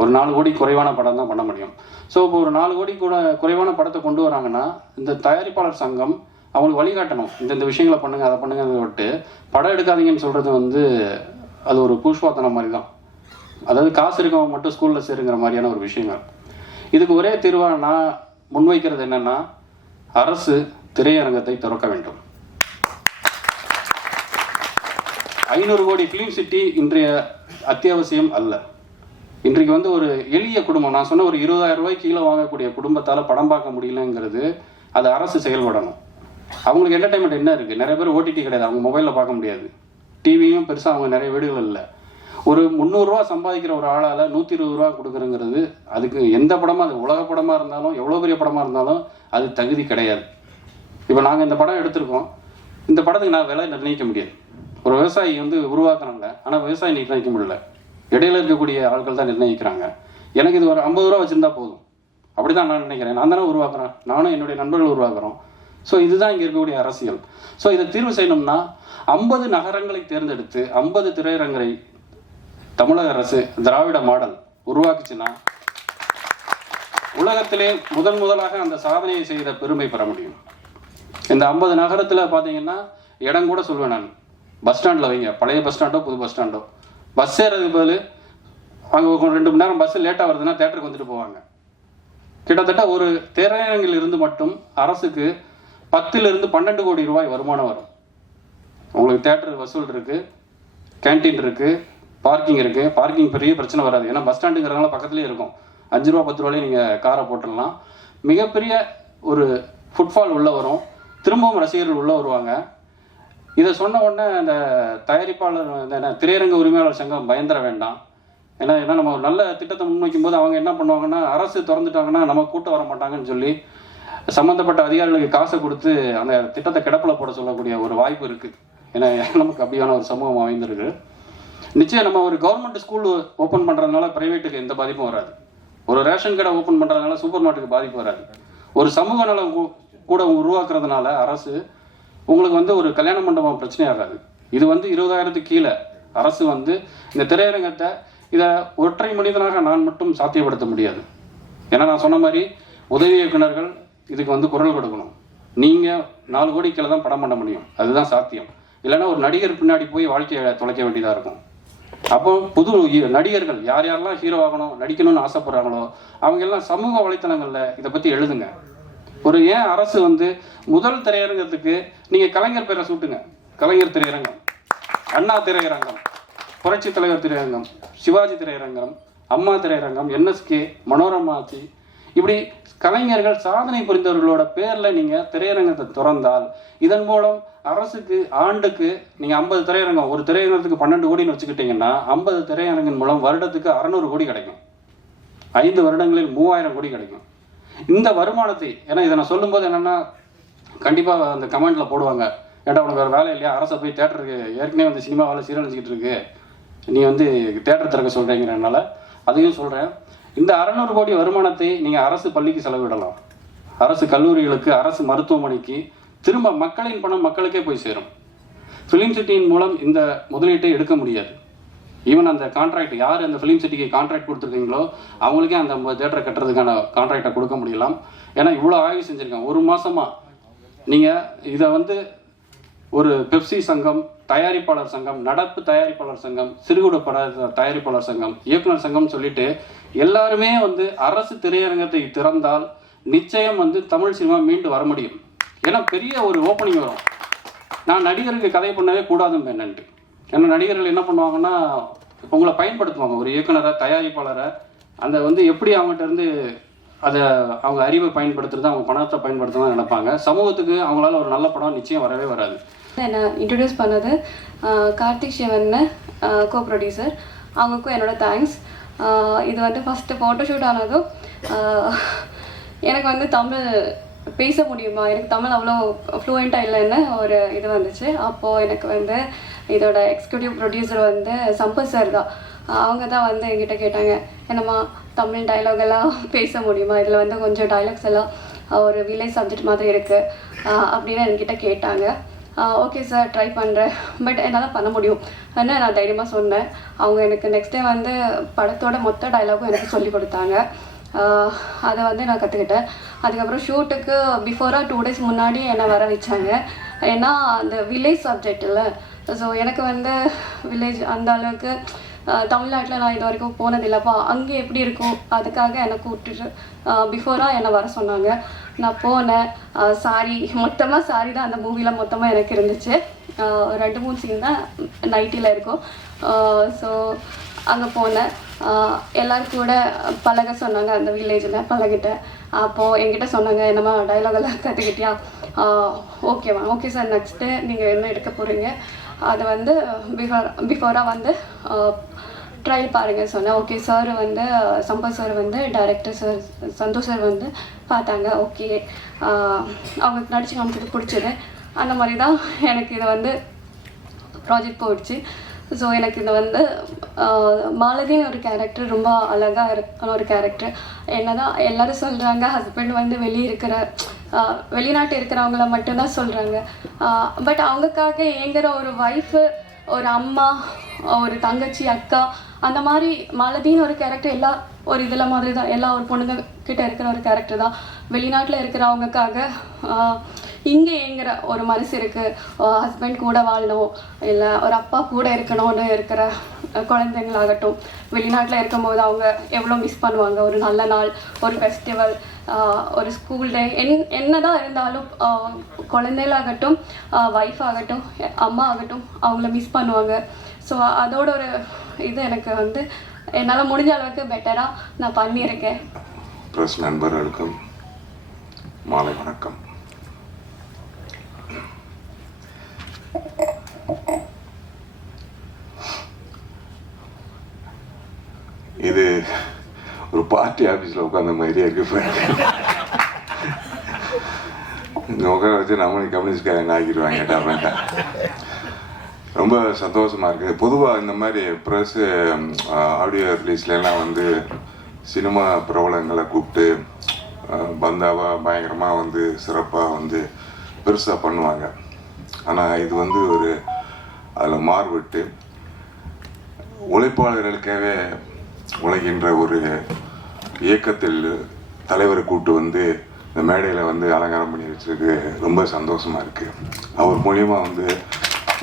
ஒரு 4 கோடி குறைவான படம் தான் பண்ண முடியும். ஸோ இப்போ ஒரு 4 கோடி கூட குறைவான படத்தை கொண்டு வராங்கன்னா இந்த தயாரிப்பாளர் சங்கம் அவங்களுக்கு வழிகாட்டணும். இந்த விஷயங்களை பண்ணுங்க, அதை பண்ணுங்க விட்டு படம் எடுக்காதீங்கன்னு சொல்கிறது வந்து அது ஒரு பூஷ்வாத்தனம் மாதிரி தான். அதாவது காசு இருக்கவங்க மட்டும் ஸ்கூலில் சேருங்கிற மாதிரியான ஒரு விஷயங்கள். இதுக்கு ஒரே தீர்வாக நான் முன்வைக்கிறது என்னென்னா, அரசு திரையரங்கத்தை திறக்க வேண்டும். 500 கோடி ஃபிலிம் சிட்டி இன்றைய அத்தியாவசியம் அல்ல. இன்றைக்கு வந்து ஒரு எளிய குடும்பம், நான் சொன்ன ஒரு 20,000 ரூபாய்க்கு கீழே வாங்கக்கூடிய குடும்பத்தால் படம் பார்க்க முடியலங்கிறது அது அரசு செயல்படணும். அவங்களுக்கு என்டர்டைன்மெண்ட் என்ன இருக்குது? நிறைய பேர் ஓடிடி கிடையாது, அவங்க மொபைலில் பார்க்க முடியாது. டிவியும் பெருசாக அவங்க நிறைய வீடுகள் இல்லை. ஒரு 300 ரூபா சம்பாதிக்கிற ஒரு ஆளால் 120 ரூபா கொடுக்குறங்கிறது அதுக்கு எந்த படமாக, அது உலக படமாக இருந்தாலும் எவ்வளோ பெரிய படமாக இருந்தாலும் அது தகுதி கிடையாது. இப்போ நாங்கள் இந்த படம் எடுத்திருக்கோம், இந்த படத்துக்கு நான் விலை நிர்ணயிக்க முடியாது. ஒரு விவசாயி வந்து உருவாக்குறாங்க, ஆனால் விவசாயி நிர்ணயிக்க முடியல. இடையில இருக்கக்கூடிய ஆட்கள் தான் நிர்ணயிக்கிறாங்க. எனக்கு இது ஒரு 50 ரூபா வச்சுருந்தா போதும், அப்படி தான் நான் நினைக்கிறேன். நான் தானே உருவாக்குறேன், நானும் என்னுடைய நண்பர்கள் உருவாக்குறோம். ஸோ இதுதான் இங்கே இருக்கக்கூடிய அரசியல். ஸோ இதை தீர்வு செய்யணும்னா 50 நகரங்களை தேர்ந்தெடுத்து 50 திரையரங்களை தமிழக அரசு திராவிட மாடல் உருவாக்குச்சுன்னா உலகத்திலே முதலாக அந்த சாதனையை செய்த பெருமை பெற முடியும். இந்த 50 நகரத்தில் பார்த்தீங்கன்னா இடம் கூட சொல்வேன் நான். பஸ் ஸ்டாண்டில் வைங்க, பழைய பஸ் ஸ்டாண்டோ புது பஸ் ஸ்டாண்டோ, பஸ் ஏறதுக்கு பதில் அங்கே 2 மணி நேரம் பஸ்ஸு லேட்டாக வருதுன்னா தேட்டருக்கு வந்துட்டு போவாங்க. கிட்டத்தட்ட ஒரு திரையரங்கில் இருந்து மட்டும் அரசுக்கு 10 to 12 கோடி ரூபாய் வருமானம் வரும். உங்களுக்கு தேட்டர் வசூல் இருக்குது, கேன்டீன் இருக்குது, பார்க்கிங் இருக்குது. பார்க்கிங் பெரிய பிரச்சனை வராது, ஏன்னா பஸ் ஸ்டாண்டுங்கிறதுனால பக்கத்துலேயே இருக்கும். 5 ரூபா 10 ரூபாயிலே நீங்கள் காரை போட்டுடலாம். மிகப்பெரிய ஒரு ஃபுட்ஃபால் உள்ளே வரும், திரும்பவும் ரசிகர்கள் உள்ளே வருவாங்க. இதை சொன்ன உடனே அந்த தயாரிப்பாளர் திரையரங்க உரிமையாளர் சங்கம் பயந்துட வேண்டாம். ஏன்னா நம்ம ஒரு நல்ல திட்டத்தை முன்வைக்கும் போது அவங்க என்ன பண்ணுவாங்கன்னா, அரசு திறந்துட்டாங்கன்னா நம்ம கூட்டம் வர மாட்டாங்கன்னு சொல்லி சம்மந்தப்பட்ட அதிகாரிகளுக்கு காசை கொடுத்து அந்த திட்டத்தை கிடப்பில் போட சொல்லக்கூடிய ஒரு வாய்ப்பு இருக்குது. ஏன்னா நமக்கு அப்படியான ஒரு சமூகம் அமைந்திருக்கு. நிச்சயம் நம்ம ஒரு கவர்மெண்ட் ஸ்கூல் ஓப்பன் பண்ணுறதுனால ப்ரைவேட்டுக்கு எந்த பாதிப்பும் வராது. ஒரு ரேஷன் கடை ஓப்பன் பண்ணுறதுனால சூப்பர் மார்க்கெட்டுக்கு பாதிப்பு வராது. ஒரு சமூக நலம் கூட உருவாக்குறதுனால அரசு உங்களுக்கு வந்து ஒரு கல்யாண மண்டபம் பிரச்சனையாகாது. இது வந்து 20,000க்கு கீழே அரசு வந்து இந்த திரையரங்கத்தை இதை ஒற்றை மனிதனாக நான் மட்டும் சாத்தியப்படுத்த முடியாது. ஏன்னா நான் சொன்ன மாதிரி உதவி இயக்குநர்கள் இதுக்கு வந்து குரல் கொடுக்கணும். நீங்கள் 4 கோடி கீழே தான் படம் பண்ண முடியும், அதுதான் சாத்தியம். இல்லைன்னா ஒரு நடிகர் பின்னாடி போய் வாழ்க்கையை தொலைக்க வேண்டியதாக இருக்கும். அப்போ புது நடிகர்கள் யாரெல்லாம் ஹீரோ ஆகணும், நடிக்கணும்னு ஆசைப்படுறாங்களோ அவங்க எல்லாம் சமூக வலைத்தளங்களில் இதை பற்றி எழுதுங்க. ஒரு ஏன் அரசு வந்து முதல் திரையரங்கத்துக்கு நீங்கள் கலைஞர் பேரை சூட்டுங்க. கலைஞர் திரையரங்கம், அண்ணா திரையரங்கம், புரட்சி தலைவர் திரையரங்கம், சிவாஜி திரையரங்கம், அம்மா திரையரங்கம், NSK, மனோரமா ஆட்சி, இப்படி கலைஞர்கள் சாதனை புரிந்தவர்களோட பேரில் நீங்கள் திரையரங்கத்தை திறந்தால் இதன் மூலம் அரசுக்கு ஆண்டுக்கு நீங்கள் 50 திரையரங்கம், ஒரு திரையரங்கத்துக்கு 12 கோடின்னு வச்சுக்கிட்டிங்கன்னா 50 திரையரங்கின் மூலம் வருடத்துக்கு 600 கோடி கிடைக்கும். 5 வருடங்களில் 3000 கோடி கிடைக்கும். இந்த வருமானத்தை, ஏன்னா இதை நான் சொல்லும்போது என்னென்னா கண்டிப்பாக அந்த கமெண்ட்டில் போடுவாங்க, ஏன்டா உனக்கு வேறு வேலை இல்லையா, அரசை போய் தேட்டருக்கு ஏற்கனவே வந்து சினிமா வேலை சீரழிச்சிக்கிட்டு இருக்கு, நீ வந்து தேட்டர் திறக்க சொல்கிறீங்கிறனால அதையும் சொல்கிறேன். இந்த 600 கோடி வருமானத்தை நீங்கள் அரசு பள்ளிக்கு செலவிடலாம், அரசு கல்லூரிகளுக்கு, அரசு மருத்துவமனைக்கு, திரும்ப மக்களின் பணம் மக்களுக்கே போய் சேரும். ஃபிலிம் சிட்டியின் மூலம் இந்த முதலீட்டை எடுக்க முடியாது. ஈவன் அந்த கான்ட்ராக்ட் யார் அந்த ஃபிலிம் சிட்டிக்கு கான்ட்ராக்ட் கொடுத்துருக்கீங்களோ அவங்களுக்கே அந்த தேட்டரை கட்டுறதுக்கான கான்ட்ராக்டை கொடுக்க முடியலாம். ஏன்னா இவ்வளோ ஆய்வு செஞ்சுருக்கேன். 1 மாதமாக நீங்கள் இதை வந்து ஒரு பெப்சி சங்கம், தயாரிப்பாளர் சங்கம், நடப்பு தயாரிப்பாளர் சங்கம், சிறுகுட பட தயாரிப்பாளர் சங்கம், இயக்குனர் சங்கம் சொல்லிட்டு எல்லாருமே வந்து அரசு திரையரங்கத்தை திறந்தால் நிச்சயம் வந்து தமிழ் சினிமா மீண்டு வர முடியும். ஏன்னா பெரிய ஒரு ஓப்பனிங் வரும். நான் நடிகருக்கு கதை பண்ணவே கூடாதுன்னு என்னன்ட்டு. ஏன்னா நடிகர்கள் என்ன பண்ணுவாங்கன்னா இப்போ உங்களை பயன்படுத்துவாங்க, ஒரு இயக்குனரை தயாரிப்பாளரை, அந்த வந்து எப்படி அவங்ககிட்ட இருந்து அதை அவங்க அறிவை பயன்படுத்துறது, அவங்க பணத்தை பயன்படுத்தணும்னு நினைப்பாங்க. சமூகத்துக்கு அவங்களால ஒரு நல்ல படம் நிச்சயம் வரவே வராது. என்னை இன்ட்ரடியூஸ் பண்ணது கார்த்திக் சிவன் கோ ப்ரொடியூசர், அவங்களுக்கும் என்னோட தேங்க்ஸ். இது வந்து ஃபஸ்ட்டு ஃபோட்டோஷூட் ஆனதும் எனக்கு வந்து தமிழ் பேச முடியுமா, எனக்கு தமிழ் அவ்வளோ ஃப்ளூயண்ட்டாக இல்லைன்னு ஒரு இது வந்துச்சு. அப்போது எனக்கு வந்து இதோட எக்ஸிக்யூட்டிவ் ப்ரொடியூசர் வந்து சம்பத் சார் தான். அவங்க தான் வந்து என்கிட்ட கேட்டாங்க, என்னம்மா தமிழ் டைலாக் எல்லாம் பேச முடியுமா, இதில் வந்து கொஞ்சம் டைலாக்ஸ் எல்லாம் ஒரு வில்லேஜ் சப்ஜெக்ட் மாதிரி இருக்குது அப்படின்னு என்கிட்ட கேட்டாங்க. ஓகே சார், ட்ரை பண்ணுறேன், பட் என்னால் பண்ண முடியும் ஆனால் நான் தைரியமாக சொன்னேன். அவங்க எனக்கு நெக்ஸ்ட் டே வந்து படத்தோட மொத்த டைலாகும் எனக்கு சொல்லி கொடுத்தாங்க. அதை வந்து நான் கற்றுக்கிட்டேன். அதுக்கப்புறம் ஷூட்டுக்கு பிஃபோராக 2 days முன்னாடி என்னை வர வச்சாங்க. ஏன்னா அந்த வில்லேஜ் சப்ஜெக்ட் இல்லை, ஸோ எனக்கு வந்து வில்லேஜ் அந்த அளவுக்கு தமிழ்நாட்டில் நான் இது வரைக்கும் போனதில்லைப்பா, அங்கே எப்படி இருக்கும், அதுக்காக என்னை கூப்பிட்டுட்டு பிஃபோராக என்னை வர சொன்னாங்க. நான் போனேன். சாரி, மொத்தமாக சாரி தான் அந்த மூவியில் மொத்தமாக எனக்கு இருந்துச்சு. 2-3 சீன் தான் நைட்டியில் இருக்கும். ஸோ அங்கே போனேன். எல்லோரும் கூட பழக சொன்னாங்க, அந்த வில்லேஜில் பழகிட்டேன். அப்போது என்கிட்ட சொன்னாங்க, என்னம்மா டைலாகெல்லாம் கற்றுக்கிட்டியா? ஓகேவா, ஓகே சார், நெக்ஸ்ட்டு நீங்கள் என்ன எடுக்க போகிறீங்க அதை வந்து பிஃபோராக வந்து ட்ரையல் பாருங்கள் சொன்னேன். ஓகே சார் வந்து சம்பத் சார் வந்து டைரக்டர் சார் சந்தோஷ் சார் வந்து பார்த்தாங்க. ஓகே, அவங்களுக்கு நடிச்சு காமிச்சது பிடிச்சது. அந்த மாதிரி தான் எனக்கு இதை வந்து ப்ராஜெக்ட் போயிடுச்சு. ஸோ எனக்கு இது வந்து மாலதின்னு ஒரு கேரக்டர் ரொம்ப அழகாக இருக்கான ஒரு கேரக்டர். என்ன தான் எல்லோரும் சொல்கிறாங்க, ஹஸ்பண்ட் வந்து வெளிநாட்டு இருக்கிறவங்கள மட்டும்தான் சொல்கிறாங்க, பட் அவங்களுக்காக ஏங்குற ஒரு ஒய்ஃபு, ஒரு அம்மா, ஒரு தங்கச்சி, அக்கா, அந்த மாதிரி மாலதின்னு ஒரு கேரக்டர் எல்லா ஒரு இதில் மாதிரி தான், எல்லா ஒரு பொண்ணுங்க கிட்ட இருக்கிற ஒரு கேரக்டர் தான். வெளிநாட்டில் இருக்கிறவங்களுக்காக இங்கே ஏங்குற ஒரு மனசு இருக்குது. ஹஸ்பண்ட் கூட வாழணும், இல்லை ஒரு அப்பா கூட இருக்கணும்னு இருக்கிற குழந்தைங்களாகட்டும், வெளிநாட்டில் இருக்கும்போது அவங்க எவ்வளோ மிஸ் பண்ணுவாங்க. ஒரு நல்ல நாள், ஒரு ஃபெஸ்டிவல், ஒரு ஸ்கூல் டே, என்ன தான் இருந்தாலும் குழந்தைகளாகட்டும், ஒய்ஃப் ஆகட்டும், அம்மா ஆகட்டும், அவங்கள மிஸ் பண்ணுவாங்க. ஸோ அதோட ஒரு இது எனக்கு வந்து என்னால் முடிஞ்ச அளவுக்கு பெட்டராக நான் பண்ணியிருக்கேன். ப்ரெஸ் நண்பர்களுக்கும் மாலை வணக்கம். இது ஒரு பார்ட்டி ஆஃபீஸில் உட்காந்த மாதிரியே இருக்கு. இங்கே உட்கார வச்சு நம்மளுக்கு கம்யூனிஸ்ட்காரங்க ஆக்கிடுவாங்க டாப்லேட்டா. ரொம்ப சந்தோஷமாக இருக்குது. பொதுவாக இந்த மாதிரி ப்ரெஸ்ஸு ஆடியோ ரிலீஸ்லாம் வந்து சினிமா பிரபலங்களை கூப்பிட்டு பந்தாவாக பயங்கரமாக வந்து சிறப்பாக வந்து பெருசாக பண்ணுவாங்க. ஆனால் இது வந்து ஒரு அதில் மாறுபட்டு உழைப்பாளர்களுக்காகவே உழைக்கின்ற ஒரு இயக்கத்தில் தலைவரை கூப்பிட்டு வந்து இந்த மேடையில் வந்து அலங்காரம் பண்ணி வச்சிருக்கு. ரொம்ப சந்தோஷமாக இருக்குது. அவர் மூலிமா வந்து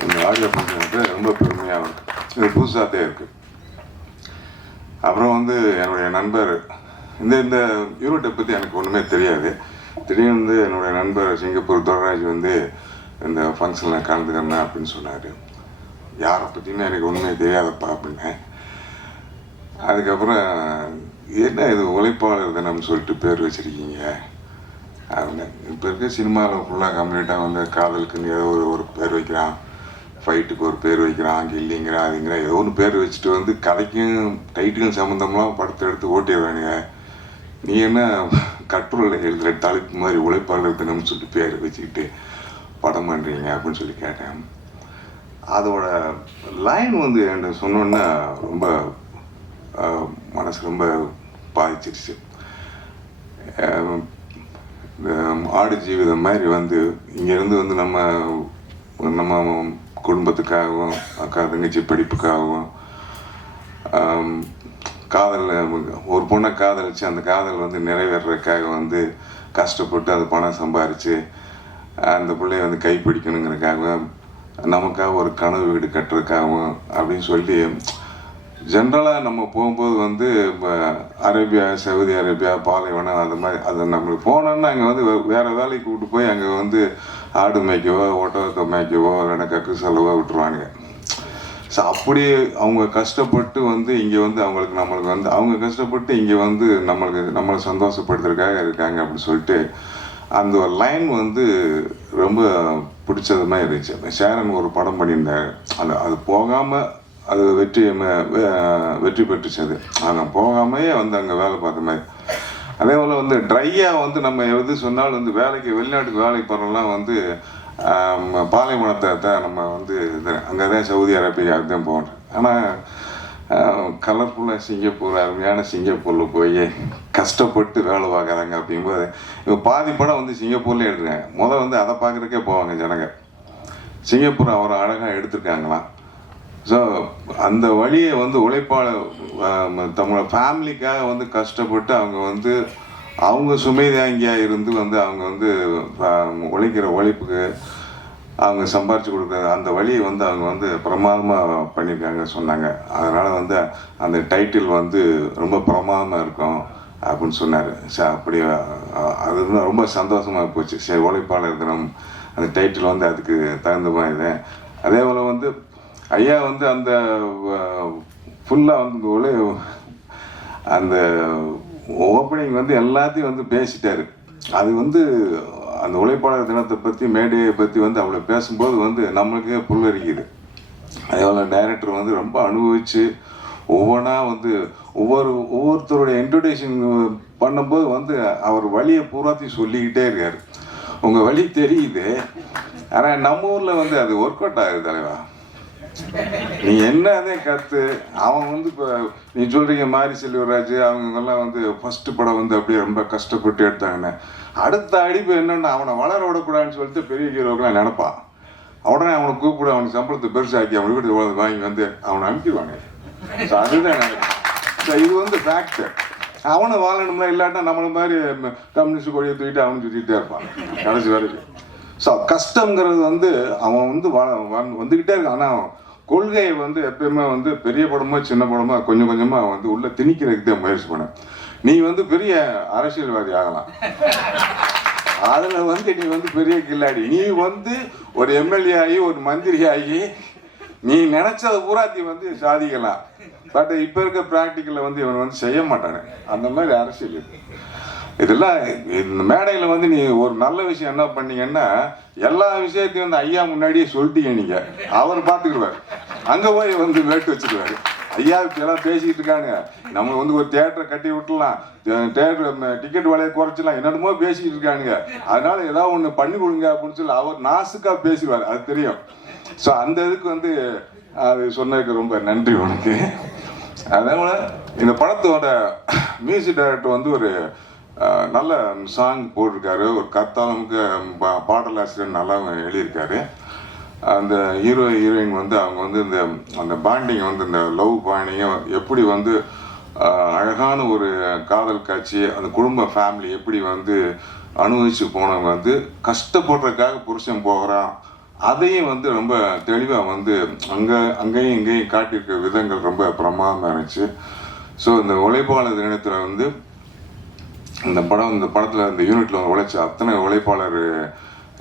இந்த ஆடியோ ஃபங்க்ஷனுக்கு ரொம்ப பெருமையாக இருக்குது. இது புதுசாகத்தே இருக்குது. அப்புறம் வந்து என்னுடைய நண்பர் இந்த யூனிட்டை பற்றி எனக்கு ஒன்றுமே தெரியாது. திடீர்னு வந்து என்னுடைய நண்பர் சிங்கப்பூர் துரராஜ் வந்து இந்த ஃபங்க்ஷனில் கலந்துக்கிறேன் அப்படின்னு சொன்னார். யாரை பற்றினா எனக்கு ஒன்றுமே தெரியாதப்பா அப்படின்னேன். அதுக்கப்புறம் என்ன இது உழைப்பாளர் தினம்னு சொல்லிட்டு பேர் வச்சுருக்கீங்க அப்படின்னு. இப்போ இருக்க சினிமாவில் ஃபுல்லாக கம்ப்ளீட்டாக வந்து காதலுக்குன்னு ஏதோ ஒரு பேர் வைக்கிறான், ஃபைட்டுக்கு ஒரு பேர் வைக்கிறான், அங்கே இல்லைங்கிறான், அதுங்கிறான், ஏதோ ஒன்று பேர் வச்சுட்டு வந்து கதைக்கும் டைட்டுக்கும் சம்மந்தமாக படத்தை எடுத்து ஓட்டிடுறானுங்க. நீ என்ன கட்டுரையில் எழுதுகிற தலைப்பு மாதிரி உழைப்பாளர் தினம்னு சொல்லிட்டு பேர் வச்சுக்கிட்டு படம் பண்ணுறீங்க அப்படின்னு சொல்லி கேட்டேன். அதோட லைன் வந்து என்கிட்ட சொன்னோன்னா ரொம்ப மனசு ரொம்ப பாதிச்சிருச்சு. ஆடு ஜீவிதம் மாதிரி வந்து இங்கேருந்து வந்து நம்ம குடும்பத்துக்காகவும் அக்கா தங்கச்சி படிப்புக்காகவும் காதலில் ஒரு பொண்ணை காதலிச்சு அந்த காதல் வந்து நிறைவேறதுக்காக வந்து கஷ்டப்பட்டு அது பணம் சம்பாரித்து அந்த பிள்ளைய வந்து கைப்பிடிக்கணுங்கிறதுக்காகவும் நமக்காக ஒரு கனவு வீடு கட்டுறதுக்காகவும் அப்படின்னு சொல்லி ஜென்ரலாக நம்ம போகும்போது வந்து இப்போ அரேபியா, சவுதி அரேபியா, பாலைவனம் அது மாதிரி அது நம்மளுக்கு போனோன்னா அங்கே வந்து வேறு வேலைக்கு கூப்பிட்டு போய் அங்கே வந்து ஆடு மேய்க்கவோ ஒட்டகத்தை மேய்க்கவோ இல்லைன்னா கக்கு செலவோ விட்டுருவாங்க. ஸோ அப்படி அவங்க கஷ்டப்பட்டு வந்து இங்கே வந்து நம்மளுக்கு வந்து அவங்க கஷ்டப்பட்டு இங்கே வந்து நம்மளை சந்தோஷப்படுத்துறதுக்காக இருக்காங்க அப்படின்னு சொல்லிட்டு அந்த ஒரு லைன் வந்து ரொம்ப பிடிச்சது மாதிரி இருந்துச்சு. சேரன் ஒரு படம் பண்ணியிருந்தாரு, அது போகாமல் அது வெற்றி பெற்றுச்சு. அது அங்கே போகாமையே வந்து அங்கே வேலை பார்த்த மாதிரி. அதே போல் வந்து ட்ரையாக வந்து நம்ம எது சொன்னாலும் வந்து வெளிநாட்டுக்கு வேலைக்கு போகிறோம்லாம் வந்து பாலைவனத்தை தான் நம்ம வந்து அங்கே தான் சவுதி அரேபியா தான் போகிறோம். ஆனால் கலர்ஃபுல்லாக சிங்கப்பூர், அருமையான சிங்கப்பூரில் போய் கஷ்டப்பட்டு வேலை பார்க்குறாங்க. அப்படிங்கும்போது இப்போ பாதி படம் வந்து சிங்கப்பூர்லேயே எடுத்துருக்காங்க. வந்து அதை பார்க்குறதுக்கே போவாங்க ஜனங்க. சிங்கப்பூர் அவரை அழகாக எடுத்துருக்காங்களாம். ஸோ அந்த வழியை வந்து உழைப்பாளர் தமிழ் ஃபேமிலிக்காக வந்து கஷ்டப்பட்டு அவங்க சுமை தாங்கியாக இருந்து வந்து அவங்க வந்து உழைக்கிற உழைப்புக்கு அவங்க சம்பாரித்து கொடுக்குற அந்த வழியை வந்து அவங்க வந்து பிரமாதமாக பண்ணியிருக்காங்க சொன்னாங்க. அதனால் வந்து அந்த டைட்டில் வந்து ரொம்ப பிரமாதமாக இருக்கும் அப்படின்னு சொன்னார். அப்படி அது ரொம்ப சந்தோஷமாக போச்சு. சரி, உழைப்பாளர் தினம் அந்த டைட்டில் வந்து அதுக்கு தகுந்த மாதிரி. அதே போல் வந்து ஐயா வந்து அந்த ஃபுல்லாக வந்து அந்த ஓப்பனிங் வந்து எல்லாத்தையும் வந்து பேசிட்டாரு. அது வந்து அந்த உழைப்பாளர் தினத்தை பற்றி மேடையை பற்றி வந்து அவ்வளோ பேசும்போது வந்து நம்மளுக்கே புல்லரிக்குது. அதே போல் டைரக்டர் வந்து ரொம்ப அனுபவித்து ஒவ்வொன்றா வந்து ஒவ்வொருத்தருடைய இன்ட்ரொடக்ஷன் பண்ணும்போது வந்து அவர் வழியை பூராத்தையும் சொல்லிக்கிட்டே இருக்கார். உங்கள் வழி தெரியுது, ஆனால் நம்ம ஊரில் வந்து அது ஒர்க் அவுட் ஆகுது தலைவா. நீ என்ன அதே கற்று அவன் வந்து இப்போ நீ சொல்கிறீங்க மாரி செல்வராஜ் அவங்கெல்லாம் வந்து ஃபஸ்ட்டு படம் வந்து அப்படியே ரொம்ப கஷ்டப்பட்டு எடுத்தாங்கன்னு. அடுத்த அடிப்பு என்னென்னா அவனை வளர விடக்கூடாதுன்னு சொல்லிட்டு பெரிய ஹீரோக்கெல்லாம் நினைப்பான். உடனே அவனை கூப்பிட அவனுக்கு சம்பளத்தை பெருசாக்கி அவனை வீட்டு வாங்கி வந்து அவனை அனுப்பிடுவாங்க. ஸோ அதுதான் நடக்கும். ஸோ இது வந்து ஃபேக்ட். அவனை வாழணும்னா இல்லாட்டா நம்மளை மாதிரி கம்யூனிஸ்ட் கொடியை தூக்கிட்டு அவனு சுற்றிக்கிட்டே இருப்பான் கடைசி வரைக்கும். ஸோ கஷ்டங்கிறது வந்து அவன் வந்து வந்துக்கிட்டே இருக்கான். ஆனால் கொள்கையை வந்து எப்பயுமே வந்து பெரிய படமோ சின்ன படமோ கொஞ்சம் கொஞ்சமாக வந்து உள்ளே திணிக்கிறதுக்கு தான் முயற்சி பண்ணேன். நீ வந்து பெரிய அரசியல்வாதி ஆகலாம், அதில் வந்து நீ வந்து பெரிய கில்லாடி, நீ வந்து ஒரு எம்எல்ஏ ஆகி ஒரு மந்திரி ஆகி நீ நினைச்சதை பூராத்தி வந்து சாதிக்கலாம். பட் இப்போ இருக்க ப்ராக்டிக்கலில் வந்து இவன் வந்து செய்ய மாட்டானே. அந்த மாதிரி அரசியல் இதெல்லாம் இந்த மேடையில் வந்து நீ ஒரு நல்ல விஷயம் என்ன பண்ணீங்கன்னா எல்லா விஷயத்தையும் வந்து ஐயா முன்னாடியே சொல்லிட்டீங்க. நீங்கள் அவர் பார்த்துக்கிடுவார், அங்கே போய் வந்து வேட்டு வச்சுக்குவார். ஐயாவுக்கு எல்லாம் பேசிக்கிட்டு இருக்காங்க, நம்ம வந்து ஒரு தியேட்டரை கட்டி விட்டுலாம், தியேட்டர் டிக்கெட் விலையை குறைச்சிடலாம், என்னென்னமோ பேசிக்கிட்டு இருக்கானுங்க, அதனால ஏதாவது ஒன்று பண்ணி கொடுங்க அப்படின்னு சொல்லி அவர் நாசுக்காக பேசுவார், அது தெரியும். ஸோ அந்த இதுக்கு வந்து அது சொன்னதுக்கு ரொம்ப நன்றி உனக்கு. அதே போல் இந்த படத்தோட மியூசிக் டைரக்டர் வந்து ஒரு நல்ல சாங் போட்டிருக்காரு. ஒரு கர்த்தாலமுக்கு பாடலாசிரியர் நல்லா எழுதியிருக்காரு. அந்த ஹீரோயின் வந்து அவங்க வந்து அந்த பாண்டிங் வந்து இந்த லவ் பாண்டிங்கும் எப்படி வந்து அழகான ஒரு காதல் காட்சி, அந்த குடும்ப ஃபேமிலி எப்படி வந்து அனுபவிச்சு போனவங்க வந்து கஷ்டப்படுறதுக்காக புருஷன் போகிறான், அதையும் வந்து ரொம்ப தெளிவாக வந்து அங்கேயும் இங்கேயும் காட்டியிருக்க விதங்கள் ரொம்ப பிரமாதமாக இருந்துச்சு. ஸோ இந்த உழைப்பாளர் தினத்தில் வந்து இந்த படத்தில் இந்த யூனிட்டில் உழைச்ச அத்தனை உழைப்பாளர்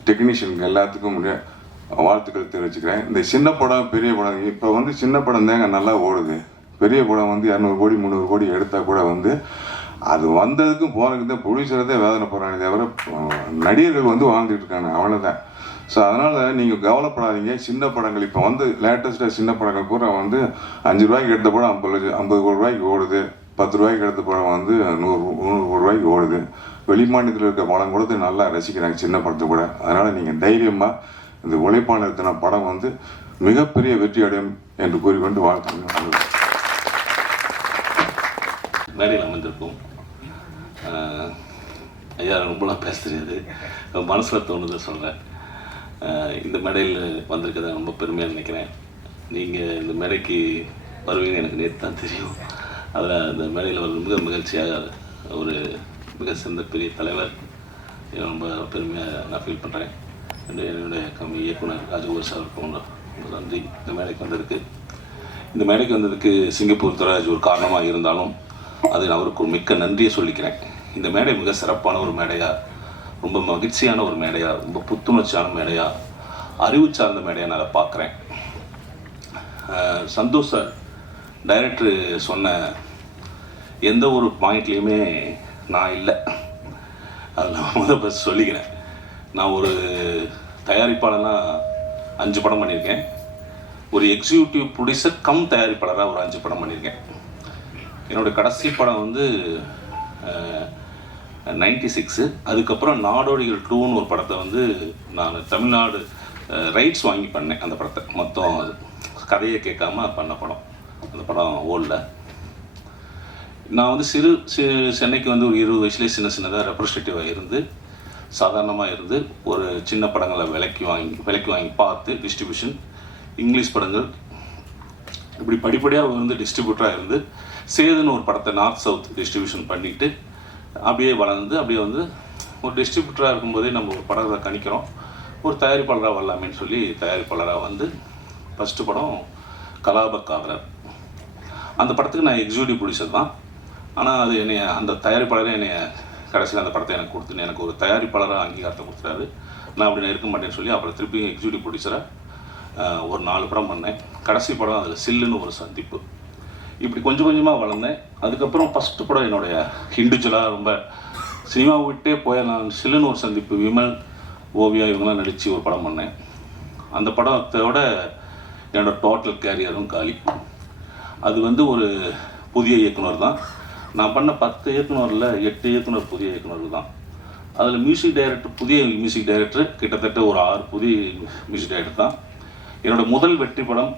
டெக்னீஷியனுக்கு எல்லாத்துக்கும் வாழ்த்துக்கள் தெரிவிச்சுக்கிறேன். இந்த சின்ன படம் பெரிய படம் இப்போ வந்து சின்ன படம் தாங்க நல்லா ஓடுது. பெரிய படம் வந்து 200 கோடி 300 கோடி எடுத்தால் கூட வந்து அது வந்ததுக்கும் போனதுக்கு தான் ப்ரொடியூசரை தான் வேதனை போடுறாங்க, தவிர நடிகர்கள் வந்து வாழ்ந்துட்டு இருக்காங்க, அவ்வளோதான். ஸோ அதனால் நீங்கள் கவலைப்படாதீங்க. சின்ன படங்கள் இப்போ வந்து லேட்டஸ்ட்டாக சின்ன படங்கள் பூரா வந்து 5 ரூபாய்க்கு எடுத்த படம் 50 கோடி ரூபாய்க்கு ஓடுது, 10 ரூபாய்க்கு எடுத்த படம் வந்து 100 கோடி ரூபாய்க்கு ஓடுது. வெளிமாநிலத்தில் இருக்க படம் கூட நல்லா ரசிக்கிறாங்க சின்ன படத்தை கூட. அதனால் நீங்கள் தைரியமாக இந்த உழைப்பாளர் தின படம் வந்து மிகப்பெரிய வெற்றி அடையும் என்று கூறிக்கொண்டு வாழ்த்துங்க. மேடையில் அமர்ந்திருக்கும் ஐயா, ரொம்பலாம் பேச தெரியாது, மனசில் தோணுதை சொல்கிறேன். இந்த மேடையில் வந்திருக்கதை ரொம்ப பெருமையாக நினைக்கிறேன். நீங்கள் இந்த மேடைக்கு வருவீங்க எனக்கு நேற்று தான் தெரியும். அதில் அந்த மேடையில் ஒரு மிக மகிழ்ச்சியாக ஒரு மிக சிறந்த பெரிய தலைவர், ரொம்ப பெருமையாக நான் ஃபீல் பண்ணுறேன். என்னுடைய இயக்குனர் ராஜகோபால் சாருக்கும் ரொம்ப நன்றி. இந்த மேடைக்கு வந்ததுக்கு சிங்கப்பூர் துறைராஜ் ஒரு காரணமாக இருந்தாலும் அது அவருக்கு ஒரு மிக்க நன்றியை சொல்லிக்கிறேன். இந்த மேடை மிக சிறப்பான ஒரு மேடையாக ரொம்ப மகிழ்ச்சியான ஒரு மேடையாக, ரொம்ப புத்துணர்ச்சியான மேடையாக, அறிவு சார்ந்த மேடையாக நான் அதை பார்க்குறேன். சந்தோஷ் சார் டைரக்டர் சொன்ன எந்த ஒரு பாயிண்ட்லேயுமே நான் இல்லை. அதில் நான் முதல் சொல்லிக்கிறேன். நான் ஒரு தயாரிப்பாளனாக 5 படம் பண்ணியிருக்கேன். ஒரு எக்ஸிக்யூட்டிவ் ப்ரொடியூசர் கம் தயாரிப்பாளராக ஒரு 5 படம் பண்ணியிருக்கேன். என்னோடய கடைசி படம் வந்து 96. அதுக்கப்புறம் நாடோடிகள் 2ன்னு ஒரு படத்தை வந்து நான் தமிழ்நாடு ரைட்ஸ் வாங்கி பண்ணேன். அந்த படத்தை மொத்தம் கதையை கேட்காம பண்ண படம். அந்த படம் ஓடல. நான் வந்து சென்னைக்கு வந்து ஒரு 20 வயசுலேயே சின்னதாக ரெப்ரஸன்டேட்டிவாக இருந்து, சாதாரணமாக இருந்து, ஒரு சின்ன படங்களை விலைக்கு வாங்கி பார்த்து டிஸ்ட்ரிபியூஷன், இங்கிலீஷ் படங்கள் இப்படி படிப்படியாக வந்து டிஸ்ட்ரிபியூட்டராக இருந்து, சேதுன்னு ஒரு படத்தை நார்த் சவுத் டிஸ்ட்ரிபியூஷன் பண்ணிவிட்டு அப்படியே வளர்ந்து, அப்படியே வந்து ஒரு டிஸ்ட்ரிபியூட்டராக இருக்கும்போதே நம்ம ஒரு படத்தை கணிக்கிறோம், ஒரு தயாரிப்பாளராக வரலாமேன்னு சொல்லி தயாரிப்பாளராக வந்து ஃபஸ்ட்டு படம் கலாபக்காதலர். அந்த படத்துக்கு நான் எக்ஸிக்யூட்டிவ் ப்ரொடியூசர் தான். ஆனால் அது அந்த தயாரிப்பாளரே கடைசியில் அந்த படத்தை எனக்கு கொடுத்துன்னு எனக்கு ஒரு தயாரிப்பாளராக அங்கீகாரத்தை கொடுத்துட்டாரு. நான் அப்படி நான் இருக்க மாட்டேன்னு சொல்லி அப்புறம் திருப்பி எக்ஸிக்யூட்டிவ் ப்ரொடியூசராக ஒரு 4 படம் பண்ணேன். கடைசி படம் அதில் சில்லுன்னு ஒரு சந்திப்பு. இப்படி கொஞ்சம் கொஞ்சமாக வளர்ந்தேன். அதுக்கப்புறம் ஃபஸ்ட்டு படம் என்னுடைய இண்டிவிஜுவலாக ரொம்ப சினிமாவை விட்டே நான் சில்லுன்னு ஒரு சந்திப்பு, விமல், ஓவியா இவங்கெல்லாம் நடித்து ஒரு படம் பண்ணேன். அந்த படத்தோட என்னோடய டோட்டல் கேரியரும் காலி. அது வந்து ஒரு புதிய இயக்குனர் தான். நான் பண்ண 10 இயக்குனரில் 8 இயக்குனர் புதிய இயக்குனர் தான். அதில் மியூசிக் டைரக்டர், புதிய மியூசிக் டைரக்டர் கிட்டத்தட்ட ஒரு 6 புதிய மியூசிக் டைரக்டர் தான். என்னோடய முதல் வெற்றி படம்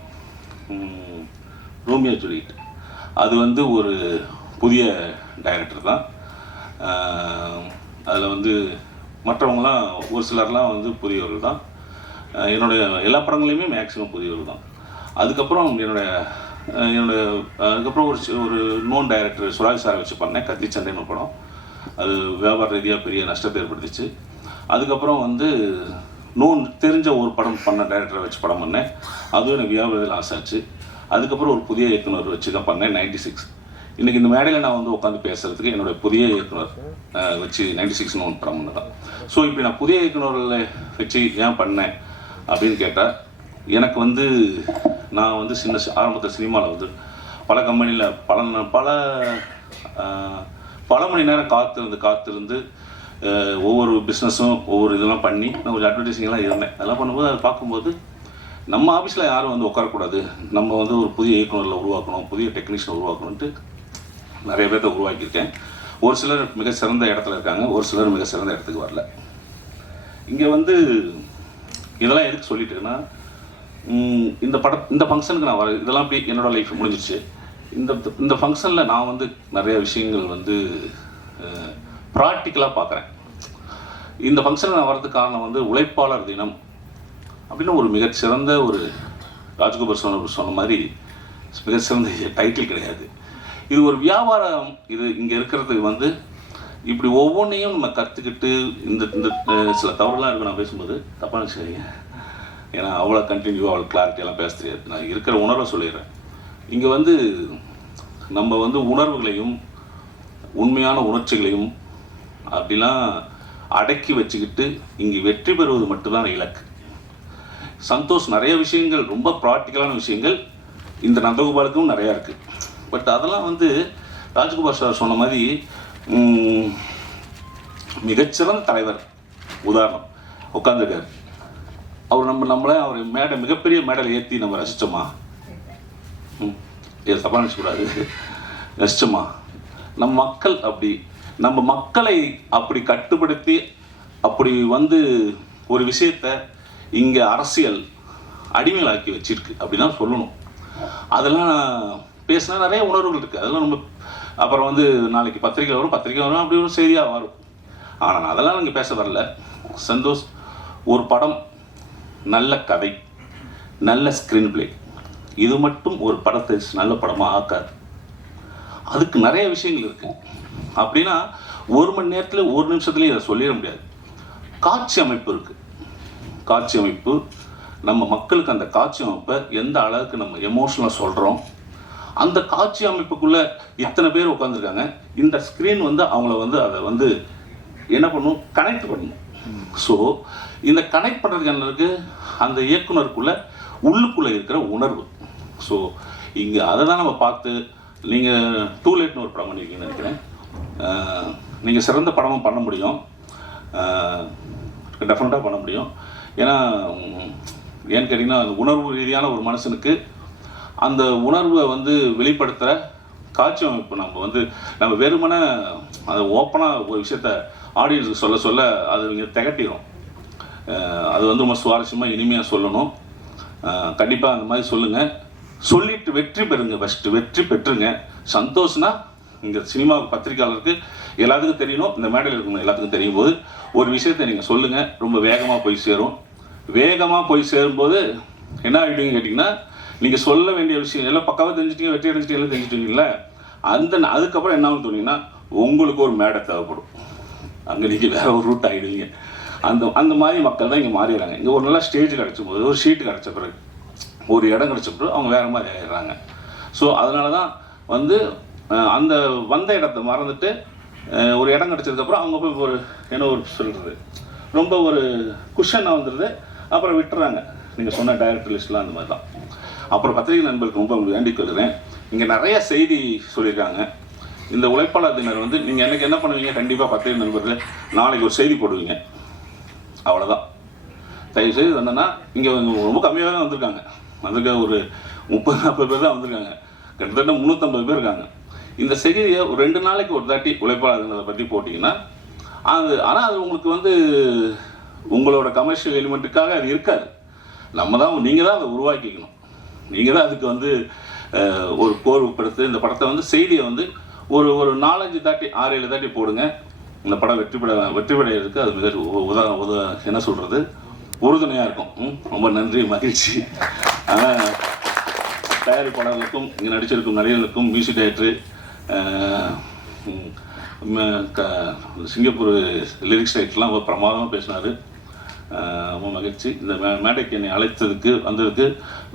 ரோமியோ ஜூலியட். அது வந்து ஒரு புதிய டைரக்டர் தான். அதில் வந்து மற்றவங்களாம் ஒரு சிலர்லாம் வந்து புதியவர்கள் தான். என்னுடைய எல்லா படங்களையுமே மேக்ஸிமம் புதியவர்கள் தான். அதுக்கப்புறம் அதுக்கப்புறம் ஒரு நோன் டைரக்டர் சுராஜ் சாரை வச்சு பண்ணேன், கத்தி சண்டைன்னு படம். அது வியாபார ரீதியாக பெரிய நஷ்டத்தை ஏற்படுத்திச்சு. அதுக்கப்புறம் வந்து தெரிஞ்ச ஒரு படம் பண்ண டைரக்டரை வச்சு படம் பண்ணேன். அதுவும் எனக்கு வியாபாரத்தில் ஆசாச்சு. அதுக்கப்புறம் ஒரு புதிய இயக்குனர் வச்சு தான் பண்ணேன் 96. இன்றைக்கி இந்த மேடையில் நான் வந்து உட்காந்து பேசுகிறதுக்கு என்னுடைய புதிய இயக்குனர் வச்சு 96ன்னு ஒன்று படம் பண்ணதான். ஸோ இப்படி நான் புதிய இயக்குனர்களை வச்சு ஏன் பண்ணேன் அப்படின்னு கேட்டால், எனக்கு வந்து நான் வந்து ஆரம்பத்தில் சினிமாவில் வந்து பல கம்பெனியில் பல மணி நேரம் காத்திருந்து ஒவ்வொரு பிஸ்னஸும் ஒவ்வொரு இதெல்லாம் பண்ணி நான் கொஞ்சம் அட்வர்டைஸிங்லாம் இருந்தேன். அதெல்லாம் பண்ணும்போது அதை பார்க்கும்போது நம்ம ஆஃபீஸில் யாரும் வந்து உட்காரக்கூடாது, நம்ம வந்து ஒரு புதிய இயக்குனரில் உருவாக்கணும், புதிய டெக்னீஷியனை உருவாக்கணுன்ட்டு நிறைய பேர்த்த உருவாக்கியிருக்கேன். ஒரு சிலர் மிக சிறந்த இடத்துல இருக்காங்க, ஒரு சிலர் மிக சிறந்த இடத்துக்கு வரல. இங்கே வந்து இதெல்லாம் எதுக்கு சொல்லிட்டுன்னா, இந்த ஃபங்க்ஷனுக்கு நான் இதெல்லாம் அப்படி என்னோடய லைஃப் முடிஞ்சிச்சு. இந்த ஃபங்க்ஷனில் நான் வந்து நிறைய விஷயங்கள் வந்து ப்ராக்டிக்கலாக பார்க்குறேன். இந்த ஃபங்க்ஷனில் நான் வர்றதுக்கு காரணம் வந்து உழைப்பாளர் தினம் அப்படின்னு ஒரு மிகச்சிறந்த ஒரு ராஜ்கோபால் சொன்ன மாதிரி மிகச்சிறந்த டைட்டில் கிடையாது. இது ஒரு வியாபாரம். இது இங்கே இருக்கிறதுக்கு வந்து இப்படி ஒவ்வொன்றையும் நம்ம கற்றுக்கிட்டு இந்த சில தவறுலாம் இருக்குது. நான் பேசும்போது தப்பாக நினச்சிக்கிறீங்க, ஏன்னா அவ்வளோ கண்டினியூவாக அவ்வளோ கிளாரிட்டியெல்லாம் பேச தெரியாது. நான் இருக்கிற உணர்வை சொல்லிடுறேன். இங்கே வந்து நம்ம வந்து உணர்வுகளையும் உண்மையான உணர்ச்சிகளையும் அப்படிலாம் அடக்கி வச்சுக்கிட்டு இங்கே வெற்றி பெறுவது மட்டும்தான் இலக்கு. சந்தோஷ் நிறைய விஷயங்கள், ரொம்ப ப்ராக்டிக்கலான விஷயங்கள் இந்த நந்தகோபாலுக்கும் நிறையா இருக்குது. பட் அதெல்லாம் வந்து ராஜ்கோபால் சார் சொன்ன மாதிரி மிகச்சிறந்த தலைவர் உதாரணம் உட்காந்துருக்காரு. அவர் நம்மளை அவர் மிகப்பெரிய மேடையில் ஏற்றி நம்ம ரசித்தோமா? தப்பாக நினச்சக்கூடாது. ரசித்தோமா? நம்ம மக்களை அப்படி கட்டுப்படுத்தி அப்படி வந்து ஒரு விஷயத்தை இங்கே அரசியல் அடிமைகளாக்கி வச்சிருக்கு அப்படி தான் சொல்லணும். அதெல்லாம் பேசினா நிறைய உணர்வுகள் இருக்குது. அதெல்லாம் நம்ம அப்புறம் வந்து நாளைக்கு பத்திரிக்கை வரும் அப்படி ஒரு செய்தியாக வரும். ஆனால் அதெல்லாம் இங்கே பேச வரல. சந்தோஷ் ஒரு படம், நல்ல கதை, நல்ல ஸ்க்ரீன் பிளே, இது மட்டும் ஒரு படத்தை நல்ல படமாக ஆக்காது. அதுக்கு நிறைய விஷயங்கள் இருக்குது. அப்படின்னா 1 மணி நேரத்தில் 1 நிமிஷத்துலேயும் இதை சொல்லிட முடியாது. காட்சி அமைப்பு இருக்குது. காட்சி அமைப்பு, நம்ம மக்களுக்கு அந்த காட்சி அமைப்பை எந்த அளவுக்கு நம்ம எமோஷனலாக சொல்கிறோம், அந்த காட்சி அமைப்புக்குள்ளே இத்தனை பேர் உட்காந்துருக்காங்க. இந்த ஸ்க்ரீன் வந்து அவங்கள வந்து அதை வந்து என்ன பண்ணணும், கனெக்ட் பண்ணணும். ஸோ இந்த கனெக்ட் பண்ணுறதுக்கு என்ன இருக்குது, அந்த இயக்குனருக்குள்ள உள்ளுக்குள்ளே இருக்கிற உணர்வு. ஸோ இங்கே அதை தான் நம்ம பார்த்து, நீங்கள் டூ லேட்னு ஒரு படம் பண்ணியிருக்கீங்கன்னு நினைக்கிறேன். நீங்கள் சிறந்த படமும் பண்ண முடியும், டெஃபினட்டாக பண்ண முடியும். ஏன்னா ஏன்னு கேட்டிங்கன்னா, அந்த உணர்வு ரீதியான ஒரு மனுஷனுக்கு அந்த உணர்வை வந்து வெளிப்படுத்துகிற காட்சி அமைப்பு நம்ம வெறுமனே அதை ஓப்பனாக ஒரு விஷயத்த ஆடியன்ஸுக்கு சொல்ல சொல்ல அது இங்கே திகட்டிடும். அது வந்து ரொம்ப சுவாரஸ்யமாக இனிமையாக சொல்லணும். கண்டிப்பாக அந்த மாதிரி சொல்லுங்கள். சொல்லிட்டு வெற்றி பெறுங்க, ஃபஸ்ட்டு வெற்றி பெற்றுங்க. சந்தோஷம்னா இங்கே சினிமா பத்திரிக்கையாளருக்கு எல்லாத்துக்கும் தெரியணும், இந்த மேடையில் இருக்கணும் எல்லாத்துக்கும் தெரியும் போது ஒரு விஷயத்தை நீங்கள் சொல்லுங்கள், ரொம்ப வேகமாக போய் சேரும். வேகமாக போய் சேரும்போது என்ன ஆகிடுவீங்க கேட்டிங்கன்னா, நீங்கள் சொல்ல வேண்டிய விஷயம் எல்லாம் பக்காவாக தெரிஞ்சுட்டீங்க, வெற்றி அடைஞ்சிட்டு எல்லாம் தெரிஞ்சுட்டீங்கல்ல, அதுக்கப்புறம் என்ன ஆகும் தோணிங்கன்னா, உங்களுக்கு ஒரு மேடை தேவைப்படும். அங்கே நீங்கள் வேற ஒரு ரூட் ஆகிடுவீங்க. அந்த மாதிரி மக்கள் தான் இங்கே மாறிடுறாங்க. இங்கே ஒரு நல்ல ஸ்டேஜ் கிடச்ச போது, ஒரு ஷீட்டு கிடச்ச பிறகு, ஒரு இடம் கிடச்ச பிறகு அவங்க வேறு மாதிரி ஆகிடுறாங்க. ஸோ அதனால தான் வந்து அந்த வந்த இடத்த மறந்துட்டு ஒரு இடம் கிடச்சதுக்கப்புறம் அவங்க போய் ஒரு சொல்கிறது ரொம்ப ஒரு குஷனாக வந்துடுது, அப்புறம் விட்டுறாங்க. நீங்கள் சொன்ன டைரக்டர் லிஸ்ட்லாம் அந்த மாதிரி தான். அப்புறம் பத்திரிகை நண்பர்களுக்கு ரொம்ப வேண்டிக் கொள்கிறேன். இங்கே நிறைய செய்தி சொல்லியிருக்காங்க. இந்த உழைப்பாளர் தினர் வந்து நீங்கள் எனக்கு என்ன பண்ணுவீங்க, கண்டிப்பாக பத்திரிகை நண்பர்கள் நாளைக்கு ஒரு செய்தி போடுவீங்க, அவ்வளோதான். தயவுசெய்து வந்தோன்னா இங்கே ரொம்ப கம்மியாக தான் வந்திருக்காங்க. ஒரு 30-40 பேர் தான் வந்திருக்காங்க. கிட்டத்தட்ட 350 பேர் இருக்காங்க. இந்த செய்தியை ஒரு 2 நாளைக்கு ஒரு தாட்டி உழைப்பாளர் தினத்தை பற்றி போட்டிங்கன்னா ஆனால் அது உங்களுக்கு வந்து உங்களோட கமர்ஷியல் எலிமெண்ட்டுக்காக அது இருக்காது. நீங்கள் தான் அதை உருவாக்கிக்கணும். நீங்கள் தான் அதுக்கு வந்து ஒரு கோர்வுப்படுத்து இந்த படத்தை வந்து செய்தியை வந்து ஒரு 4-5 தாட்டி 6-7 தாட்டி போடுங்க. இந்த படம் வெற்றி பெறதுக்கு அது மிக என்ன சொல்கிறது, உறுதுணையாக இருக்கும். ரொம்ப நன்றி, மகிழ்ச்சி. ஆனால் தயாரிப்பாளர்களுக்கும் இங்கே நடிச்சிருக்கும் நடிகர்களுக்கும் மியூசிக் டைரக்டரு, சிங்கப்பூர் லிரிக்ஸ் ரைட்டர்லாம் ரொம்ப பிரமாதமாக பேசினார். ரொம்ப மகிழ்ச்சி. இந்த மேடைக்கு என்னை அழைத்ததுக்கு வந்ததுக்கு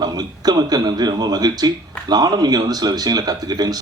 நான் மிக்க நன்றி. ரொம்ப மகிழ்ச்சி. நானும் இங்கே வந்து சில விஷயங்களை கற்றுக்கிட்டேன்னு